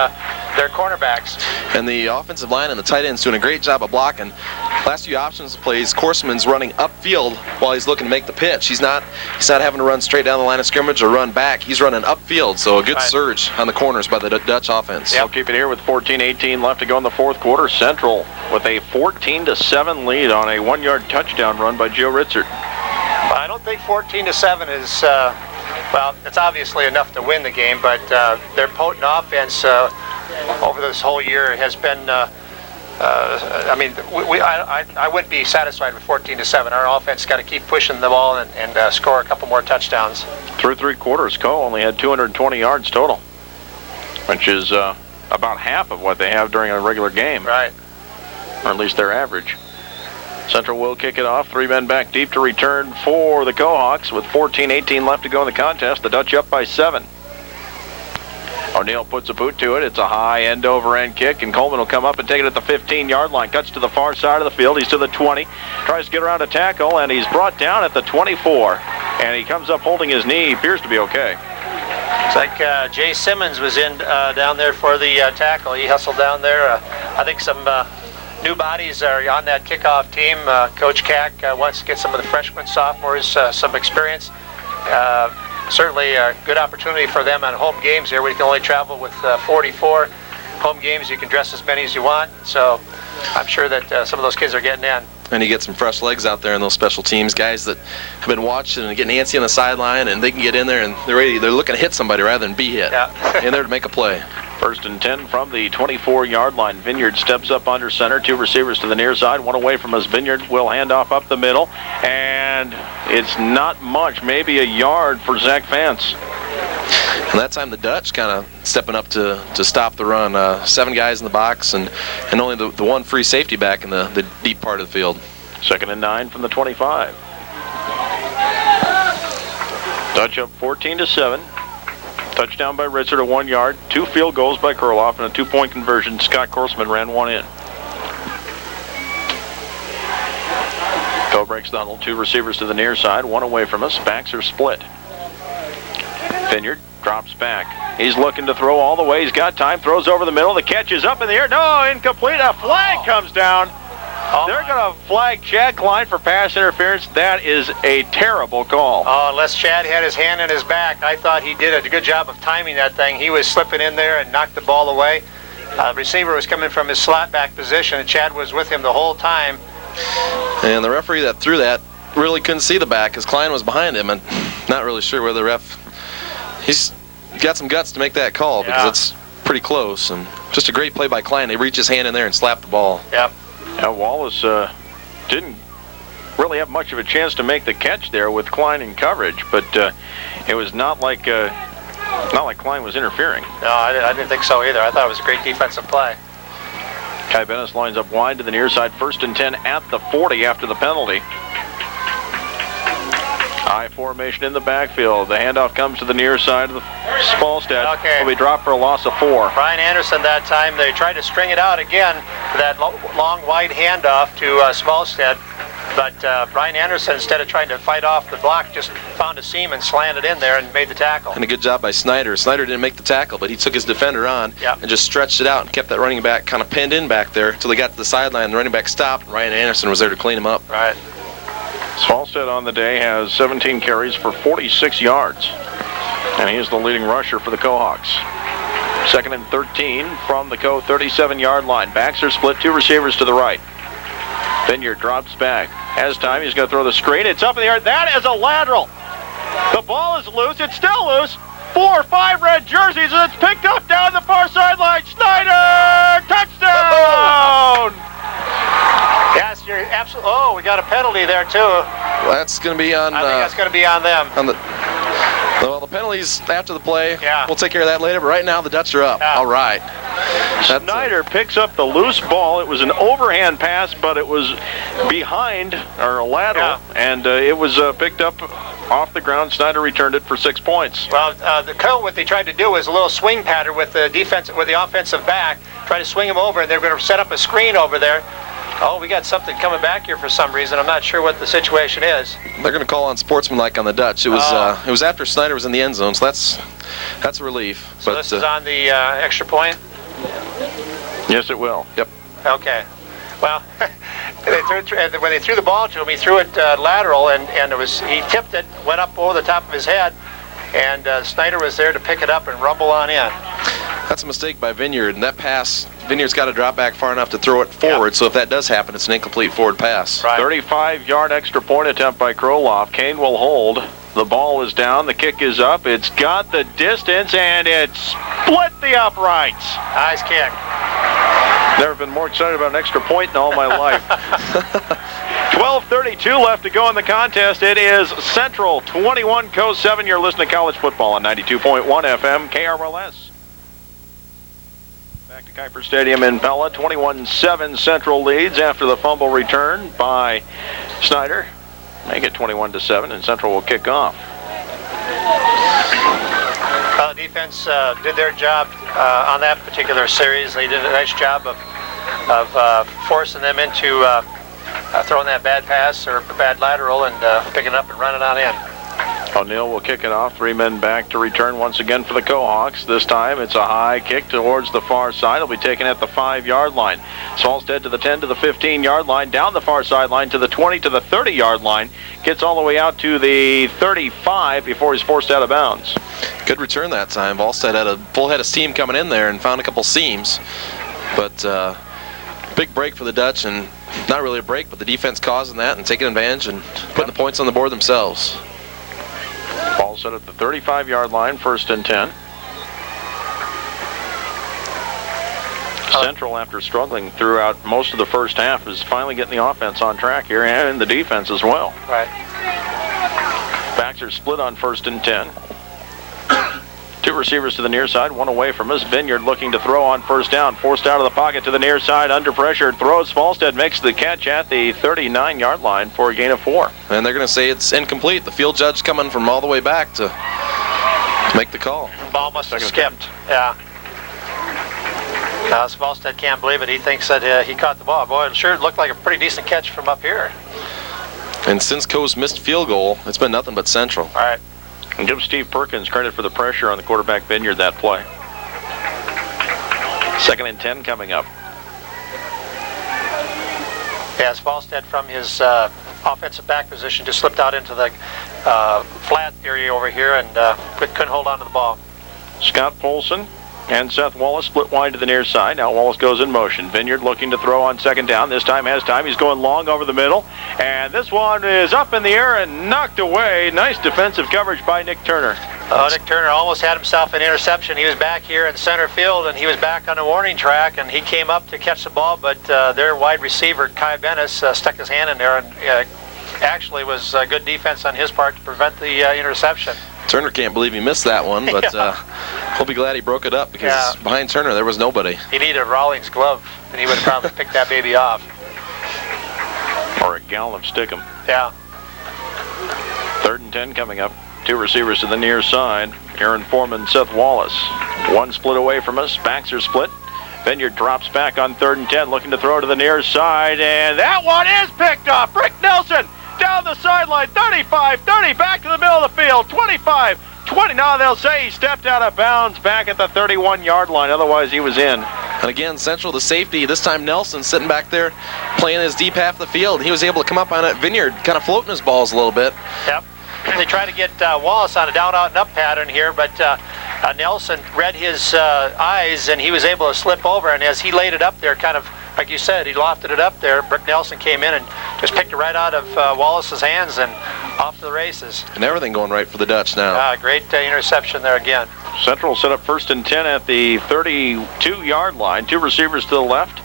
cornerbacks. And the offensive line and the tight end's doing a great job of blocking. Last few options plays, Korsman's running upfield while he's looking to make the pitch. He's not having to run straight down the line of scrimmage or run back. He's running upfield, so a good surge on the corners by the Dutch offense. They'll keep it here with 14-18 left to go in the fourth quarter. Central with a 14-7 lead on a 1-yard touchdown run by Joe Ritzert. Well, I don't think 14-7 is, well, it's obviously enough to win the game, but their potent offense over this whole year has been, I mean, I wouldn't be satisfied with 14-7. Our offense got to keep pushing the ball and score a couple more touchdowns. Through 3 quarters, Coe only had 220 yards total. which is about half of what they have during a regular game. Right. Or at least their average. Central will kick it off. 3 men back deep to return for the Kohawks with 14-18 left to go in the contest. The Dutch up by 7. O'Neill puts a boot to it. It's a high end-over-end kick, and Coleman will come up and take it at the 15-yard line. Cuts to the far side of the field. He's to the 20. Tries to get around a tackle, and he's brought down at the 24. And he comes up holding his knee. He appears to be okay. It's like Jay Simmons was in down there for the tackle. He hustled down there. I think some new bodies are on that kickoff team. Coach Cack wants to get some of the freshmen, sophomores, some experience. Certainly a good opportunity for them on home games here. We can only travel with 44 home games. You can dress as many as you want. So I'm sure that some of those kids are getting in. And you get some fresh legs out there in those special teams, guys that have been watching and getting antsy on the sideline, and they can get in there and they're ready. They're looking to hit somebody rather than be hit. Yeah. In there to make a play. 1st and 10 from the 24-yard line. Vineyard steps up under center. 2 receivers to the near side. 1 away from us. Vineyard will hand off up the middle. And it's not much, maybe a yard for Zach Vance. And that time the Dutch kind of stepping up to stop the run. 7 guys in the box and only the 1 free safety back in the deep part of the field. 2nd and 9 from the 25. Dutch up 14-7. Touchdown by Ritzer to 1 yard. 2 field goals by Kurloff and a 2-point conversion. Scott Korsman ran 1 in. Go breaks the huddle. 2 receivers to the near side. 1 away from us. Backs are split. Vineyard drops back. He's looking to throw all the way. He's got time. Throws over the middle. The catch is up in the air. No, incomplete. A flag comes down. They're going to flag Chad Klein for pass interference. That is a terrible call. Oh, unless Chad had his hand in his back, I thought he did a good job of timing that thing. He was slipping in there and knocked the ball away. The receiver was coming from his slot back position, and Chad was with him the whole time. And the referee that threw that really couldn't see the back because Klein was behind him, and not really sure whether the ref. He's got some guts to make that call because it's pretty close, and just a great play by Klein. He reached his hand in there and slapped the ball. Yep. Now Wallace didn't really have much of a chance to make the catch there with Klein in coverage, but it was not like Klein was interfering. No, I didn't think so either. I thought it was a great defensive play. Kai Bennis lines up wide to the near side. 1st and 10 at the 40 after the penalty. I formation in the backfield. The handoff comes to the near side of the Smallstead. Okay. Will be dropped for a loss of 4. Brian Anderson that time, they tried to string it out again for that long, wide handoff to Smallstead. But Brian Anderson, instead of trying to fight off the block, just found a seam and slanted in there and made the tackle. And a good job by Snyder. Snyder didn't make the tackle, but he took his defender on and just stretched it out and kept that running back kind of pinned in back there until they got to the sideline. The running back stopped, and Ryan Anderson was there to clean him up. Right. Smallstead on the day has 17 carries for 46 yards. And he is the leading rusher for the Kohawks. 2nd and 13 from the Co 37-yard line. Backs are split. 2 receivers to the right. Vineyard drops back. Has time. He's going to throw the screen. It's up in the air. That is a lateral. The ball is loose. It's still loose. 4 or 5 red jerseys, and it's picked up down the far sideline. Snyder! Touchdown! Yes, you're absolutely. Oh, we got a penalty there too. Well, that's going to be on. I think that's going to be on them. Well, the penalties after the play. Yeah. We'll take care of that later. But right now, the Dutch are up. Yeah. All right. Snyder picks up the loose ball. It was an overhand pass, but it was behind or a lateral, and it was picked up off the ground. Snyder returned it for 6 points. Well, the Co, what they tried to do was a little swing pattern with the offensive back. Try to swing him over, and they're going to set up a screen over there. Oh, we got something coming back here for some reason. I'm not sure what the situation is. They're going to call on sportsmanlike on the Dutch. It was after Snyder was in the end zone, so that's a relief. So this is on the extra point? Yes, it will. Yep. Okay. Well, when they threw the ball to him, he threw it lateral, and he tipped it, went up over the top of his head, and Snyder was there to pick it up and rumble on in. That's a mistake by Vineyard, and that pass, Vineyard's got to drop back far enough to throw it forward, so if that does happen, it's an incomplete forward pass. Right. 35-yard extra point attempt by Kroloff. Kane will hold. The ball is down. The kick is up. It's got the distance, and it split the uprights. Nice kick. Never been more excited about an extra point in all my life. 12:32 left to go in the contest. It is Central 21, Co 7. You're listening to College Football on 92.1 FM KRLS. Back to Schipper Stadium in Pella. 21-7 Central leads after the fumble return by Snyder. Make it 21-7, and Central will kick off. Defense did their job on that particular series. They did a nice job of forcing them into throwing that bad pass or bad lateral and picking it up and running on in. O'Neill will kick it off. 3 men back to return once again for the Kohawks. This time it's a high kick towards the far side. It'll be taken at the 5-yard line. Salstead to the 10 to the 15-yard line, down the far sideline to the 20 to the 30-yard line. Gets all the way out to the 35 before he's forced out of bounds. Good return that time. Volstead had a full head of steam coming in there and found a couple seams. But big break for the Dutch, and not really a break, but the defense causing that and taking advantage and putting the points on the board themselves. Ball set at the 35-yard line, 1st and 10. Central, after struggling throughout most of the first half, is finally getting the offense on track here, and the defense as well. Right. Backs are split on 1st and 10. 2 receivers to the near side, 1 away from us. Vineyard looking to throw on 1st down. Forced out of the pocket to the near side, under pressure. Throws. Falstead makes the catch at the 39-yard line for a gain of 4. And they're going to say it's incomplete. The field judge coming from all the way back to make the call. The ball must have skipped. Yeah. Falstead can't believe it. He thinks that he caught the ball. Boy, it sure looked like a pretty decent catch from up here. And since Coe's missed field goal, it's been nothing but Central. All right. And give Steve Perkins credit for the pressure on the quarterback Vineyard that play. 2nd and 10 coming up. Yes, Falstead from his offensive back position just slipped out into the flat area over here and couldn't hold on to the ball. Scott Polson and Seth Wallace split wide to the near side. Now Wallace goes in motion. Vineyard looking to throw on 2nd down. This time has time. He's going long over the middle. And this one is up in the air and knocked away. Nice defensive coverage by Nick Turner. Nick Turner almost had himself an interception. He was back here in center field, and he was back on the warning track, and he came up to catch the ball, but their wide receiver, Kai Bennis, stuck his hand in there, and actually was good defense on his part to prevent the interception. Turner can't believe he missed that one, but he'll be glad he broke it up because behind Turner there was nobody. He needed a Rawlings glove, and he would have probably picked that baby off. Or a gallon of Stickum. Yeah. 3rd and 10 coming up. 2 receivers to the near side. Aaron Foreman, Seth Wallace. 1 split away from us. Backs are split. Vineyard drops back on 3rd and 10, looking to throw to the near side, and that one is picked off. Rick Nelson down the sideline, 35, 30, back to the middle of the field, 25, 20. Now they'll say he stepped out of bounds back at the 31-yard line. Otherwise, he was in. And again, Central, the safety, this time Nelson sitting back there playing his deep half of the field. He was able to come up on it. Vineyard kind of floating his balls a little bit. Yep. They try to get Wallace on a down, out, and up pattern here, but Nelson read his eyes, and he was able to slip over, and as he laid it up there, kind of, like you said, he lofted it up there. Brick Nelson came in and just picked it right out of Wallace's hands and off to the races. And everything going right for the Dutch now. Great interception there again. Central set up 1st and 10 at the 32-yard line. 2 receivers to the left.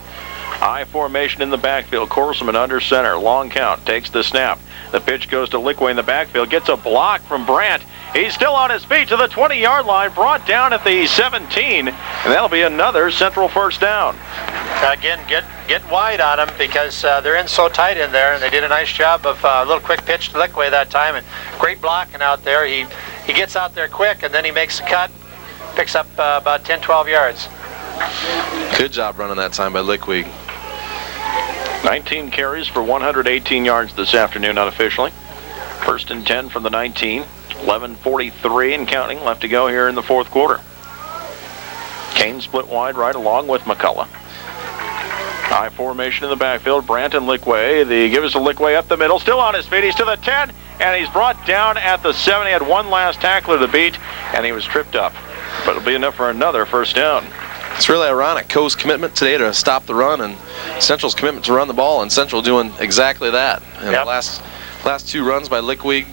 I formation in the backfield. Corselman under center. Long count. Takes the snap. The pitch goes to Lickway in the backfield. Gets a block from Brandt. He's still on his feet to the 20-yard line. Brought down at the 17. And that'll be another Central 1st down. Again, get wide on them because they're in so tight in there, and they did a nice job of a little quick pitch to Lickway that time, and great blocking out there. He gets out there quick, and then he makes the cut, picks up about 10, 12 yards. Good job running that time by Lickway. 19 carries for 118 yards this afternoon unofficially. 1st and 10 from the 19. 11:43 and counting left to go here in the 4th quarter. Kane split wide right along with McCullough. High formation in the backfield. Brandt and Lickway. They give us a Lickway up the middle. Still on his feet. He's to the 10, and he's brought down at the 7. He had one last tackler to beat, and he was tripped up. But it'll be enough for another 1st down. It's really ironic. Coe's commitment today to stop the run and Central's commitment to run the ball, and Central doing exactly that. And the last 2 runs by Lickway,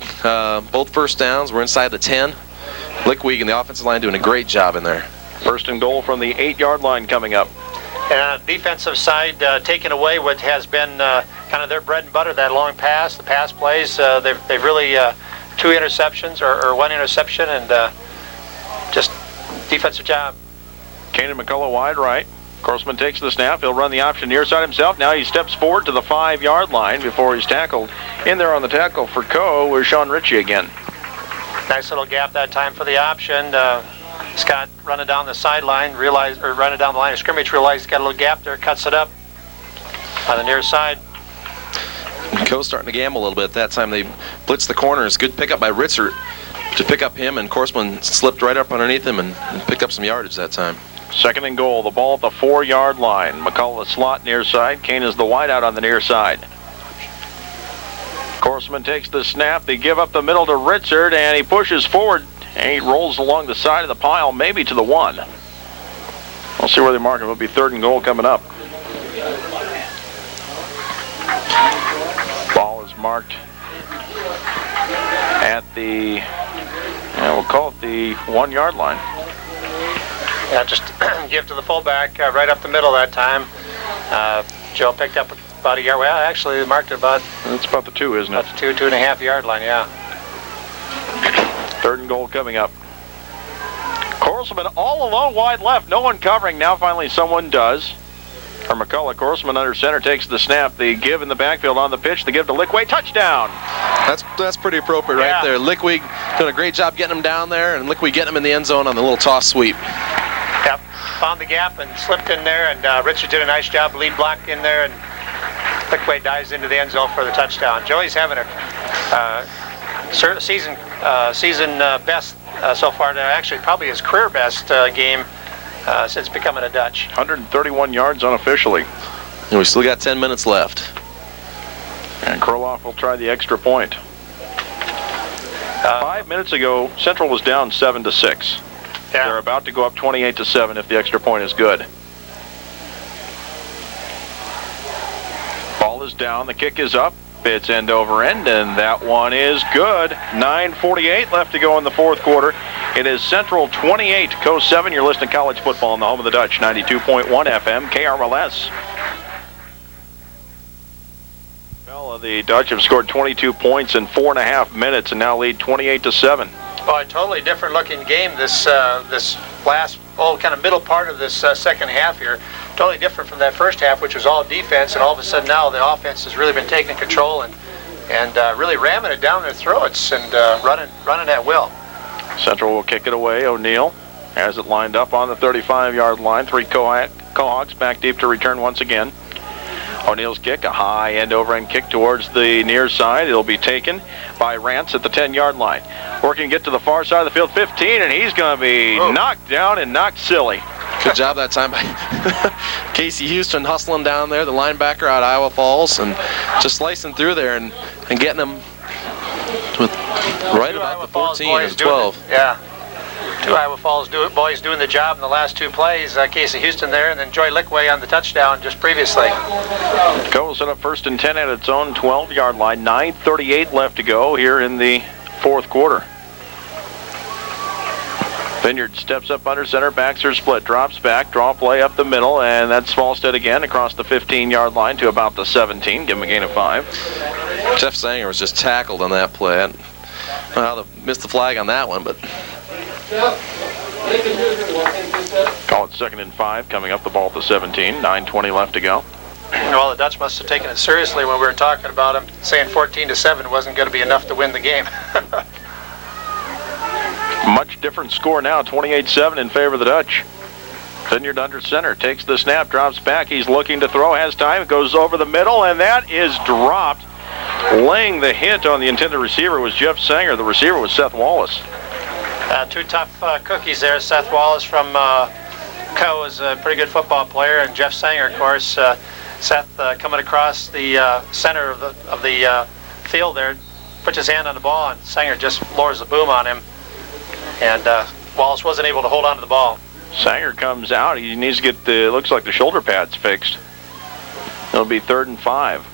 both 1st downs, were inside the 10. Lickway and the offensive line doing a great job in there. 1st and goal from the 8-yard line coming up. And on the defensive side, taking away what has been kind of their bread and butter, that long pass, the pass plays. They've really 2 interceptions or 1 interception, and just defensive job. Kane and McCullough wide right. Korsman takes the snap. He'll run the option near side himself. Now he steps forward to the 5-yard line before he's tackled. In there on the tackle for Co was Sean Ritchie again. Nice little gap that time for the option. Scott running down the sideline, running down the line of scrimmage, realized he's got a little gap there, cuts it up on the near side. Co's starting to gamble a little bit at that time. They blitzed the corners. Good pickup by Ritzert to pick up him, and Korsman slipped right up underneath him and picked up some yardage that time. 2nd and goal. The ball at the 4-yard line. McCullough slot near side. Kane is the wideout on the near side. Korsman takes the snap. They give up the middle to Ritzert, and he pushes forward, and he rolls along the side of the pile, maybe to the 1. We'll see where they mark him. It'll be 3rd and goal coming up. Ball is marked at the, we'll call it the 1-yard line. Yeah, just give to the fullback right up the middle that time. Joe picked up about a yard. Well, actually, they marked it about. It's about the 2, isn't it? About the 2.5 yard line, yeah. 3rd and goal coming up. Korsman all alone wide left. No one covering. Now finally someone does. For McCullough, Korsman under center takes the snap. The give in the backfield on the pitch. The give to Lickway. Touchdown. That's pretty appropriate right there. Lickway doing a great job getting him down there, and Lickway getting him in the end zone on the little toss sweep. Yep. Found the gap and slipped in there, and Richard did a nice job, lead block in there, and Lickway dives into the end zone for the touchdown. Joey's having a season best so far. Actually, probably his career best game since becoming a Dutch. 131 yards unofficially. And we still got 10 minutes left. And Kroloff will try the extra point. 5 minutes ago, Central was down 7-6. Yeah. They're about to go up 28-7 if the extra point is good. Ball is down. The kick is up. It's end over end, and that one is good. 9:48 left to go in the 4th quarter. It is Central 28, Co 7. You're listening to college football in the home of the Dutch, 92.1 FM, KRLS. Well, the Dutch have scored 22 points in 4.5 minutes and now lead 28-7. Well, a totally different looking game this last kind of middle part of this second half here. Totally different from that first half, which was all defense, and all of a sudden now the offense has really been taking control and really ramming it down their throats and running at will. Central will kick it away. O'Neill has it lined up on the 35-yard line. 3 Kohawks back deep to return once again. O'Neill's kick, a high end-over-end kick towards the near side. It'll be taken by Rance at the 10-yard line. Working to get to the far side of the field, 15, and he's going to be knocked down and knocked silly. Good job that time by Casey Houston hustling down there, the linebacker out of Iowa Falls, and just slicing through there and getting him with right about the 14 or the 12. Yeah. 2 Iowa Falls boys doing the job in the last 2 plays. Casey Houston there, and then Joy Lickway on the touchdown just previously. Co will set up 1st and 10 at its own 12-yard line. 9:38 left to go here in the 4th quarter. Vineyard steps up under center, backs are split, drops back, draw play up the middle, and that's Smallstead again across the 15-yard line to about the 17. Give him a gain of 5. Jeff Sanger was just tackled on that play. I don't know how they missed the flag on that one, but call it 2nd and 5, coming up the ball at the 17. 9:20 left to go. Well, the Dutch must have taken it seriously when we were talking about them, saying 14-7 wasn't going to be enough to win the game. Much different score now, 28-7 in favor of the Dutch. Vineyard under center, takes the snap, drops back. He's looking to throw, has time, goes over the middle, and that is dropped. Laying the hit on the intended receiver was Jeff Sanger. The receiver was Seth Wallace. 2 tough cookies there. Seth Wallace from Co is a pretty good football player, and Jeff Sanger, of course. Seth coming across the center of the field there, puts his hand on the ball, and Sanger just lowers the boom on him. And Wallace wasn't able to hold on to the ball. Sanger comes out. He needs to get the, looks like the shoulder pads fixed. It'll be 3rd and 5.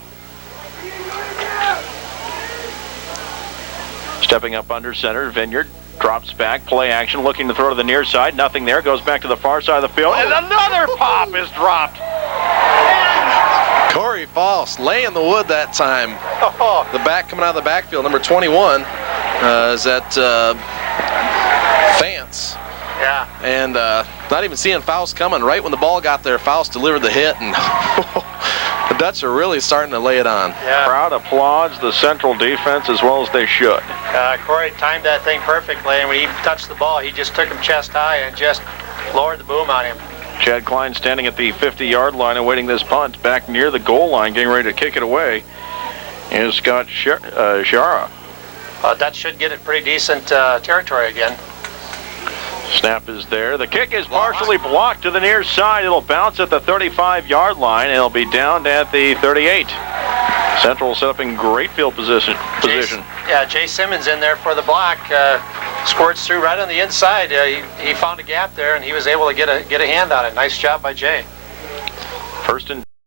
Stepping up under center, Vineyard drops back, play action, looking to throw to the near side. Nothing there, goes back to the far side of the field, and another pop is dropped. Corey False laying the wood that time. The back coming out of the backfield, number 21, is that Fance. Yeah. and not even seeing Faust coming. Right when the ball got there, Faust delivered the hit, and the Dutch are really starting to lay it on. Yeah. Crowd applauds the Central defense as well as they should. Corey timed that thing perfectly, and when he touched the ball, he just took him chest high and just lowered the boom on him. Chad Klein standing at the 50-yard line awaiting this punt. Back near the goal line, getting ready to kick it away, is Scott Shara. That should get it pretty decent territory again. Snap is there. The kick is partially blocked to the near side. It'll bounce at the 35-yard line, and it'll be down at the 38. Central will set up in great field position. Jay Simmons in there for the block. Squirts through right on the inside. He found a gap there, and he was able to get a hand on it. Nice job by Jay. First and